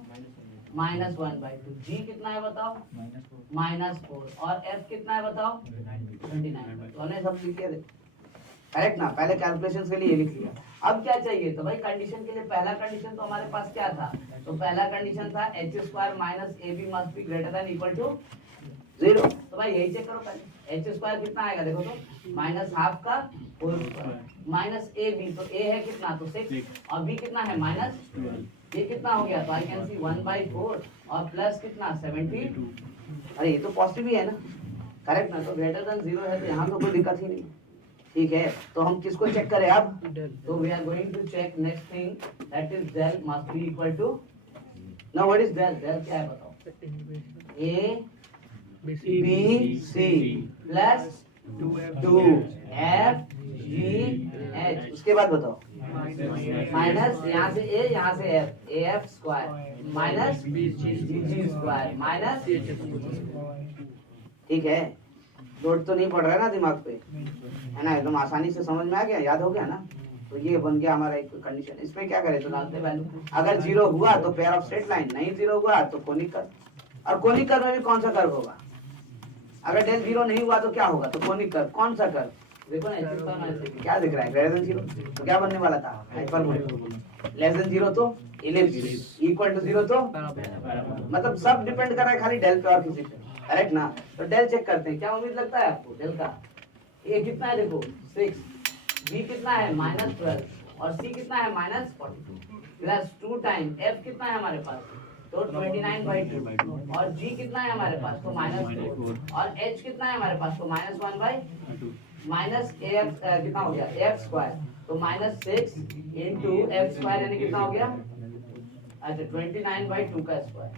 -1/2। g कितना है बताओ -4 और f कितना है बताओ 29। तो हमने सब लिख दिया, करेक्ट ना। पहले कैलकुलेशंस के लिए ये लिख लिया। अब क्या चाहिए, तो भाई कंडीशन के लिए पहला कंडीशन तो हमारे पास क्या था, तो पहला कंडीशन था h² minus ab must be greater than equal to 0। तो भाई यही चेक करो पहले, h² कितना आएगा देखो तो -½ का होल स्क्वायर माइनस ab, तो a है कितना तो 6 और b कितना है -12, ये कितना हो गया, तो आई कैन सी 1/4 और प्लस कितना 70। अरे ये तो पॉजिटिव ही है ना, करेक्ट ना, तो ग्रेटर देन 0 है तो यहाँ तो कोई दिक्कत ही नहीं। ठीक है, तो हम किसको चेक करें अब, तो we are going to check next thing that is del must be equal to, now what is del, del क्या है बताओ, a b c plus 2f g h, उसके बाद बताओ माइनस यहाँ से a यहाँ से f, af square minus g square minus, ठीक है, लोड तो नहीं पड़ रहा है ना दिमाग पे, है ना, एकदम आसानी से समझ में आ गया, याद हो गया ना। तो ये बन गया हमारा एक कंडीशन। इसमें क्या करें, तो डालते वैल्यू, अगर 0 हुआ तो पेयर ऑफ स्ट्रेट लाइन, नहीं 0 हुआ तो कोनिक कर्व। और कोनिक कर्व में भी कौन सा कर्व होगा, अगर डेल 0 नहीं हुआ तो क्या होगा, तो कोनिक कर्व। कौन सा कर्व देखो ना, क्या दिख रहा है, ग्रेटर देन 0 तो क्या बनने वाला था हाइपरबोला, लेस देन 0 तो इलिप्स, इक्वल टू 0 तो मतलब सब डिपेंड कर रहा है खाली डेल पे और किसी पे, करेक्ट ना। तो डेल चेक करते हैं, क्या उम्मीद लगता है आपको डेल का, ए कितना है देखो 6, बी कितना है -12 और सी कितना है -42 प्लस 2 टाइम एफ कितना है हमारे पास तो 29/2 और g कितना है हमारे पास तो -4 और h कितना है हमारे पास तो -1 बाई माइनस af कितना हो गया f स्क्वायर तो -6 इंटू f स्क्वायर यानी कितना हो गया अच्छा 29/2 का स्क्वायर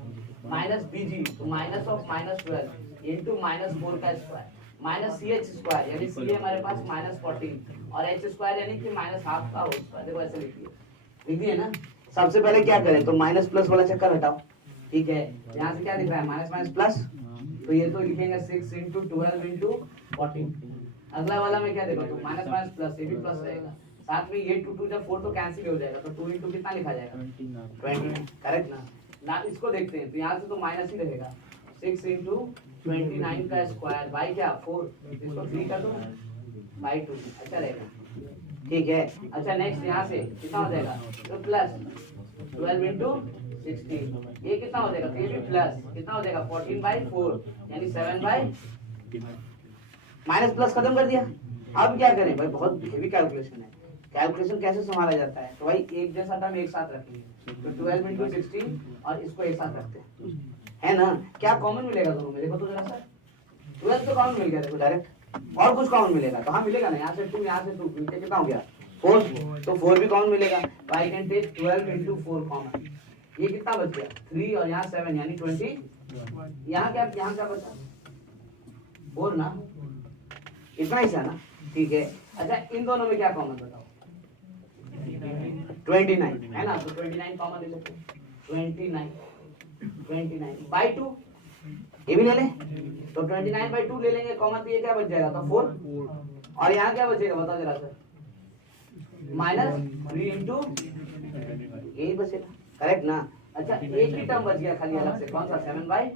माइनस bg तो माइनस ऑफ -12 इंटू -4 का स्क्वायर माइनस ch स्क्वायर यानी c हमारे पास -14 और h स्क्वायर यानी कि -12 का होल स्क्वायर देखो ऐसे लिख दिए ना। सबसे पहले क्या करें तो माइनस प्लस वाला चक्कर हटाओ ठीक है यहाँ से क्या दिख रहा है माइनस माइनस प्लस तो ये तो लिखेंगे 6 इंटू 12 इंटू 14 अगला वाला में क्या देखो तो माइनस माइनस प्लस ये भी प्लस रहेगा साथ में ये 2 2 जब 4 तो कैंसिल हो जाएगा तो 2 इंटू कितना लिखा जाएगा 20 करेक्ट ना इसको देखते हैं तो यहाँ से तो माइनस ही रहेगा 6 इंटू 29 का स्क्वायर बाई क्या 4 इसको 3 कर दो बाई 2 अच्छा रहेगा ठीक है। अच्छा नेक्स्ट यहाँ से कितना हो जाएगा तो प्लस 12 इंटू 16 ये कितना हो जाएगा तो ये भी प्लस कितना हो जाएगा 14/4 यानी 7/, माइनस प्लस खत्म कर दिया। अब क्या करें भाई बहुत हेवी कैलकुलेशन है कैलकुलेशन कैसे संभाला जाता है तो भाई एक जैसा टर्म एक साथ रखेंगे तो 12 इंटू 16 और इसको एक साथ रखते हैं है ना क्या कॉमन मिलेगा दोनों में देखो तो जरा सा 12 तो कॉमन मिल गया देखो डायरेक्ट और कुछ कॉमन मिलेगा तो हाँ मिलेगा ना यहाँ से 2 यहाँ से 2 मिलके कितना हो गया 4 तो 4 भी कॉमन मिलेगा तो I can take 12 into 4 common ये कितना बच गया 3 और यहाँ 7 यानी 20 यहाँ क्या बचा 4 ना इतना ही था ना ठीक है। अच्छा इन दोनों में क्या कॉमन बताओ 29 है ना तो 29 कॉमन ले लेते 29 बाई 2 ये भी ले लें तो 29/2 ले लेंगे कॉमन तो ये क्या बच जाएगा तो 4 और यहाँ क्या बचेगा बताओ जरा सर -3 इंटू यही बचेगा करेक्ट ना। अच्छा एक ही टर्म बच गया खाली अलग से कौन सा 7/,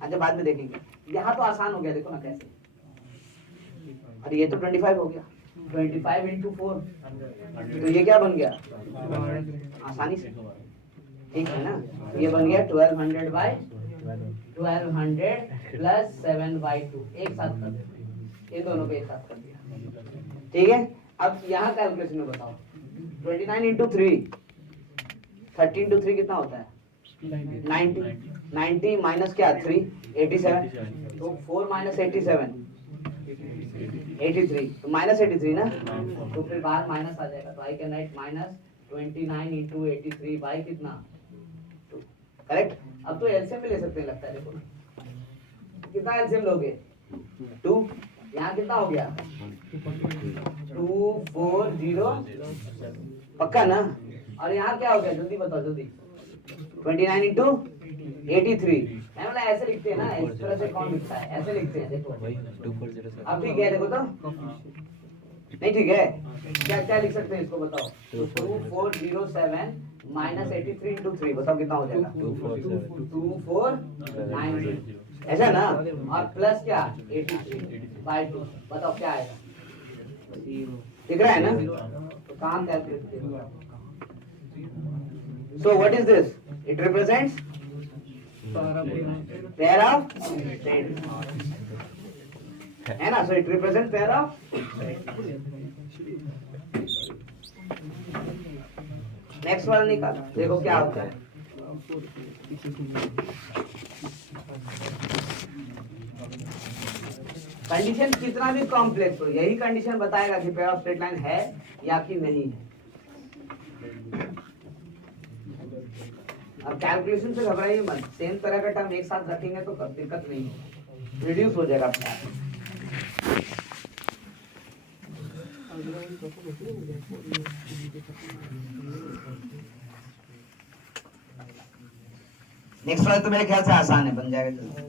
अच्छा बाद में देखेंगे यहाँ तो आसान हो गया देखो ना कैसे अरे ये तो 25 हो गया 25 इंटू 4 तो ये क्या बन गया आसानी से ठीक है ना ये बन गया 1200 प्लस 7/2 एक साथ कर दिया ये दोनों को एक साथ कर दिया ठीक है। अब यहाँ कैलकुलेशन में बताओ 29 इंटू 3 30 इंटू 3 कितना होता है 90 माइनस क्या 3 87 तो 4 माइनस 87 83 तो -83 ना तो फिर बाहर माइनस आ जाएगा तो I can right -29 into 83 by कितना 2 करेक्ट। अब तो एलसीएम भी ले सकते हैं लगता है देखो कितना एलसीएम लोगे 2 यहाँ कितना हो गया 240 पक्का ना और यहाँ क्या हो गया जल्दी बताओ जल्दी 29 इंटू 83 मतलब ऐसे लिखते हैं ना इस तरह से कौन लिखता है ऐसे लिखते हैं देखो अब ठीक है देखो तो नहीं ठीक है क्या क्या लिख सकते हैं इसको बताओ तो 2407 माइनस 83 इंटू 3 बताओ कितना हो जाएगा 2490 ऐसा ना और प्लस क्या 83/2 बताओ क्या आएगा दिख रहा है ना तो काम calculate so what is this it represents pair of sets है ना so it represents pair of next वाला निकाल देखो क्या होता है कंडीशन कितना भी कॉम्प्लेक्स हो यही कंडीशन बताएगा कि पेयर ऑफ स्ट्रेट लाइन है या कि नहीं है। अब कैलकुलेशन से घबराइए मत सेम तरह का टर्म एक साथ रखेंगे तो दिक्कत नहीं है रिड्यूस हो जाएगा अपने आप। नेक्स्ट वाला तो मेरे ख्याल से आसान है बन जाएगा।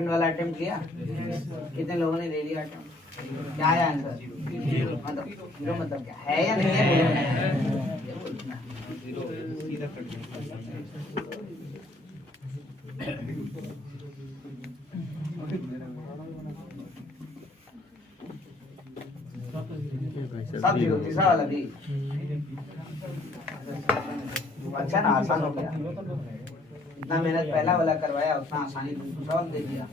सेकंड वाला अटेम्प्ट किया? कितने लोगों ने ले लिया अटेम्प्ट? क्या है आंसर? मतलब जीरो मतलब क्या है या नहीं है? सब जीरो। तीसरा वाला भी अच्छा ना, आसान हो गया। इतना मेहनत पहला वाला करवाया, उतना आसानी दूसरा वाला दे दिया।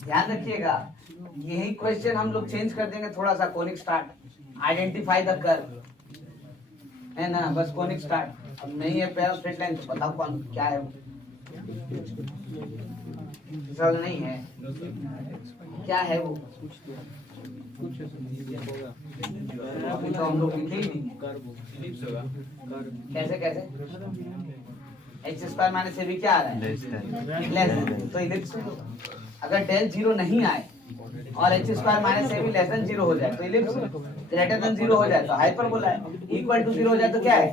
ध्यान रखिएगा, यही क्वेश्चन हम लोग चेंज कर देंगे थोड़ा सा। Conic start, identify the curve, है ना, बस कोनिक स्टार्ट। अब नहीं है पैरा स्ट्रेट लाइन तो बताओ कौन क्या है वो। नहीं है, क्या है वो? अभी तो हम लोग लिखे ही नहीं। कैसे कैसे? एच स्क्वायर माइनस ए भी क्या आ रहा है? लेस। तो इलिप्स अगर डेल जीरो नहीं आए और एच स्क्वायर माइनस ए भी लेस देन जीरो हो जाए तो इलिप्स ग्रेटर देन जीरो हो जाए तो हाइपरबोला है। इक्वल टू जीरो हो जाए तो क्या है?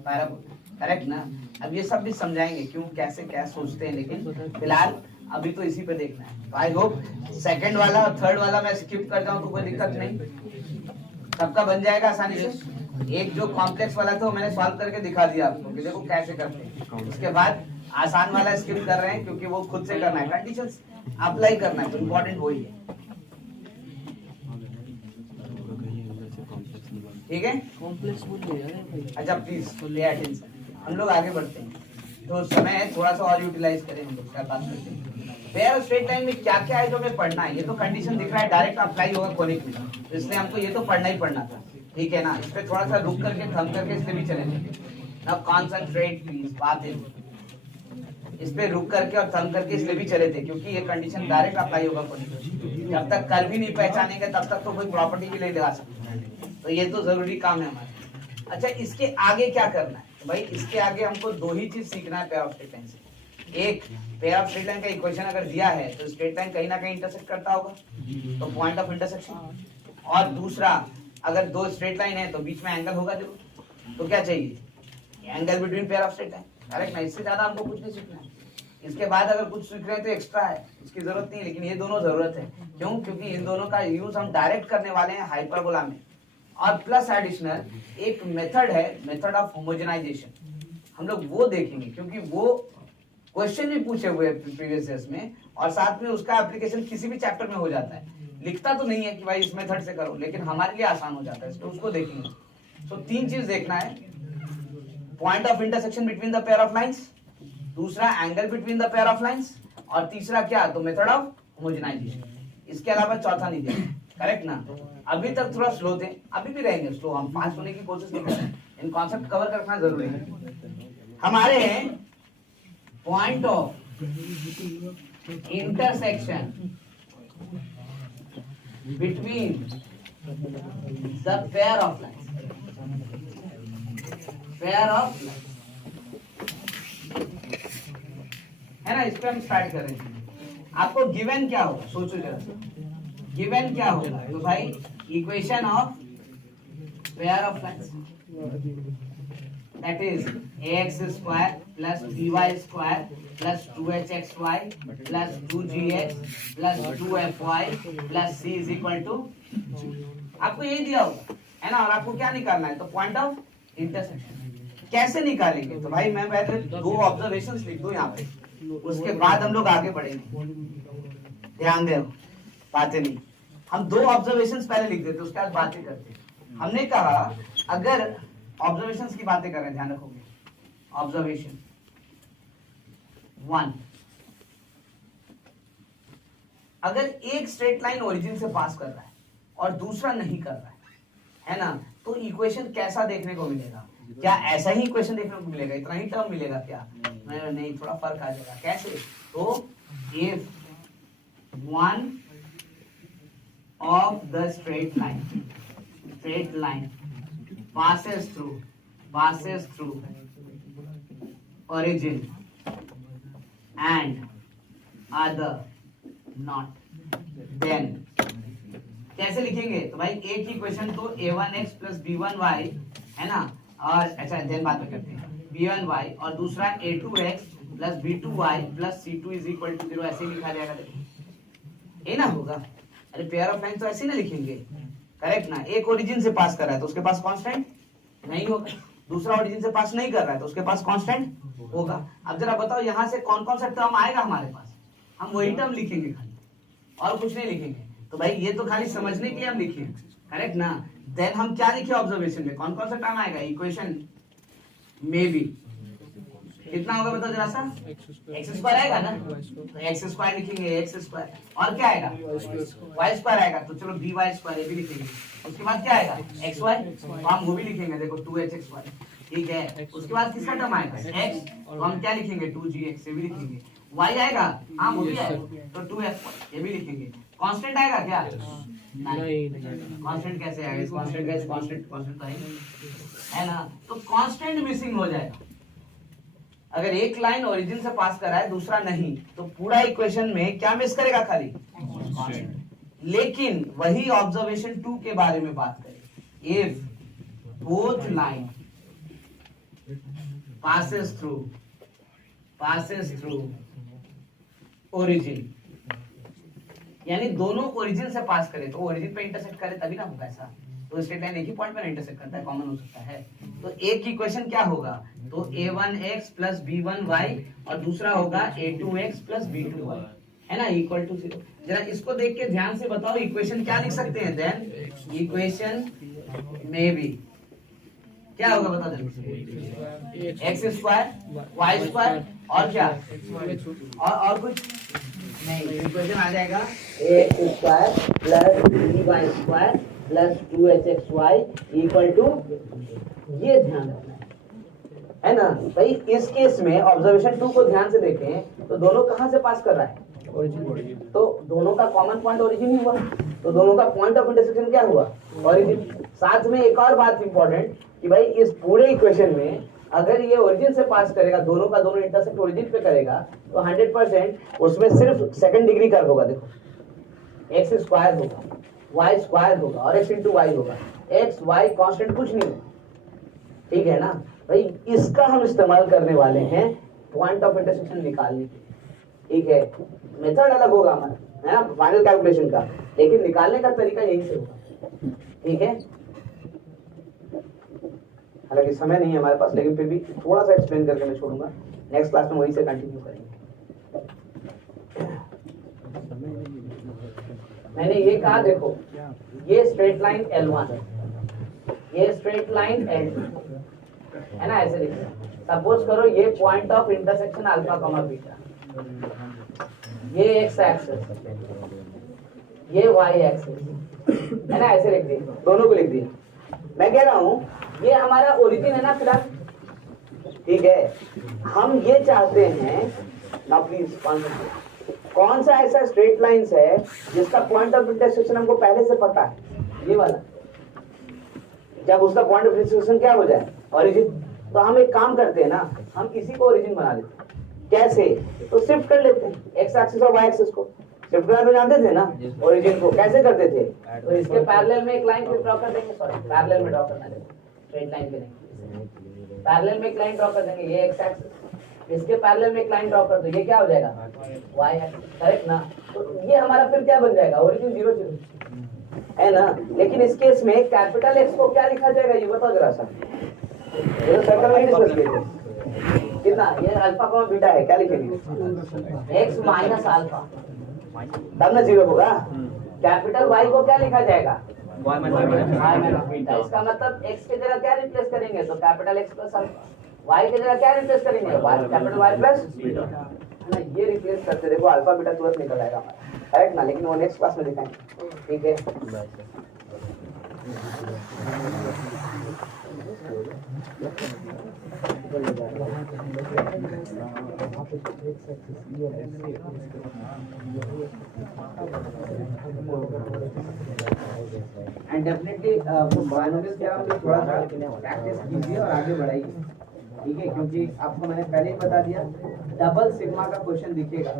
पैराबोला। करेक्ट ना? अब ये सब भी समझाएंगे क्यों कैसे क्या सोचते हैं, लेकिन फिलहाल अभी तो इसी पे देखना है। तो आई होप सेकंड वाला और थर्ड वाला मैं स्किप कर जाऊं तो कोई दिक्कत नहीं, सबका बन जाएगा आसानी से। एक जो कॉम्प्लेक्स वाला था वो मैंने सॉल्व करके दिखा दिया आपको कि देखो कैसे करते हैं। उसके बाद आसान वाला स्किप कर रहे हैं क्योंकि वो खुद से करना है, कंडीशंस अप्लाई करना है, इंपॉर्टेंट वही है। ठीक है, कॉम्प्लेक्स बोल रहे। अच्छा प्लीज पे अटेंशन। हम लोग आगे बढ़ते हैं तो समय थोड़ा सा और यूटिलाइज करें, हम लोग क्या बात करते हैं। पेयर ऑफ स्ट्रेट लाइन में क्या क्या है जो हमें पढ़ना है। ये तो कंडीशन दिख रहा है डायरेक्ट अप्लाई होगा कोनिक में, तो इसलिए हमको ये तो पढ़ना ही पढ़ना था। ठीक है ना? इस पे थोड़ा सा रुक करके थम करके इस पे भी चलेंगे। नाउ कॉन्सेंट्रेट प्लीज, बात है इस पे रुक करके और थम करके इसलिए भी चले थे क्योंकि ये कंडीशन डायरेक्ट अप्लाई होगा कोनिक में। जब तक कर्व भी नहीं पहचानेंगे तब तक तो कोई प्रॉपर्टी भी नहीं लगा सकते, तो ये तो जरूरी काम है हमारा। अच्छा, इसके आगे क्या करना है? तो भाई इसके आगे हमको दो ही चीज सीखना है पेयर ऑफ स्ट्रेट लाइन से। एक, पेयर ऑफ स्ट्रेट लाइन का इक्वेशन अगर दिया है तो स्ट्रेट लाइन कहीं ना कहीं इंटरसेक्ट करता होगा, तो पॉइंट ऑफ इंटरसेक्शन। और दूसरा, अगर दो स्ट्रेट लाइन है तो बीच में एंगल होगा जरूर, तो क्या चाहिए? Angle between pair of straight line. Correct ना? इससे ज्यादा हमको कुछ नहीं सीखना है। इसके बाद अगर कुछ सीख रहे हैं तो एक्स्ट्रा है, उसकी जरूरत नहीं है, लेकिन ये दोनों जरूरत है। क्यों? क्योंकि इन दोनों का यूज हम डायरेक्ट करने वाले हैं हाइपरबोला में। और प्लस एडिशनल एक मेथड है, मेथड ऑफ होमोजेनाइजेशन, हम लोग वो देखेंगे क्योंकि वो क्वेश्चन भी पूछे हुए प्रीवियस ईयर्स में, और साथ में उसका एप्लीकेशन किसी भी चैप्टर में हो जाता है। लिखता तो नहीं है कि भाई इस मेथड से करो, लेकिन हमारे लिए आसान हो जाता है, तो उसको देखेंगे। तो तीन चीज देखना है, point of intersection between the pair of lines, दूसरा angle between the pair of lines, और तीसरा क्या? तो मेथड ऑफ होमोजेनाइजेशन। इसके अलावा चौथा नहीं देखना। करेक्ट ना? अभी तक थोड़ा स्लो थे, अभी भी रहेंगे स्लो, हम फास्ट होने की कोशिश नहीं कर रहे हैं। इन कॉन्सेप्ट कवर करना जरूरी है। हमारे point of intersection between the pair of lines, pair of lines, है ना? इस पे हम स्टार्ट कर रहे हैं। आपको गिवन क्या होगा, सोचो जरा, गिवन क्या होगा? तो भाई equation of pair of lines, that is ax square plus by square plus 2hxy plus 2gx plus 2fy plus c is equal to, आपको यही दिया होगा, है ना? और आपको क्या निकालना है? तो पॉइंट ऑफ इंटरसेक्शन। कैसे निकालेंगे? तो भाई मैं पहले दो ऑब्जर्वेशंस लिख दूं यहाँ पे, उसके बाद हम लोग आगे बढ़ेंगे। ध्यान दे, बातें नहीं, हम दो ऑब्जर्वेशंस पहले लिख देते, उसके बाद बातें करते। हमने कहा अगर ऑब्जर्वेशंस की बातें कर रहे हैं, ध्यान रखोगे। ऑब्जर्वेशन 1, अगर एक स्ट्रेट लाइन ओरिजिन से पास कर रहा है और दूसरा नहीं कर रहा है ना, तो इक्वेशन कैसा देखने को मिलेगा? क्या ऐसा ही इक्वेशन देखने को मिलेगा, इतना ही टर्म मिलेगा क्या? नहीं, थोड़ा फर्क आ जाएगा। कैसे? तो if one of the straight line passes through origin and other not, then कैसे लिखेंगे? तो भाई एक ही क्वेश्चन तो a1x प्लस b1y है ना, और अच्छा देन बात में करते हैं b1y, और दूसरा a2x plus b2y plus c2 is equal to 0, ऐसे लिखा जाएगा। देखो ये ना होगा, अरे पेयर ऑफ लाइन तो ऐसे ना लिखेंगे, करेक्ट ना। एक ओरिजिन से पास कर रहा है तो उसके पास कांस्टेंट नहीं होगा, दूसरा ओरिजिन से पास नहीं कर रहा है तो उसके पास कांस्टेंट होगा। अब जरा बताओ यहाँ से कौन कौन सा टर्म आएगा हमारे पास, हम वही टर्म लिखेंगे खाली, और कुछ नहीं लिखेंगे। तो भाई ये तो खाली समझने के लिए हम लिखे, करेक्ट ना। देन हम क्या लिखे ऑब्जर्वेशन में, कौन कौन सा टर्म आएगा, इक्वेशन में भी कितना होगा बताओ जरा सा, एक्स स्क्वायर आएगा ना, तो एक्स स्क्वायर लिखेंगे, एक्स स्क्वायर, और क्या आएगा वाई स्क्वायर आएगा, तो चलो बी वाई स्क्वायर ये भी लिखेंगे। उसके बाद क्या आएगा एक्स वाई, तो हम वो भी लिखेंगे, देखो 2hx, ठीक है। उसके बाद किसका टर्म आएगा x, तो हम क्या लिखेंगे 2gx, ये भी लिखेंगे। y आएगा, हाँ वो भी आएगा, तो 2f ये भी लिखेंगे। कांस्टेंट आएगा क्या, नहीं, कांस्टेंट कैसे आएगा, कांस्टेंट का कांस्टेंट तो है ना, तो कांस्टेंट मिसिंग हो जाएगा। अगर एक लाइन ओरिजिन से पास कर रहा है दूसरा नहीं, तो पूरा इक्वेशन में क्या मिस करेगा, खाली कांस्टेंट। लेकिन वही ऑब्जर्वेशन 2 के बारे में बात करें, if both line passes through origin, यानी दोनों ओरिजिन से पास करे, तो ओरिजिन पे इंटरसेक्ट करे तभी ना होगा ऐसा। तो स्ट्रेट लाइन एक ही पॉइंट पर इंटरसेक्ट करता है, कॉमन हो सकता है। तो एक इक्वेशन क्या होगा, तो a1x प्लस b1y, और दूसरा होगा a2x प्लस b2y, है ना, इक्वल टू 0। जरा इसको देख के ध्यान से बताओ इक्वेशन क्या लिख सकते हैं, देन इक्वेशन में भी क्या होगा बता दो, एक्स स्क्वायर वाई स्क्वायर, और क्या और कुछ नहीं, इक्वेशन आ जाएगा x square plus b y square plus 2hxy equal to, ये ध्यान रखना है ना भाई। इस केस में ऑब्जर्वेशन 2 को ध्यान से देखें तो दोनों कहां से पास कर रहा है, ओरिजिन, तो दोनों का कॉमन पॉइंट ओरिजिन ही हुआ, तो दोनों का पॉइंट ऑफ इंटरसेक्शन क्या हुआ, ओरिजिन। साथ में एक और बात इंपॉर्टेंट कि भाई इस पूरे इक्वेशन में अगर ये ओरिजिन से पास करेगा, दोनों का दोनों इंटरसेक्ट ओरिजिन पे करेगा, तो 100% उसमें सिर्फ सेकंड डिग्री कर्व होगा। देखो एक्स स्क्वायर होगा, वाई स्क्वायर होगा, और एक्स इंटू वाई होगा, एक्स वाई कांस्टेंट कुछ नहीं, ठीक है ना भाई। इसका हम इस्तेमाल करने वाले हैं पॉइंट ऑफ इंटरसेक्शन निकालने के, ठीक है। मेथड अलग होगा हमारा, है ना, फाइनल कैलकुलेशन का, लेकिन निकालने का तरीका यही से होगा, ठीक है। हालांकि समय नहीं है हमारे पास, लेकिन फिर भी थोड़ा सा एक्सप्लेन करके मैं छोड़ूंगा, नेक्स्ट क्लास में वहीं से कंटिन्यू करेंगे। मैंने ये कहा, देखो ये स्ट्रेट लाइन L1, ये स्ट्रेट लाइन L2, है ना, ऐसे लिखते हैं। सपोज करो ये point of intersection alpha comma beta, ये एक्स एक्सिस, ये वाई एक्सिस, है ना, ऐसे लिख दिए, दोनों को लिख दिया। मैं कह रहा हूं ये हमारा ओरिजिन है ना फिलहाल, ठीक है। हम ये चाहते हैं ना, प्लीज कौन सा ऐसा स्ट्रेट लाइंस है जिसका पॉइंट ऑफ इंटरसेक्शन हमको पहले से पता है, ये वाला। जब उसका पॉइंट ऑफ इंटरसेक्शन क्या हो जाए, ओरिजिन, तो हम एक काम करते हैं ना, हम इसी को ओरिजिन बना देते हैं। कैसे, तो शिफ्ट कर लेते हैं एक्स एक्सिस और वाई एक्सिस को, शिफ्ट करना तो जानते थे ना, ओरिजिन को कैसे करते थे, तो इसके पैरेलल में एक लाइन ड्रॉ कर देंगे, सॉरी पैरेलल में ड्रॉ करना है, स्ट्रेट लाइन पे नहीं, पैरेलल में एक लाइन ड्रॉ कर देंगे, ये एक्स एक्सिस, इसके पैरेलल में एक लाइन ड्रॉ कर दो, ये क्या हो जाएगा वाई एक्सिस, करेक्ट ना। तो ये हमारा फिर क्या बन जाएगा, ओरिजिन 0 0, है ना। लेकिन इस केस में कैपिटल एक्स को क्या लिखा जाएगा, ये बताओ जरा सा, ये तो सर्कल में डिस्कस किए थे कितना, ये अल्फा कॉमा बीटा है, क्या लिखेंगे एक्स माइनस अल्फा, तब ना 0 होगा। कैपिटल वाई को क्या लिखा जाएगा, वाई माइनस बीटा। इसका मतलब एक्स की जगह क्या रिप्लेस करेंगे, तो capital x plus alpha, y की जगह क्या रिप्लेस करेंगे, कैपिटल वाई प्लस बीटा, है ना। ये रिप्लेस करते देखो अल्फा बीटा तुरंत निकल आएगा हमारा, करेक्ट ना। लेकिन वो नेक्स्ट क्लास में दिखाएंगे, ठीक है। एंड डेफिनेटली बायनोमियल थ्योरम भी थोड़ा सा प्रैक्टिस कीजिए और आगे बढ़ाइए, ठीक है, क्योंकि आपको मैंने पहले ही बता दिया डबल सिग्मा का क्वेश्चन दिखेगा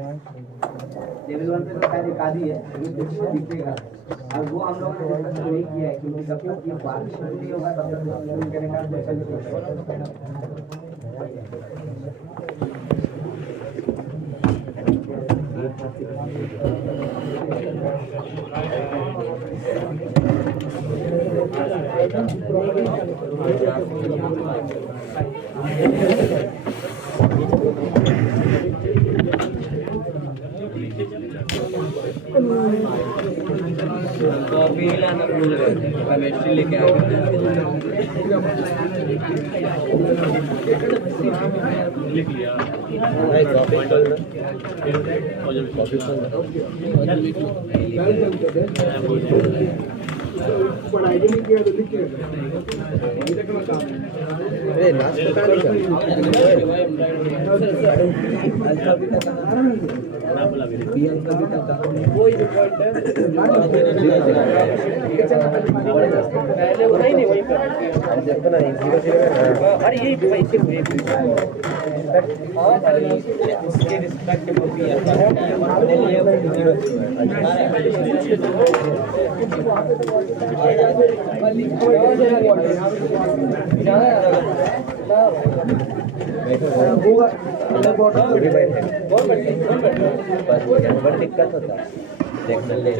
लेवल 1 पे तो शायद एक आधी है, लेकिन वो दिखेगा और वो हम लोगों ने डिस्कस नहीं किया है क्योंकि जब तक ये बात शुरू नहीं होगा तब तक हम लोग करने का क्वेश्चन कॉफी लाना भूल गए, केमिस्ट्री लेके आ गए। लिख लिया नहीं कॉफी और जब कॉफी पढ़ाई भी नहीं किया तो लिख के अरे नाच पता नहीं ना बोला भी अंकल भी था कोई जो पॉइंट है पहले वो नहीं वही पर जब ना 0 अरे यही पैसे हुए इसके रिस्पेक्ट में भी आता है अपने लिए 0 बड़ा दिक्कत होता है देखने ले